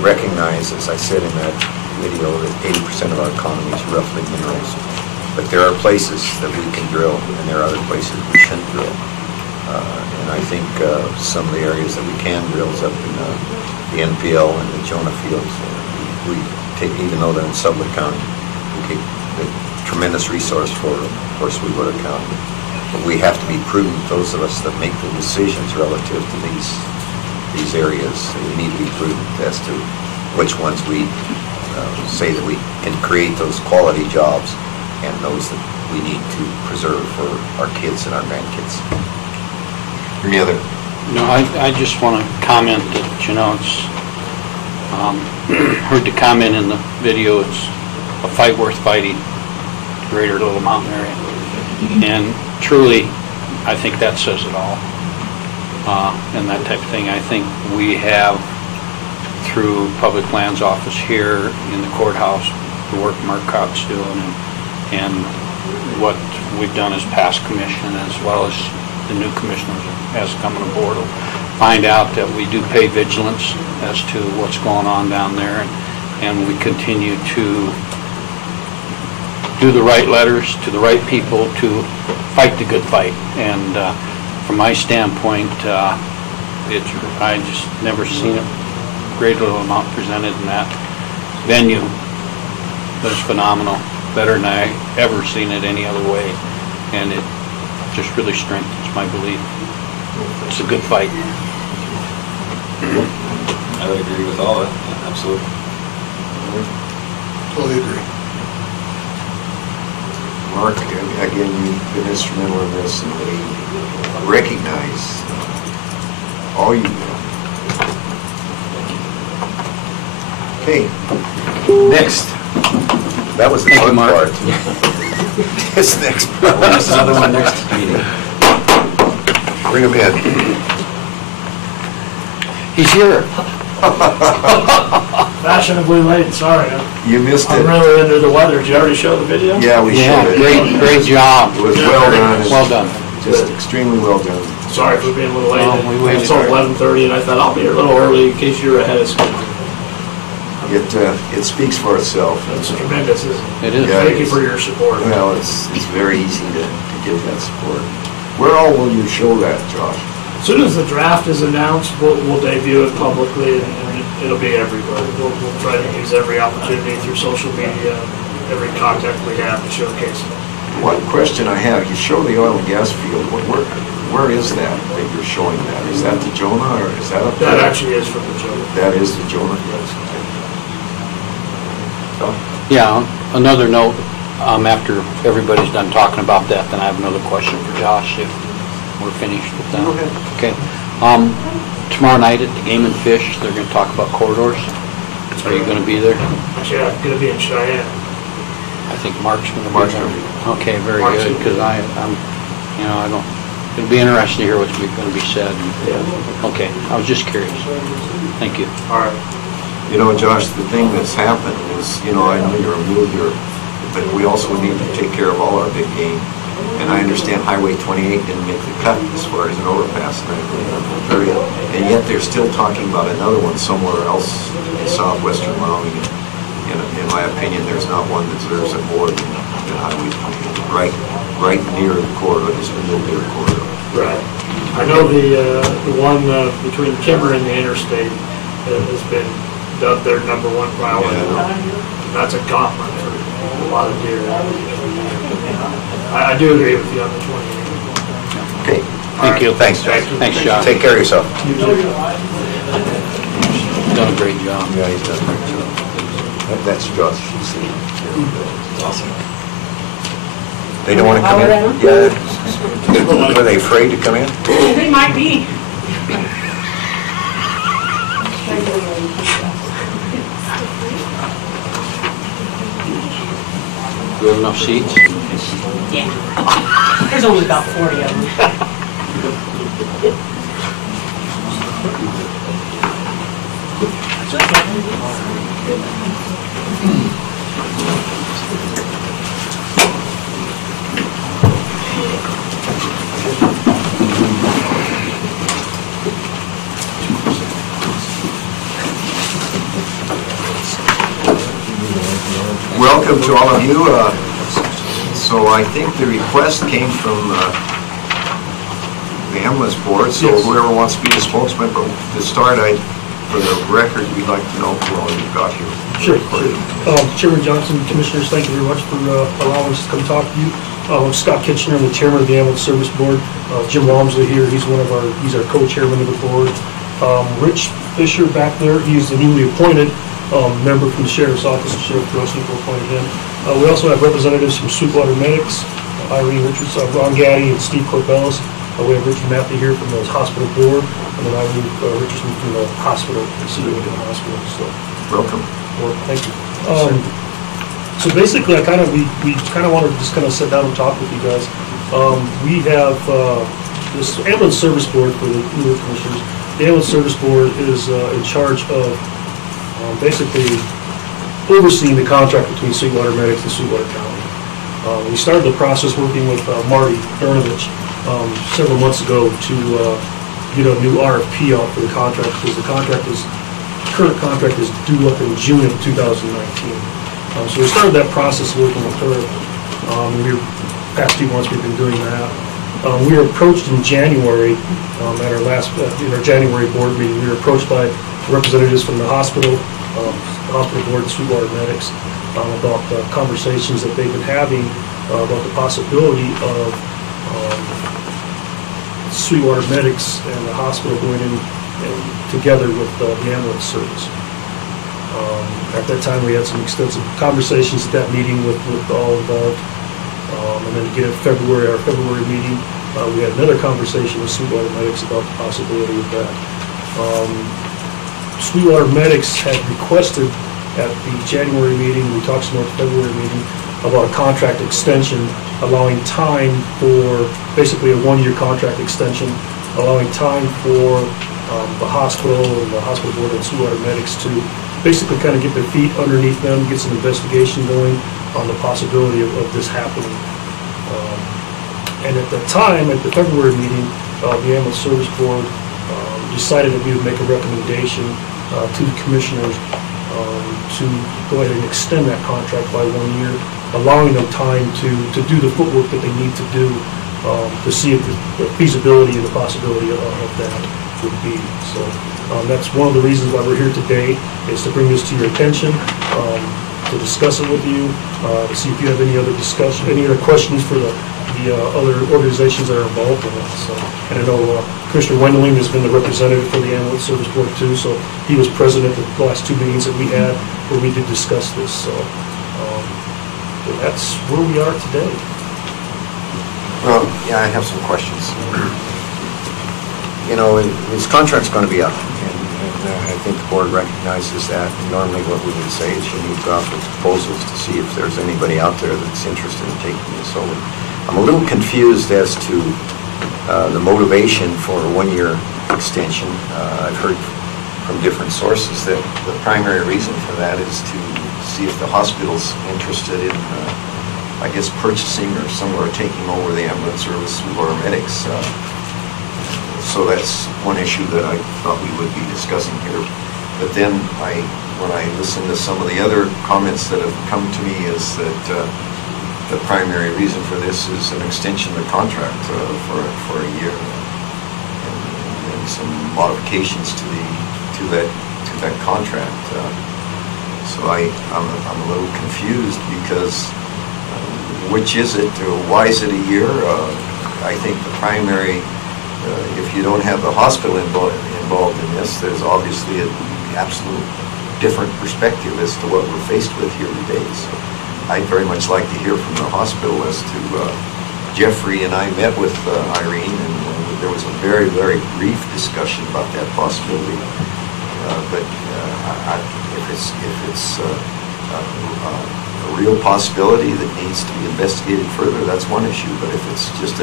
recognize, as I said in that video, that 80% of our economy is roughly minerals, but there are places that we can drill, and there are other places we shouldn't drill. And I think some of the areas that we can drill is up in the NPL and the Jonah fields. We take, even though they're in Sublette County, we take a tremendous resource for Sweetwater County. But we have to be prudent, those of us that make the decisions relative to these areas. We need to be prudent as to which ones we say that we can create those quality jobs and those that we need to preserve for our kids and our grandkids. Any other? No, I just want to comment that, you know, it's, heard the comment in the video, it's a fight worth fighting, greater Little Mountain area. And truly, I think that says it all. And that type of thing. I think we have, through Public Lands Office here in the courthouse, the work Marcotte's doing, and what we've done as past commission, as well as the new commissioners as coming aboard, will find out that we do pay vigilance as to what's going on down there, and we continue to do the right letters to the right people to fight the good fight. And from my standpoint, I just never seen a great little amount presented in that venue. But it's phenomenal, better than I ever seen it any other way, and it just really strengthens my belief. It's a good fight. I would agree with all of it, absolutely. Totally agree. Mark, again, you've been instrumental in this, and we recognize all you do. Okay, next. That was the fun part. This next part. This is another one next meeting. Bring him in. He's here. Fashionably late, sorry. You missed it. I'm really under the weather. Did you already show the video? Yeah, we showed it. Great job. It was well done. Well done. Just extremely well done. Sorry for being a little late. Well, we waited. It's 11:30, and I thought I'll be here a little early in case you're ahead of schedule. It speaks for itself. It's tremendous, isn't it? It is. Yeah, Thank you for your support. Well, it's very easy to give that support. Where all will you show that, Josh? As soon as the draft is announced, we'll debut it publicly, and it'll be everywhere. We'll try to use every opportunity through social media, every contact we have to showcase it. One question I have, you show the oil and gas field, where is that you're showing that? Is that the Jonah, or is that up there? That actually is from the Jonah. That is the Jonah? Yeah, another note, after everybody's done talking about that, then I have another question for Josh if we're finished with that. Go ahead. Okay. Tomorrow night at the Game and Fish, they're going to talk about corridors. Are you going to be there? Yeah, I'm going to be in Cheyenne. I think Mark's going to be there. Okay, very good, because I'm, you know, I don't, it'll be interesting to hear what's going to be said. Yeah. Okay, I was just curious. Thank you. All right. You know, Josh, the thing that's happened is, you know, I know you're a mule deer, but we also need to take care of all our big game. And I understand Highway 28 didn't make the cut as far as an overpass in that area. And yet they're still talking about another one somewhere else in southwestern Wyoming. In my opinion, there's not one that deserves it more than Highway 28, right near the corridor, this middle corridor. Right. I know the one between Kimmer and the interstate has been dubbed their #1 priority. That's a gauntlet for a lot of deer. I do agree with you on the 28. Okay. Thank you. Thanks, John. Thanks, John. Take care of yourself. Done a great job. Yeah, he's done a great job. That's Josh. Awesome. They don't want to come in? Yeah. Are they afraid to come in? They might be. Do we have enough seats? Yeah. There's only about 40 of them. Welcome to all of you. So I think the request came from the ambulance board, so whoever wants to be the spokesman, but to start, for the record, we'd like to know who all you've got here. Sure. Chairman Johnson, Commissioners, thank you very much for allowing us to come talk to you. I'm Scott Kitchener, I'm the chairman of the Ambulance Service Board. Jim Walmsley here, he's our co-chairman of the board. Rich Fisher back there, he's the newly appointed member from the Sheriff's Office, Sheriff Grosnick appointed him. We also have representatives from Sweetwater Medics, Irene Richards, Ron Gaddy, and Steve Corbellis. We have Richard Matthew here from the hospital board, and then Irene Richardson from the hospital, the City of Hospital. So, welcome. Well, thank you. So basically, we kind of wanted to just kind of sit down and talk with you guys. We have this ambulance service board for the new commissioners. The ambulance service board is in charge of basically overseeing the contract between Sweetwater Medics and Sweetwater County. We started the process working with Marty Bernovich several months ago to get a new RFP out for the contract, because the current contract is due up in June of 2019. So we started that process working with her. Past 2 months we've been doing that. We were approached in January at our last in our January board meeting. We were approached by representatives from the hospital board, and Sweetwater Medics, about the conversations that they've been having about the possibility of Sweetwater Medics and the hospital going in together with the ambulance service. At that time, we had some extensive conversations at that meeting with all involved. And then again, our February meeting, we had another conversation with Sweetwater Medics about the possibility of that. Sweetwater Medics had requested at the January meeting, we talked some more at the February meeting, about a contract extension, allowing time for basically a 1-year contract extension, allowing time for the hospital and the hospital board and Sweetwater Medics to basically kind of get their feet underneath them, get some investigation going on the possibility of this happening. And at the time, at the February meeting, the Ambulance Service Board decided that we would make a recommendation to the commissioners to go ahead and extend that contract by 1 year, allowing them time to do the footwork that they need to do to see if the feasibility and the possibility of that would be. So that's one of the reasons why we're here today, is to bring this to your attention, to discuss it with you, to see if you have any other questions for the other organizations that are involved in it. So, and I know Commissioner Wendling has been the representative for the Ambulance Service Board too, so he was present at the last 2 meetings that we had where we did discuss this. So that's where we are today. Well, yeah, I have some questions. You know, his contract's going to be up, and I think the board recognizes that. And normally what we would say is you need to go out with proposals to see if there's anybody out there that's interested in taking this over. I'm a little confused as to the motivation for a 1-year extension. I've heard from different sources that the primary reason for that is to see if the hospital's interested in I guess, purchasing or somewhere taking over the ambulance service through paramedics. So that's one issue that I thought we would be discussing here. But then when I listen to some of the other comments that have come to me is that the primary reason for this is an extension of the contract for a year and some modifications to that contract. So I'm a little confused because which is it? Why is it a year? I think the primary, if you don't have the hospital involved in this, there's obviously an absolute different perspective as to what we're faced with here today. So I'd very much like to hear from the hospital as to, Jeffrey and I met with Irene, and there was a very, very brief discussion about that possibility. But if it's a real possibility that needs to be investigated further, that's one issue. But if it's just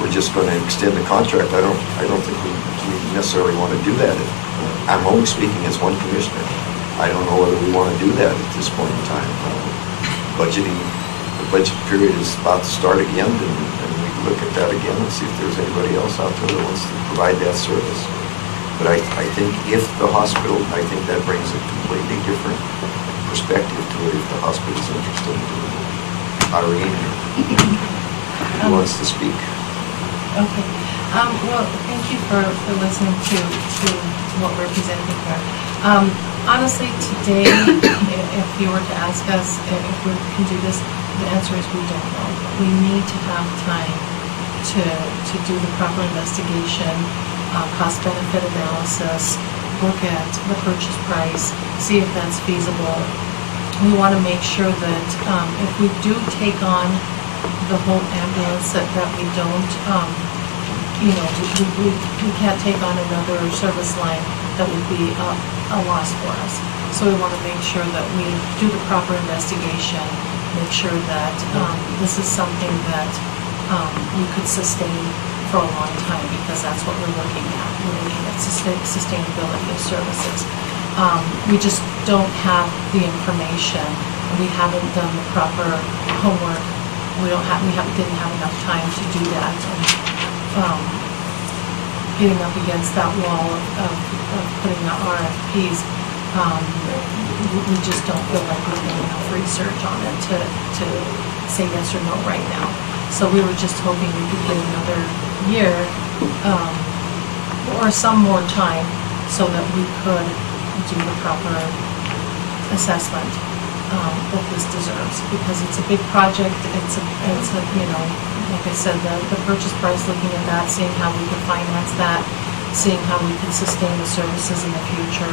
we're just going to extend the contract, I don't think we necessarily want to do that. I'm only speaking as one commissioner. I don't know whether we want to do that at this point in time. The budget period is about to start again, and we can look at that again and see if there's anybody else out there that wants to provide that service. But I think if the hospital, I think that brings a completely different perspective to it if the hospital is interested in doing it. Irene, who wants to speak? Okay. Well, thank you for listening to what we're presenting here. Honestly, today, if you were to ask us if we can do this, the answer is we don't know. We need to have time to do the proper investigation, cost-benefit analysis, look at the purchase price, see if that's feasible. We want to make sure that if we do take on the whole ambulance, that we don't, we can't take on another service line that would be a loss for us. So we want to make sure that we do the proper investigation, make sure that this is something that we could sustain for a long time, because that's what we're looking at. We're looking at sustainability of services. We just don't have the information. We haven't done the proper homework. Didn't have enough time to do that. And getting up against that wall of putting out RFPs, we just don't feel like we're doing enough research on it to say yes or no right now. So we were just hoping we could get another year or some more time so that we could do the proper assessment that this deserves, because it's a big project. It's a like I said, the purchase price, looking at that, seeing how we can finance that, seeing how we can sustain the services in the future,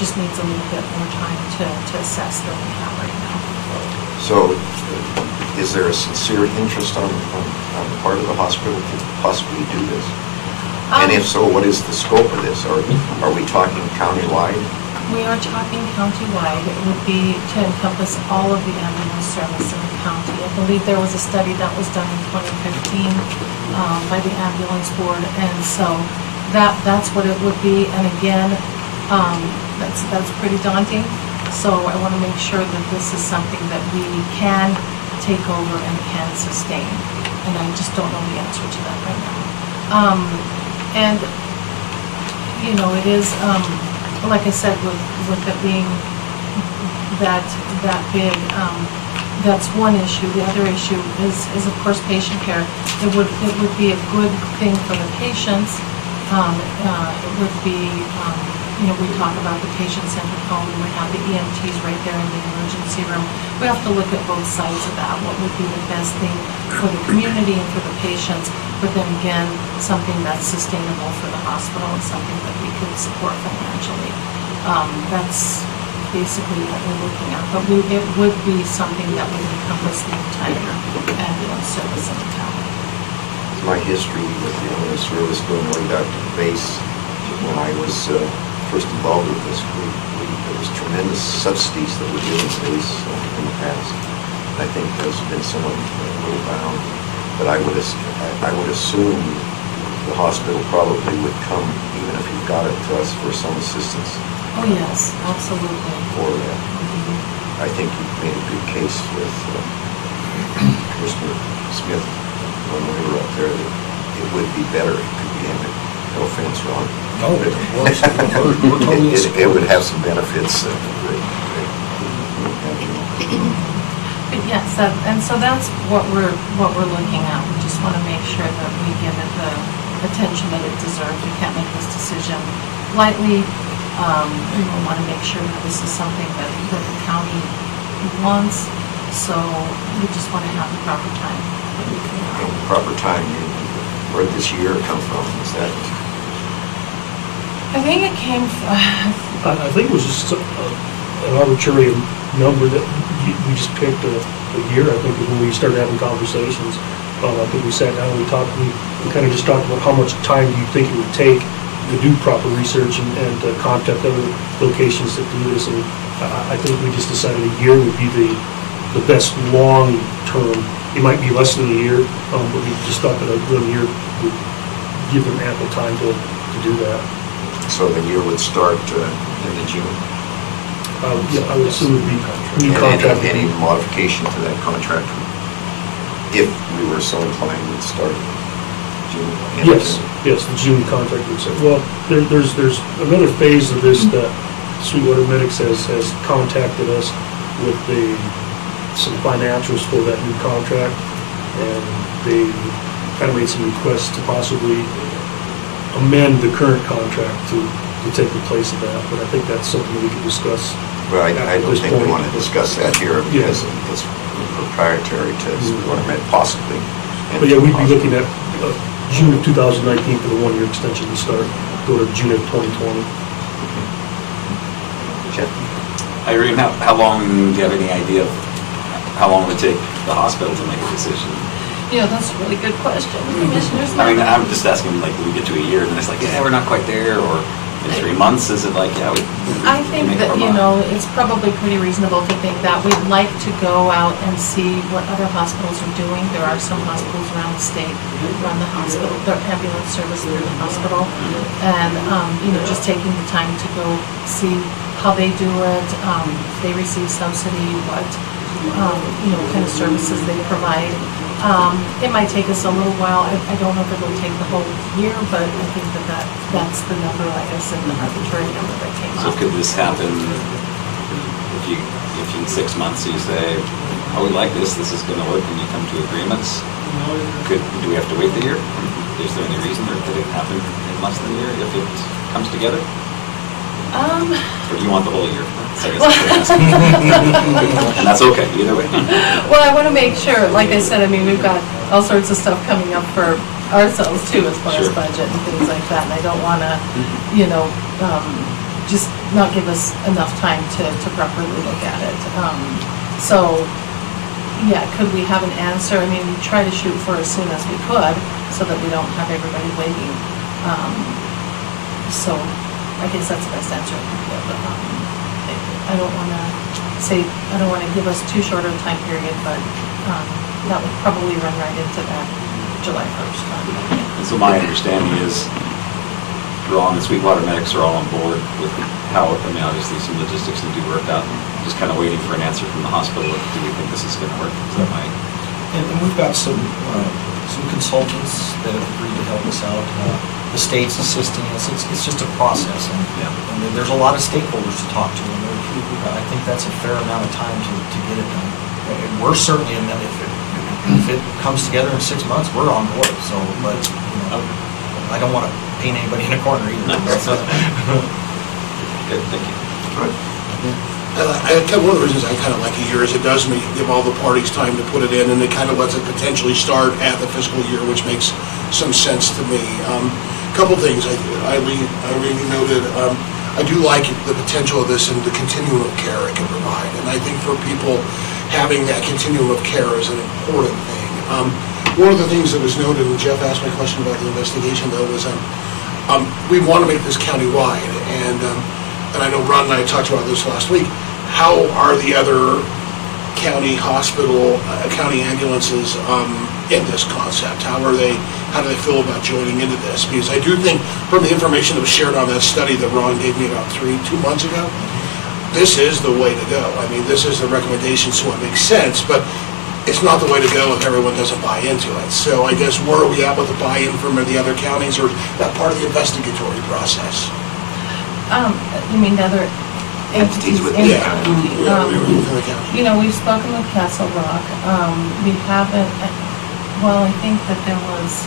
just needs a little bit more time to assess than we have right now. So, is there a sincere interest on the part of the hospital to possibly do this? And if so, what is the scope of this? Are we talking countywide? We are talking countywide. It would be to encompass all of the ambulance service in the county. I believe there was a study that was done in 2015 by the ambulance board, and so that's what it would be. And again, that's pretty daunting. So I want to make sure that this is something that we can take over and can sustain. And I just don't know the answer to that right now. And it is. Like I said, with it being that big, that's one issue. The other issue is of course patient care. It would be a good thing for the patients. It would be, we talk about the patient-centered home. We would have the EMTs right there in the emergency room. We have to look at both sides of that. What would be the best thing for the community and for the patients? But then again, something that's sustainable for the hospital and something that we could support financially. That's basically what we're looking at. But it would be something that would encompass the entire ambulance service in the town. My history with the ambulance service going way back to the base, when I was first involved with this, there was tremendous subsidies that were given to base in the past. And I think there's been some a little bound. But I would assume the hospital probably would come, even if you've got it to us, for some assistance. Oh yes, absolutely. For that. I think you've made a good case with Mr. Smith, when we were up there, that it would be better, it could be ended. No offense, Ron. No, But we're totally in it would have some benefits. But yes, and so that's what we're looking at. We just want to make sure that we give it the attention that it deserves. We can't make this decision lightly. We want to make sure that this is something that the county wants. So we just want to have the proper time. And the proper time, where did this year come from? Is that? I think it came from, I think it was just an arbitrary number that we just picked a year. I think when we started having conversations, I think we sat down and we talked, we kind of just talked about how much time do you think it would take to do proper research and contact other locations that do this. And I think we just decided a year would be the best long term. It might be less than a year, but we just thought that a 1 year would give them ample time to do that. So the year would start in the June? Yeah, I would assume it would be new contract. Any modification to that contract, if we were so inclined, would start June? Yes, the June contract would say. Well, there's another phase of this that Sweetwater Medics has contacted us with some financials for that new contract, and they kind of made some requests to possibly amend the current contract to take the place of that, but I think that's something we can discuss. Well, I don't think we point. want to discuss that here because it's proprietary to Sweetwater Med, possibly. But yeah, we'd be looking at June of 2019 for the 1 year extension to start, go to June of 2020. Jeff? Irene, how long, do you have any idea of how long it would take the hospital to make a decision? yeah, that's a really good question, Commissioners. I mean, I'm just asking, like, do we get to a year and then it's like, yeah, we're not quite there, or in 3 months, is it like, yeah, we I think make that, our you mind? know, it's probably pretty reasonable to think that we'd like to go out and see what other hospitals are doing. There are some hospitals around the state who run the hospital, their ambulance service through the hospital. And, you know, just taking the time to go see how they do it, if they receive subsidy, what, you know, kind of services they provide. It might take us a little while. I don't know if it'll take the whole year, but I think that's the number, like I said, the arbitrary number that came So up. could this happen if you in 6 months you say, oh, we like this is going to work, and you come to agreements? Do we have to wait the year? Is there any reason, or could it happen in less than a year if it comes together? Or do you want the whole year? I guess that's what I'm asking. And that's okay, either way. Well, I want to make sure, like I said, I mean, we've got all sorts of stuff coming up for ourselves too, as far as Sure. budget and things like that, and I don't want to, you know, just not give us enough time to properly look at it. So, yeah, could we have an answer? I mean, we try to shoot for as soon as we could, so that we don't have everybody waiting. So, I guess that's the best answer I can give. I don't want to say, I don't want to give us too short a time period, but that would probably run right into that July 1st time. And so my understanding is Ron and Sweetwater Medics are all on board with how, I mean, obviously some logistics need to be worked out, just kind of waiting for an answer from the hospital. Do we think this is going to work? Is that my... And we've got some consultants that have agreed to help us out. The state's assisting us. It's just a process, and there's a lot of stakeholders to talk to, and I think that's a fair amount of time to get it done. And we're certainly, if it comes together in 6 months, we're on board. So, but you know, I don't want to paint anybody in a corner either. No. Good, thank you. One of the reasons I kind of like it here is it does give all the parties time to put it in, and it kind of lets it potentially start at the fiscal year, which makes some sense to me. Couple things I really noted. I do like the potential of this and the continuum of care it can provide, and I think for people having that continuum of care is an important thing. One of the things that was noted, and Jeff asked my question about the investigation, though, was we want to make this county-wide, and I know Ron and I talked about this last week. How are the other county hospital, county ambulances in this concept? How do they feel about joining into this? Because I do think from the information that was shared on that study that Ron gave me about 2 months ago, this is the way to go. I mean, this is the recommendation, so it makes sense. But it's not the way to go if everyone doesn't buy into it. So I guess where are we at with the buy-in from the other counties, or is that part of the investigatory process? You mean the other entities in the county? Within the county. You know, we've spoken with Castle Rock. We haven't, well, I think that there was,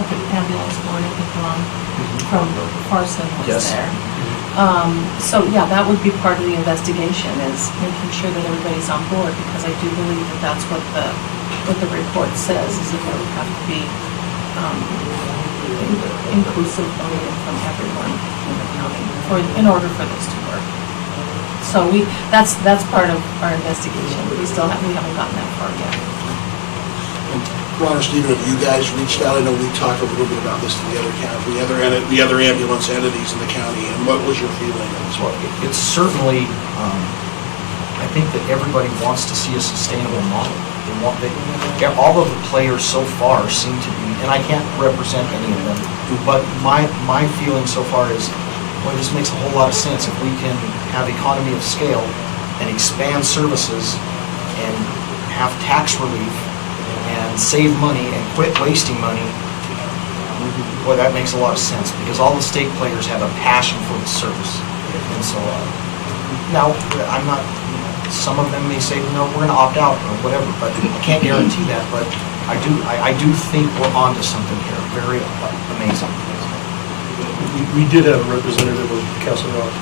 the ambulance board, I think Ron from Parson was there. So yeah, that would be part of the investigation, is making sure that everybody's on board, because I do believe that that's what the report says, is that there would have to be inclusive voting from everyone in the county in order for this to work. So that's part of our investigation. We haven't gotten that far yet. Ron or Stephen, have you guys reached out? I know we talked a little bit about this to the other county, the other ambulance entities in the county, and what was your feeling on this? Well, it's certainly, I think that everybody wants to see a sustainable model. All of the players so far seem to be, and I can't represent any of them, but my feeling so far is, well, this makes a whole lot of sense. If we can have economy of scale and expand services and have tax relief and save money and quit wasting money, boy, that makes a lot of sense, because all the state players have a passion for the service. And so, now, I'm not, some of them may say, no, we're going to opt out or whatever, but I can't guarantee that, but I do think we're onto something here. Very amazing. We did have a representative of Castle Rock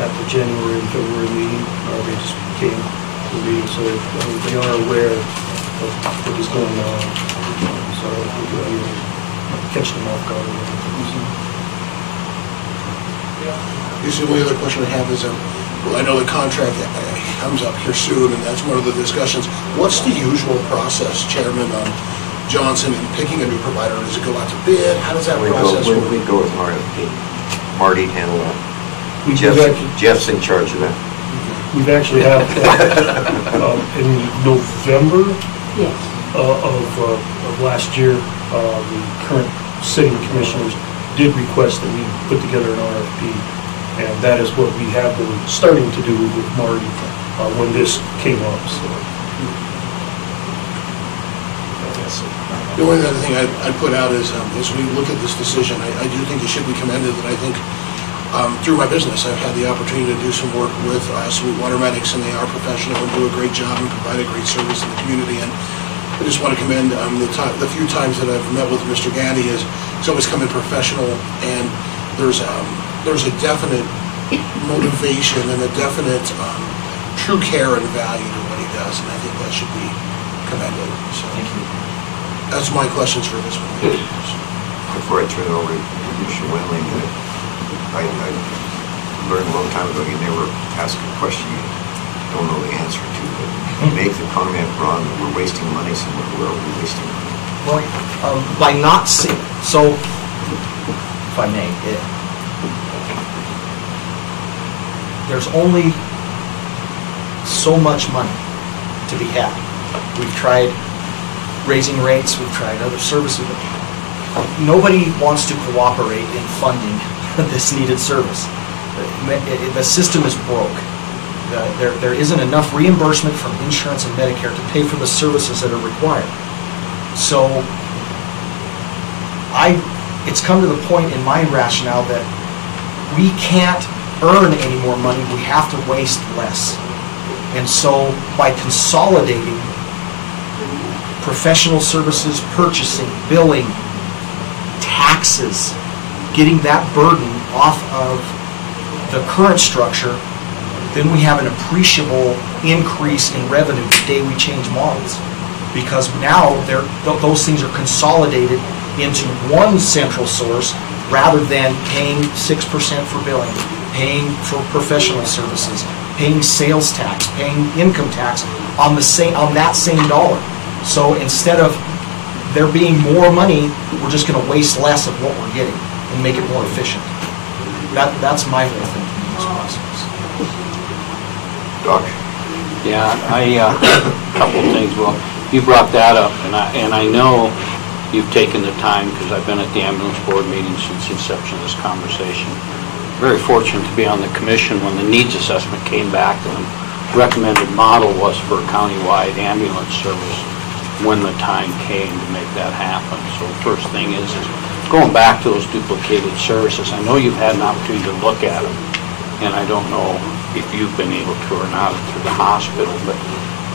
at the January and February meeting. They just came to the meeting, so they are aware of what is going on. So we could catch them off guard. The only other question I have is, well, I know the contract comes up here soon, and that's one of the discussions. What's the usual process, Chairman, Johnson, in picking a new provider? Does it go out to bid? How does that process work? We go with RFP. Marty handle that. Jeff's in charge of that. We've actually had, in November of last year, the current city commissioners did request that we put together an RFP, and that is what we have been starting to do with Marty when this came up. So. The only other thing I'd put out is, as we look at this decision, I do think it should be commended, and I think through my business, I've had the opportunity to do some work with Sweetwater medics, and they are professional and do a great job and provide a great service in the community. And I just want to commend the few times that I've met with Mr. Gandy, he's always come in professional, and there's a definite motivation and a definite true care and value to what he does, and I think that should be commended. So thank you. That's my questions for this one. Before I turn it over to Commissioner Wendling, I learned a long time ago, you never ask a question you don't know the answer to. But you make the comment, Ron, that we're wasting money somewhere. Where are we wasting money? Well, by not seeing, so, if I may, there's only so much money to be had. We've tried raising rates, we've tried other services. Nobody wants to cooperate in funding this needed service. The system is broke. There isn't enough reimbursement from insurance and Medicare to pay for the services that are required. So it's come to the point in my rationale that we can't earn any more money, we have to waste less. And so by consolidating professional services, purchasing, billing, taxes, getting that burden off of the current structure, then we have an appreciable increase in revenue the day we change models. Because now those things are consolidated into one central source rather than paying 6% for billing, paying for professional services, paying sales tax, paying income tax on that same dollar. So instead of there being more money, we're just going to waste less of what we're getting and make it more efficient. That's my way of thinking in this process. Doc? Yeah, a couple of things. Well, you brought that up, and I know you've taken the time, because I've been at the ambulance board meeting since the inception of this conversation. Very fortunate to be on the commission when the needs assessment came back, and I'm recommended model was for countywide ambulance service when the time came to make that happen. So the first thing is going back to those duplicated services. I know you've had an opportunity to look at them, and I don't know if you've been able to or not through the hospital, but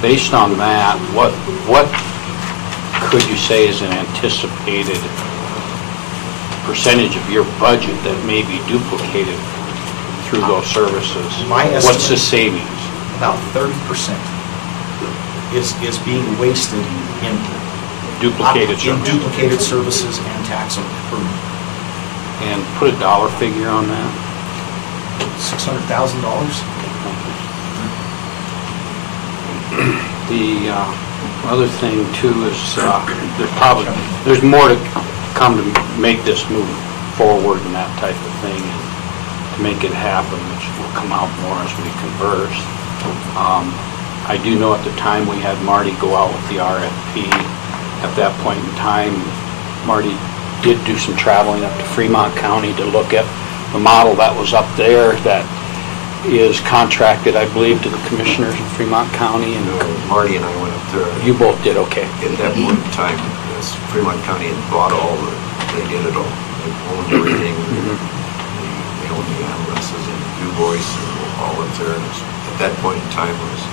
based on that, what could you say is an anticipated percentage of your budget that may be duplicated through those services? My estimate, what's the savings? About 30% is being wasted in duplicated services and tax burden. And put a dollar figure on that? $600,000. The other thing too is there's more to come to make this move forward and that type of thing, and to make it happen, which will come out more as we converse. I do know at the time we had Marty go out with the RFP. At that point in time, Marty did do some traveling up to Fremont County to look at the model that was up there that is contracted, I believe, to the commissioners in Fremont County. And Marty and I went up there. You both did, okay. At that point in time, Fremont County had bought they did it all. They owned everything. They owned the ambulances and Du Bois and all up there. And at that point in time, it was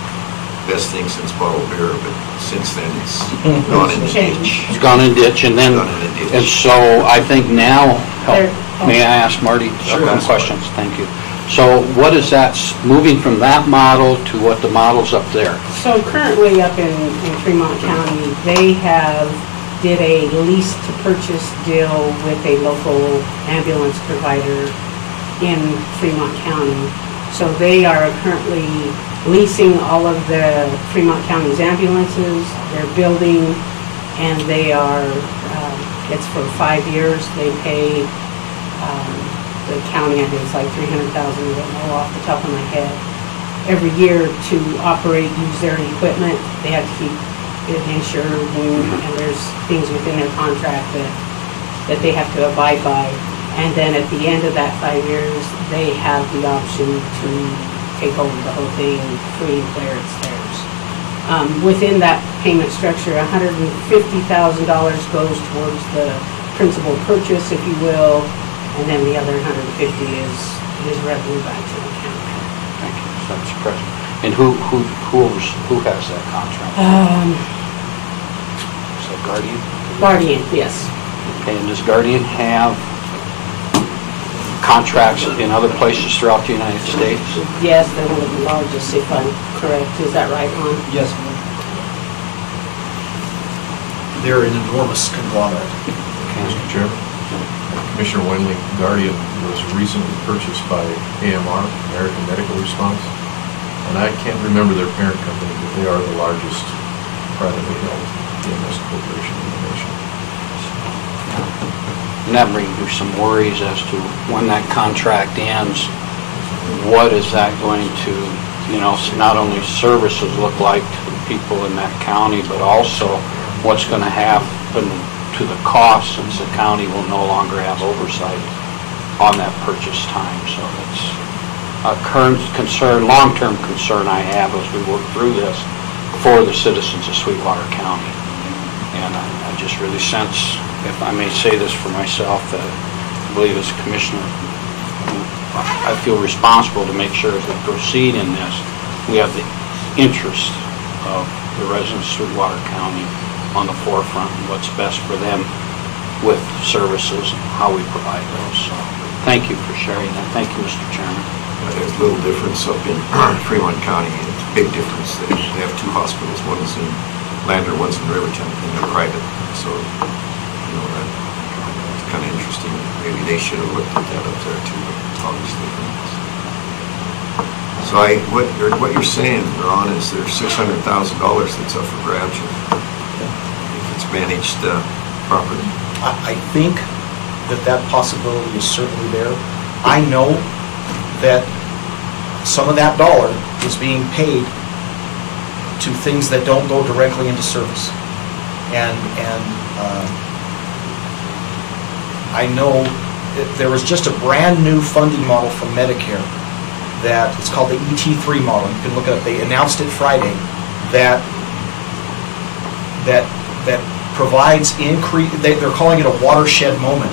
the best thing since bottled beer, but since then it's gone in the ditch. It's gone in ditch, and then, and so I think now, may I ask Marty some questions? Thank you. So what is that, moving from that model to what the model's up there? So currently up in Fremont County, they did a lease to purchase deal with a local ambulance provider in Fremont County. So they are currently leasing all of the Fremont County's ambulances. They're building, and they are, it's for 5 years. They pay the county, I think it's like $300,000, I don't know off the top of my head, every year to operate, use their equipment. They have to keep it insured, and there's things within their contract that they have to abide by. And then at the end of that 5 years, they have the option to take over the whole thing free and clear, it's theirs. Within that payment structure, $150,000 goes towards the principal purchase, if you will, and then the other $150 is revenue back to the county. Thank you, Mr. President. And who has that contract? Is that Guardian? Guardian, yes. Okay, and does Guardian have contracts in other places throughout the United States? Yes, they're one of the largest, if I'm correct. Is that right, Ron? Yes, ma'am. They're an enormous conglomerate. Mr. Chairman, Commissioner Wendling, Guardian was recently purchased by AMR, American Medical Response, and I can't remember their parent company, but they are the largest privately held EMS corporation in the nation. And that brings me some worries as to when that contract ends, what is that going to, not only services look like to the people in that county, but also what's going to happen to the cost, since the county will no longer have oversight on that purchase time. So it's a current concern, long-term concern I have as we work through this for the citizens of Sweetwater County. And I just really sense, if I may say this for myself, that I believe as Commissioner, I feel responsible to make sure as we proceed in this, we have the interest of the residents of Sweetwater County on the forefront and what's best for them with services and how we provide those. So thank you for sharing that. Thank you, Mr. Chairman. There's a little difference up in Fremont County. It's a big difference. They have two hospitals. One is in Lander, one's in Riverton, and they're private. So, that's kind of interesting. Maybe they should have looked at that up there too, obviously. So what you're saying, Ron, is there's $600,000 that's up for grabs if it's managed properly. I think that possibility is certainly there. I know that some of that dollar is being paid to things that don't go directly into service. And I know that there was just a brand new funding model from Medicare that, it's called the ET3 model. You can look it up. They announced it Friday, that provides increase, they're calling it a watershed moment,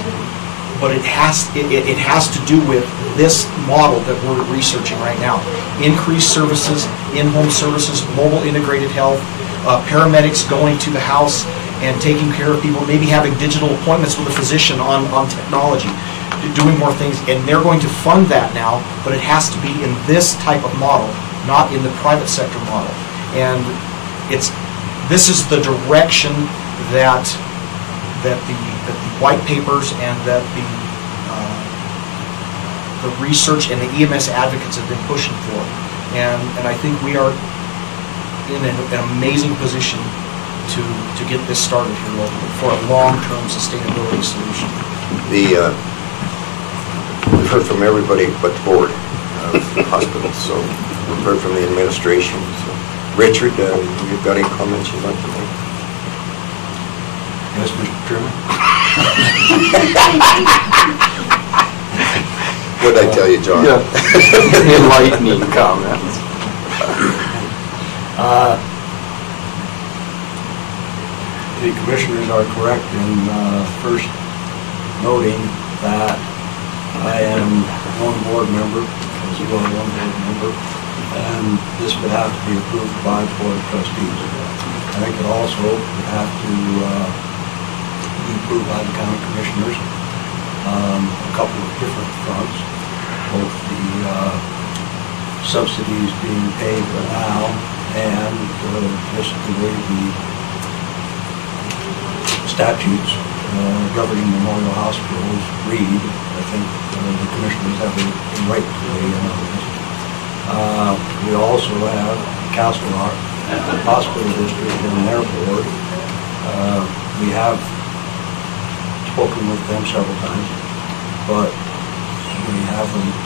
but it has to do with this model that we're researching right now. Increased services, in-home services, mobile integrated health, paramedics going to the house and taking care of people, maybe having digital appointments with a physician on technology, doing more things, and they're going to fund that now, but it has to be in this type of model, not in the private sector model. And this is the direction that the white papers and that the research and the EMS advocates have been pushing for. And I think we are in an amazing position to get this started here locally for a long-term sustainability solution. We've heard from everybody but the board of the hospitals, so we've heard from the administration. So, Richard, you've got any comments you'd like to make? Yes, Mr. Chairman. What did I tell you, John? Yeah. Enlightening comments. The commissioners are correct in first noting that I am one board member, as well as one board member, and this would have to be approved by the Board of Trustees. I think it also would have to be approved by the county commissioners, a couple of different fronts, both the subsidies being paid now and just the way the statutes governing memorial hospitals read. I think the commissioners have a right to weigh in on this. We also have Castle Rock Hospital District and their board. We have spoken with them several times, but we haven't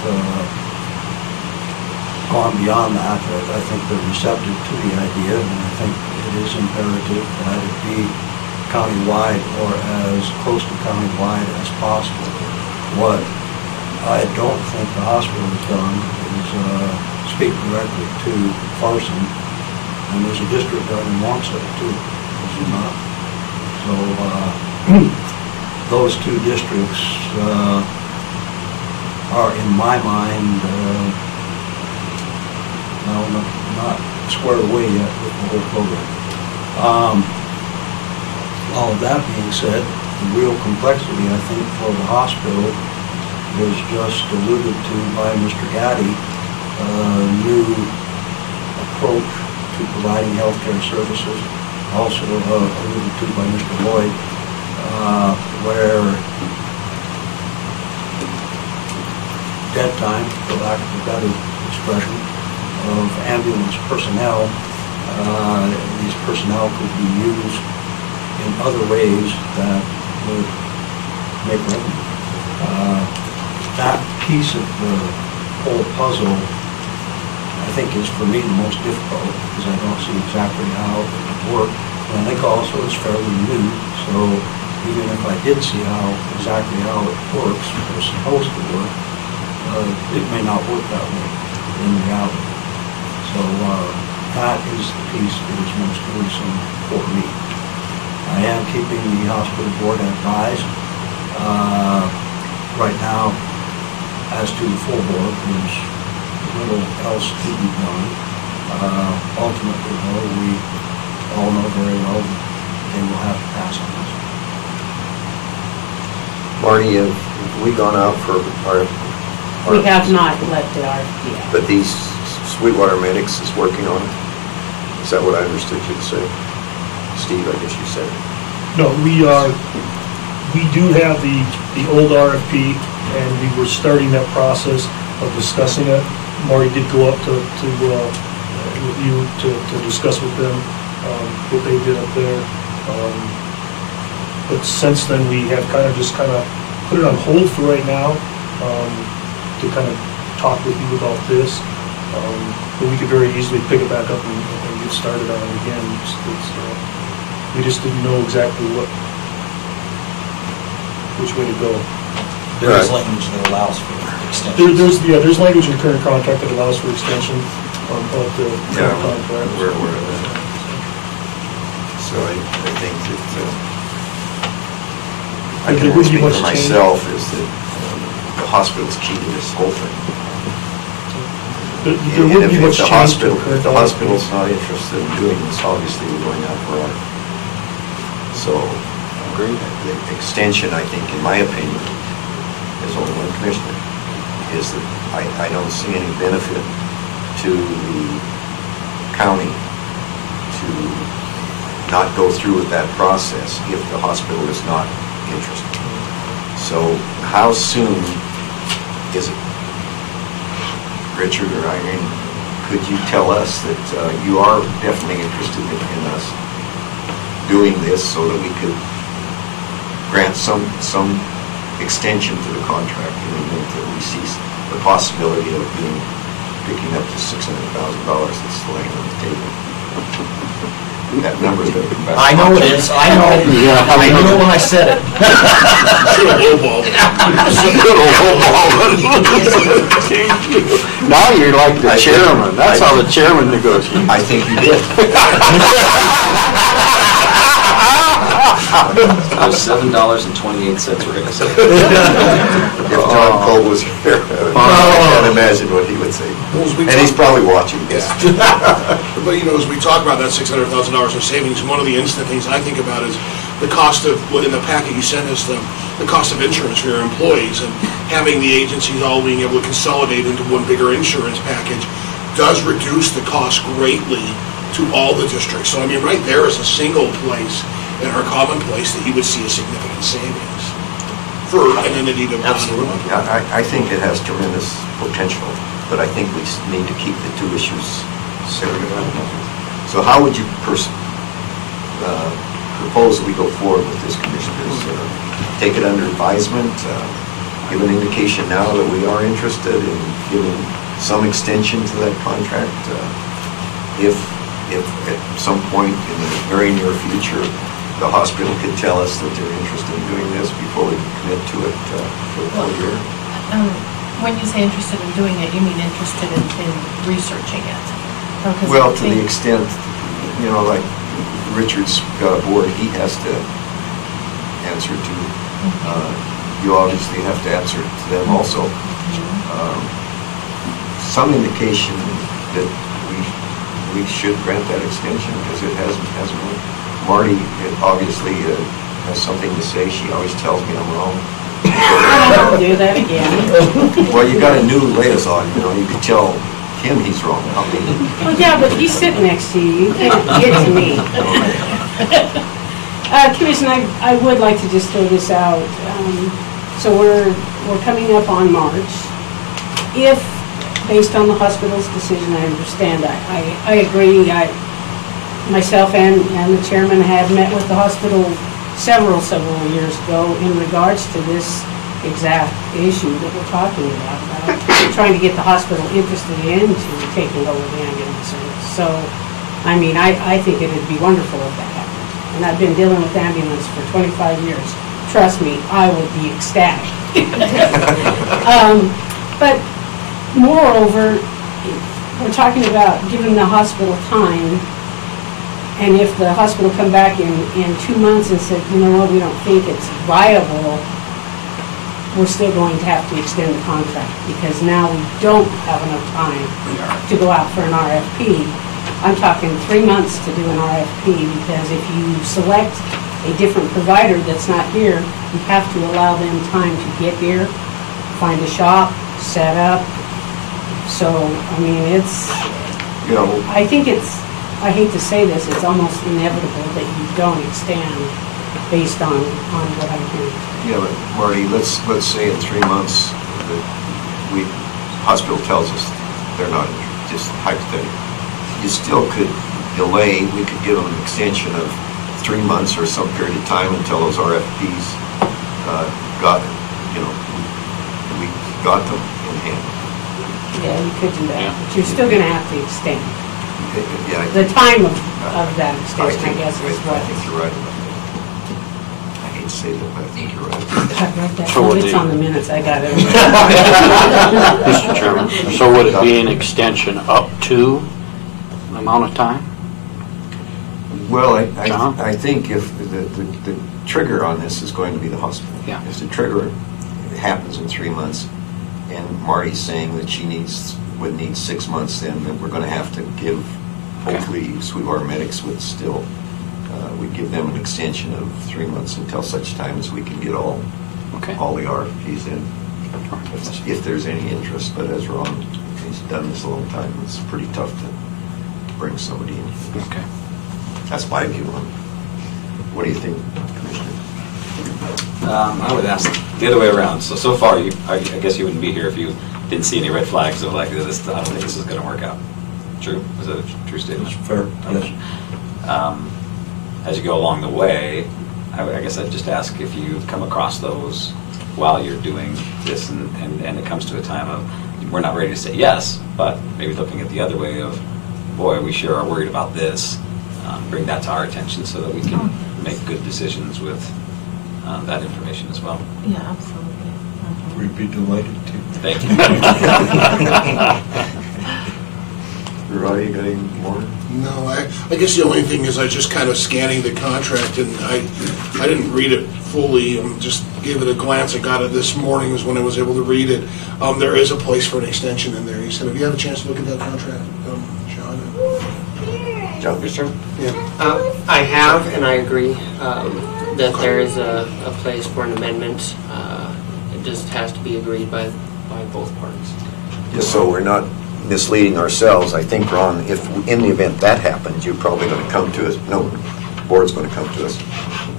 gone beyond that. I think they're receptive to the idea, and I think it is imperative that it be countywide or as close to countywide as possible. What I don't think the hospital has done is speak directly to Farson, and there's a district down in Wamsutter too, is there not? So those two districts are, in my mind, not squared away yet with the whole program. All of that being said, the real complexity, I think, for the hospital was just alluded to by Mr. Gaddy, new approach to providing healthcare services, also alluded to by Mr. Lloyd, where dead time, for lack of a better expression, of ambulance personnel, these personnel could be used in other ways that would make revenue. That piece of the whole puzzle, I think, is for me the most difficult, because I don't see exactly how it would work. And I think also it's fairly new, so even if I did see exactly how it works, or supposed to work, it may not work that way in reality. So that is the piece that is most worrisome for me. I am keeping the hospital board advised. Right now, as to the full board, there's little else to be done. Ultimately, though, we all know very well that they will have to pass on this. Marty, have we gone out for our... We have not let the RFP out. But these Sweetwater Medics is working on it? Is that what I understood you to say? Steve, I guess you said it. No, we do have the old RFP, and we were starting that process of discussing it. Marty did go up with you to discuss with them what they did up there. But since then, we have kind of put it on hold for right now to kind of talk with you about this. But we could very easily pick it back up and get started on it again. We just didn't know exactly which way to go. there is language that allows for extension. There's language in the current contract that allows for extension of the current contract. We're aware of that. So I think that, I can only speak for myself, is that the hospital's key to this whole thing. There wouldn't be much change to the If current the policy. hospital's not interested in doing this, obviously we're going out for audit. So, the extension, I think, in my opinion, as only one commissioner, is that I don't see any benefit to the county to not go through with that process if the hospital is not interested. So how soon is it, Richard or Irene, could you tell us that you are definitely interested in us doing this so that we could grant some extension to the contract in the event that we see the possibility of picking up the $600,000 that's laying on the table? That number's going to come back. I know it is, I know. Yeah. I knew it when I said it. Now you're like the chairman. That's how the chairman negotiates. I think you did. $7.28 we're going to say. If John Cole was here, I can't imagine what he would say. And he's probably watching this. But, as we talk about that $600,000 of savings, one of the instant things I think about is the cost of, in the packet you sent us, the cost of insurance for your employees, and having the agencies all being able to consolidate into one bigger insurance package does reduce the cost greatly to all the districts. So, right there is a single place in our common place that you would see a significant savings for an entity to... Absolutely. I think it has tremendous potential, but I think we need to keep the two issues separate. So how would you propose we go forward with this, commissioners? Take it under advisement, give an indication now that we are interested in giving some extension to that contract. If at some point in the very near future, the hospital could tell us that they're interested in doing this before we commit to it for the full year. When you say interested in doing it, you mean interested in researching it? Well, to the extent, like Richard's got a board he has to answer to. You obviously have to answer to them also. Some indication that we should grant that extension because it hasn't worked. Marty obviously has something to say. She always tells me I'm wrong. I'll do that again. Well, you got a new liaison, you could tell him he's wrong, not me. Well, yeah, but he's sitting next to you. You can't get to me. Commissioner, I would like to just throw this out. So we're coming up on March. If, based on the hospital's decision, I understand, I agree. Myself and the chairman have met with the hospital several years ago in regards to this exact issue that we're talking about trying to get the hospital interested into taking over the ambulance service. So, I think it would be wonderful if that happened. And I've been dealing with ambulance for 25 years. Trust me, I would be ecstatic. But moreover, we're talking about giving the hospital time. And if the hospital come back in 2 months and said, you know what, we don't think it's viable, we're still going to have to extend the contract because now we don't have enough time to go out for an RFP. I'm talking 3 months to do an RFP because if you select a different provider that's not here, you have to allow them time to get here, find a shop, set up. So, I hate to say this, it's almost inevitable that you don't extend based on what I'm hearing. Yeah, but Marty, let's say in 3 months that hospital tells us they're not interested, just hypothetically. You still could delay, we could give them an extension of 3 months or some period of time until those RFPs we got them in hand. Yeah, you could do that, but you're still going to have to extend. Yeah, the time of that extension, I guess, is what. I think you're right about that. I hate say that, I think you're right. I wrote that. So would It's the- on the minutes, I got it. Mr. Chairman, so would it be an extension up to the amount of time? Well, John? I think if the trigger on this is going to be the hospital. Yeah. If the trigger happens in 3 months, and Marty's saying that she would need 6 months, then we're going to have to give, hopefully, Sweetwater Medics would still, we give them an extension of 3 months until such time as we can get all the RFPs in, if there's any interest. But as Ron, he's done this a long time, it's pretty tough to bring somebody in. Okay. That's my view on it. What do you think, Commissioner? I would ask the other way around. So far, I guess you wouldn't be here if you didn't see any red flags of like this. I don't think this is going to work out. True? Is that a true statement? Fair. Okay. As you go along the way, I guess I'd just ask if you come across those while you're doing this, and it comes to a time of we're not ready to say yes, but maybe looking at the other way of, boy, we sure are worried about this. Bring that to our attention so that we can make good decisions with that information as well. Yeah, absolutely. We'd be delighted to. Thank you. Rod, you got any more? No, I guess the only thing is I just kind of scanning the contract, and I didn't read it fully, and just gave it a glance. I got it this morning is when I was able to read it. There is a place for an extension in there. He said, have you had a chance to look at that contract, John? John? Yeah. I have, and I agree that there is a place for an amendment. It just has to be agreed by both parties. Just so we're not misleading ourselves, I think, Ron, if in the event that happens, you're probably going to come to us, no, the board's going to come to us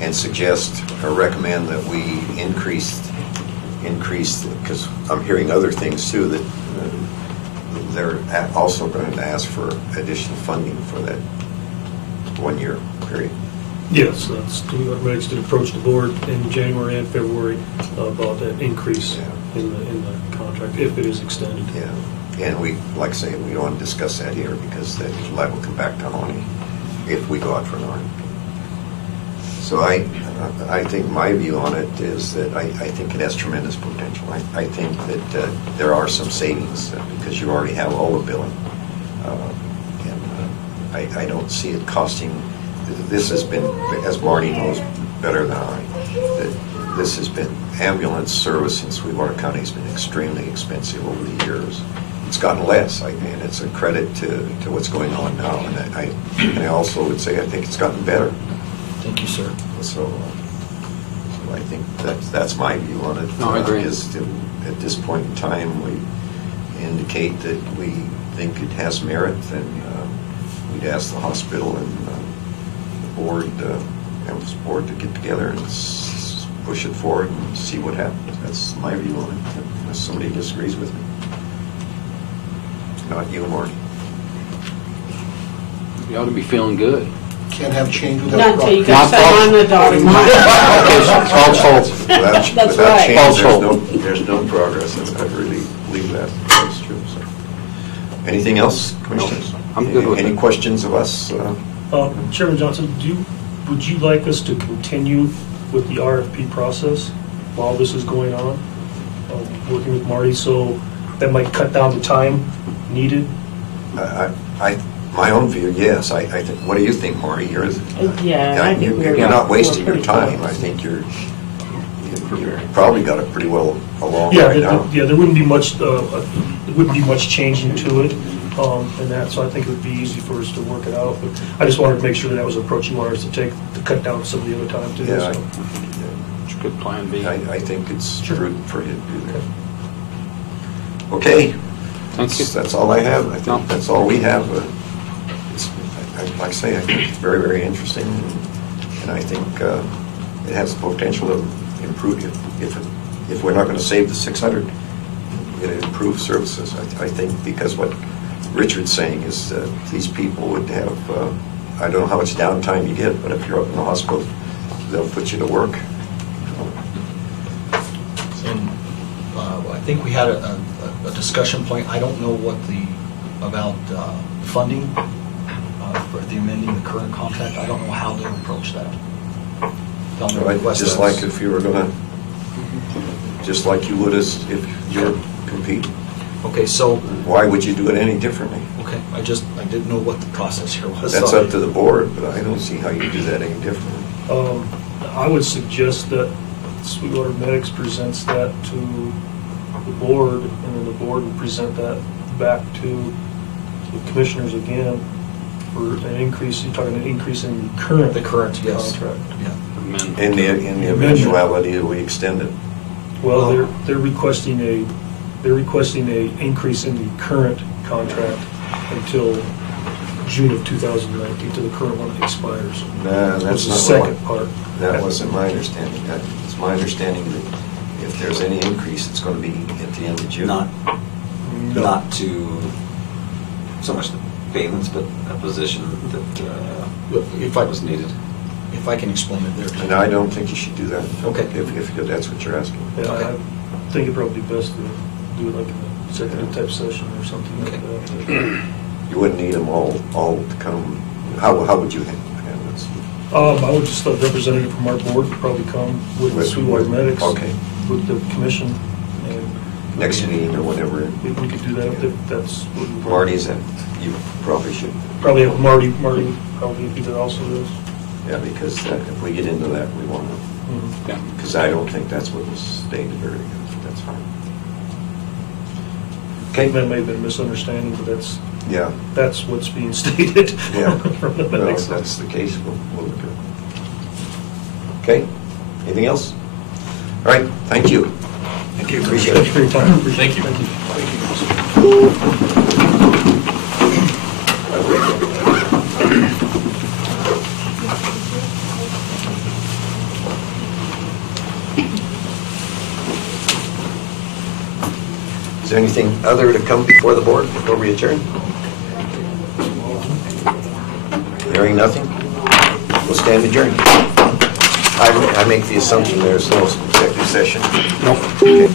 and suggest or recommend that we increase, because I'm hearing other things too, that they're also going to ask for additional funding for that 1 year period. Yes, that's, Regs did approach the board in January and February about that increase in the contract, if it is extended. Yeah. And we, like I say, we don't want to discuss that here because that is liable to come back to haunt me if we go out for an RFP. So I think my view on it is that I think it has tremendous potential. I think that there are some savings because you already have all the billing. And I don't see it costing, this has been, as Marty knows better than I, that this has been, ambulance service in Sweetwater County has been extremely expensive over the years. It's gotten less, and it's a credit to what's going on now. And I also would say I think it's gotten better. Thank you, sir. So I think that's my view on it. No, I agree. Is to, at this point in time, we indicate that we think it has merit, and we'd ask the hospital and the board, ambulance board, to get together and push it forward and see what happens. That's my view on it, unless somebody disagrees with me. Not you, Marty. You ought to be feeling good. Can't have change Not without until you progress. got some on the dotted line. False hope. Without That's right. change, False there's no progress, and I really believe that's true. So. Anything else, Commissioners? I'm good with Any it. questions of us? Chairman Johnson, would you like us to continue with the RFP process while this is going on? Working with Marty, so that might cut down the time needed? My own view, yes. I think. What do you think, Marty? Yeah, I think you're not wasting your time. I think you're probably got it pretty well along right now. There wouldn't be much changing to it, and that. So I think it would be easy for us to work it out. But I just wanted to make sure that was an approach you wanted us to take to cut down some of the other time too. Yeah, so. It's a good plan B. I think it's prudent for you to do that. Okay. Thank you. That's all I have. I think that's all we have. Like I say, I think it's very, very interesting, and I think it has the potential to improve. If we're not going to save the 600, we're going to improve services. I think because what Richard's saying is that these people would have, I don't know how much downtime you get, but if you're up in the hospital, they'll put you to work. And I think we had a discussion point. I don't know what about funding for the amending the current contract. I don't know how to approach that. Tell them to Right, request just those. like if you were gonna, just like you would if you're competing. Okay, so, Why would you do it any differently? okay, I didn't know what the process here was. That's Sorry. up to the board, but I don't see how you do that any differently. I would suggest that Sweetwater Medics presents that to the board, and then the board would present that back to the commissioners again for an increase. You're talking an increase in the current yes. contract. Yeah. In the eventuality that we extend it. Well, they're requesting a increase in the current contract until June of 2019, till the current one expires. Nah, that's the not second part. That wasn't my understanding. It's my understanding that if there's any increase, it's going to be at the end of June. Not to so much the payments, but a position that if I was needed. If I can explain it there. And I don't think you should do that. Okay. If that's what you're asking. Yeah, Okay. I think it'd probably be best to do it like in an executive type session or something like that. You wouldn't need them all to come. How would you handle this? I would just, a representative from our board would probably come with Sweetwater Medics. Okay. With the commission. And Next meeting or whatever. we could do that if that's what we. Marty's in. You probably should. Probably have Marty probably be there also is. Yeah, because if we get into that, we want to. Mhm. Because I don't think that's what was stated earlier. That's fine. Okay. That may have been a misunderstanding, but Yeah. that's what's being stated. Yeah. From the Well, medics. if that's the case, we'll look at it. Okay. Anything else? All right. Thank you. Thank you. Appreciate Thank you for your time. Thank you. Is there anything other to come before the board before we adjourn? Hearing nothing, we'll stand adjourned. I make the assumption there's no executive session. Nope. Okay.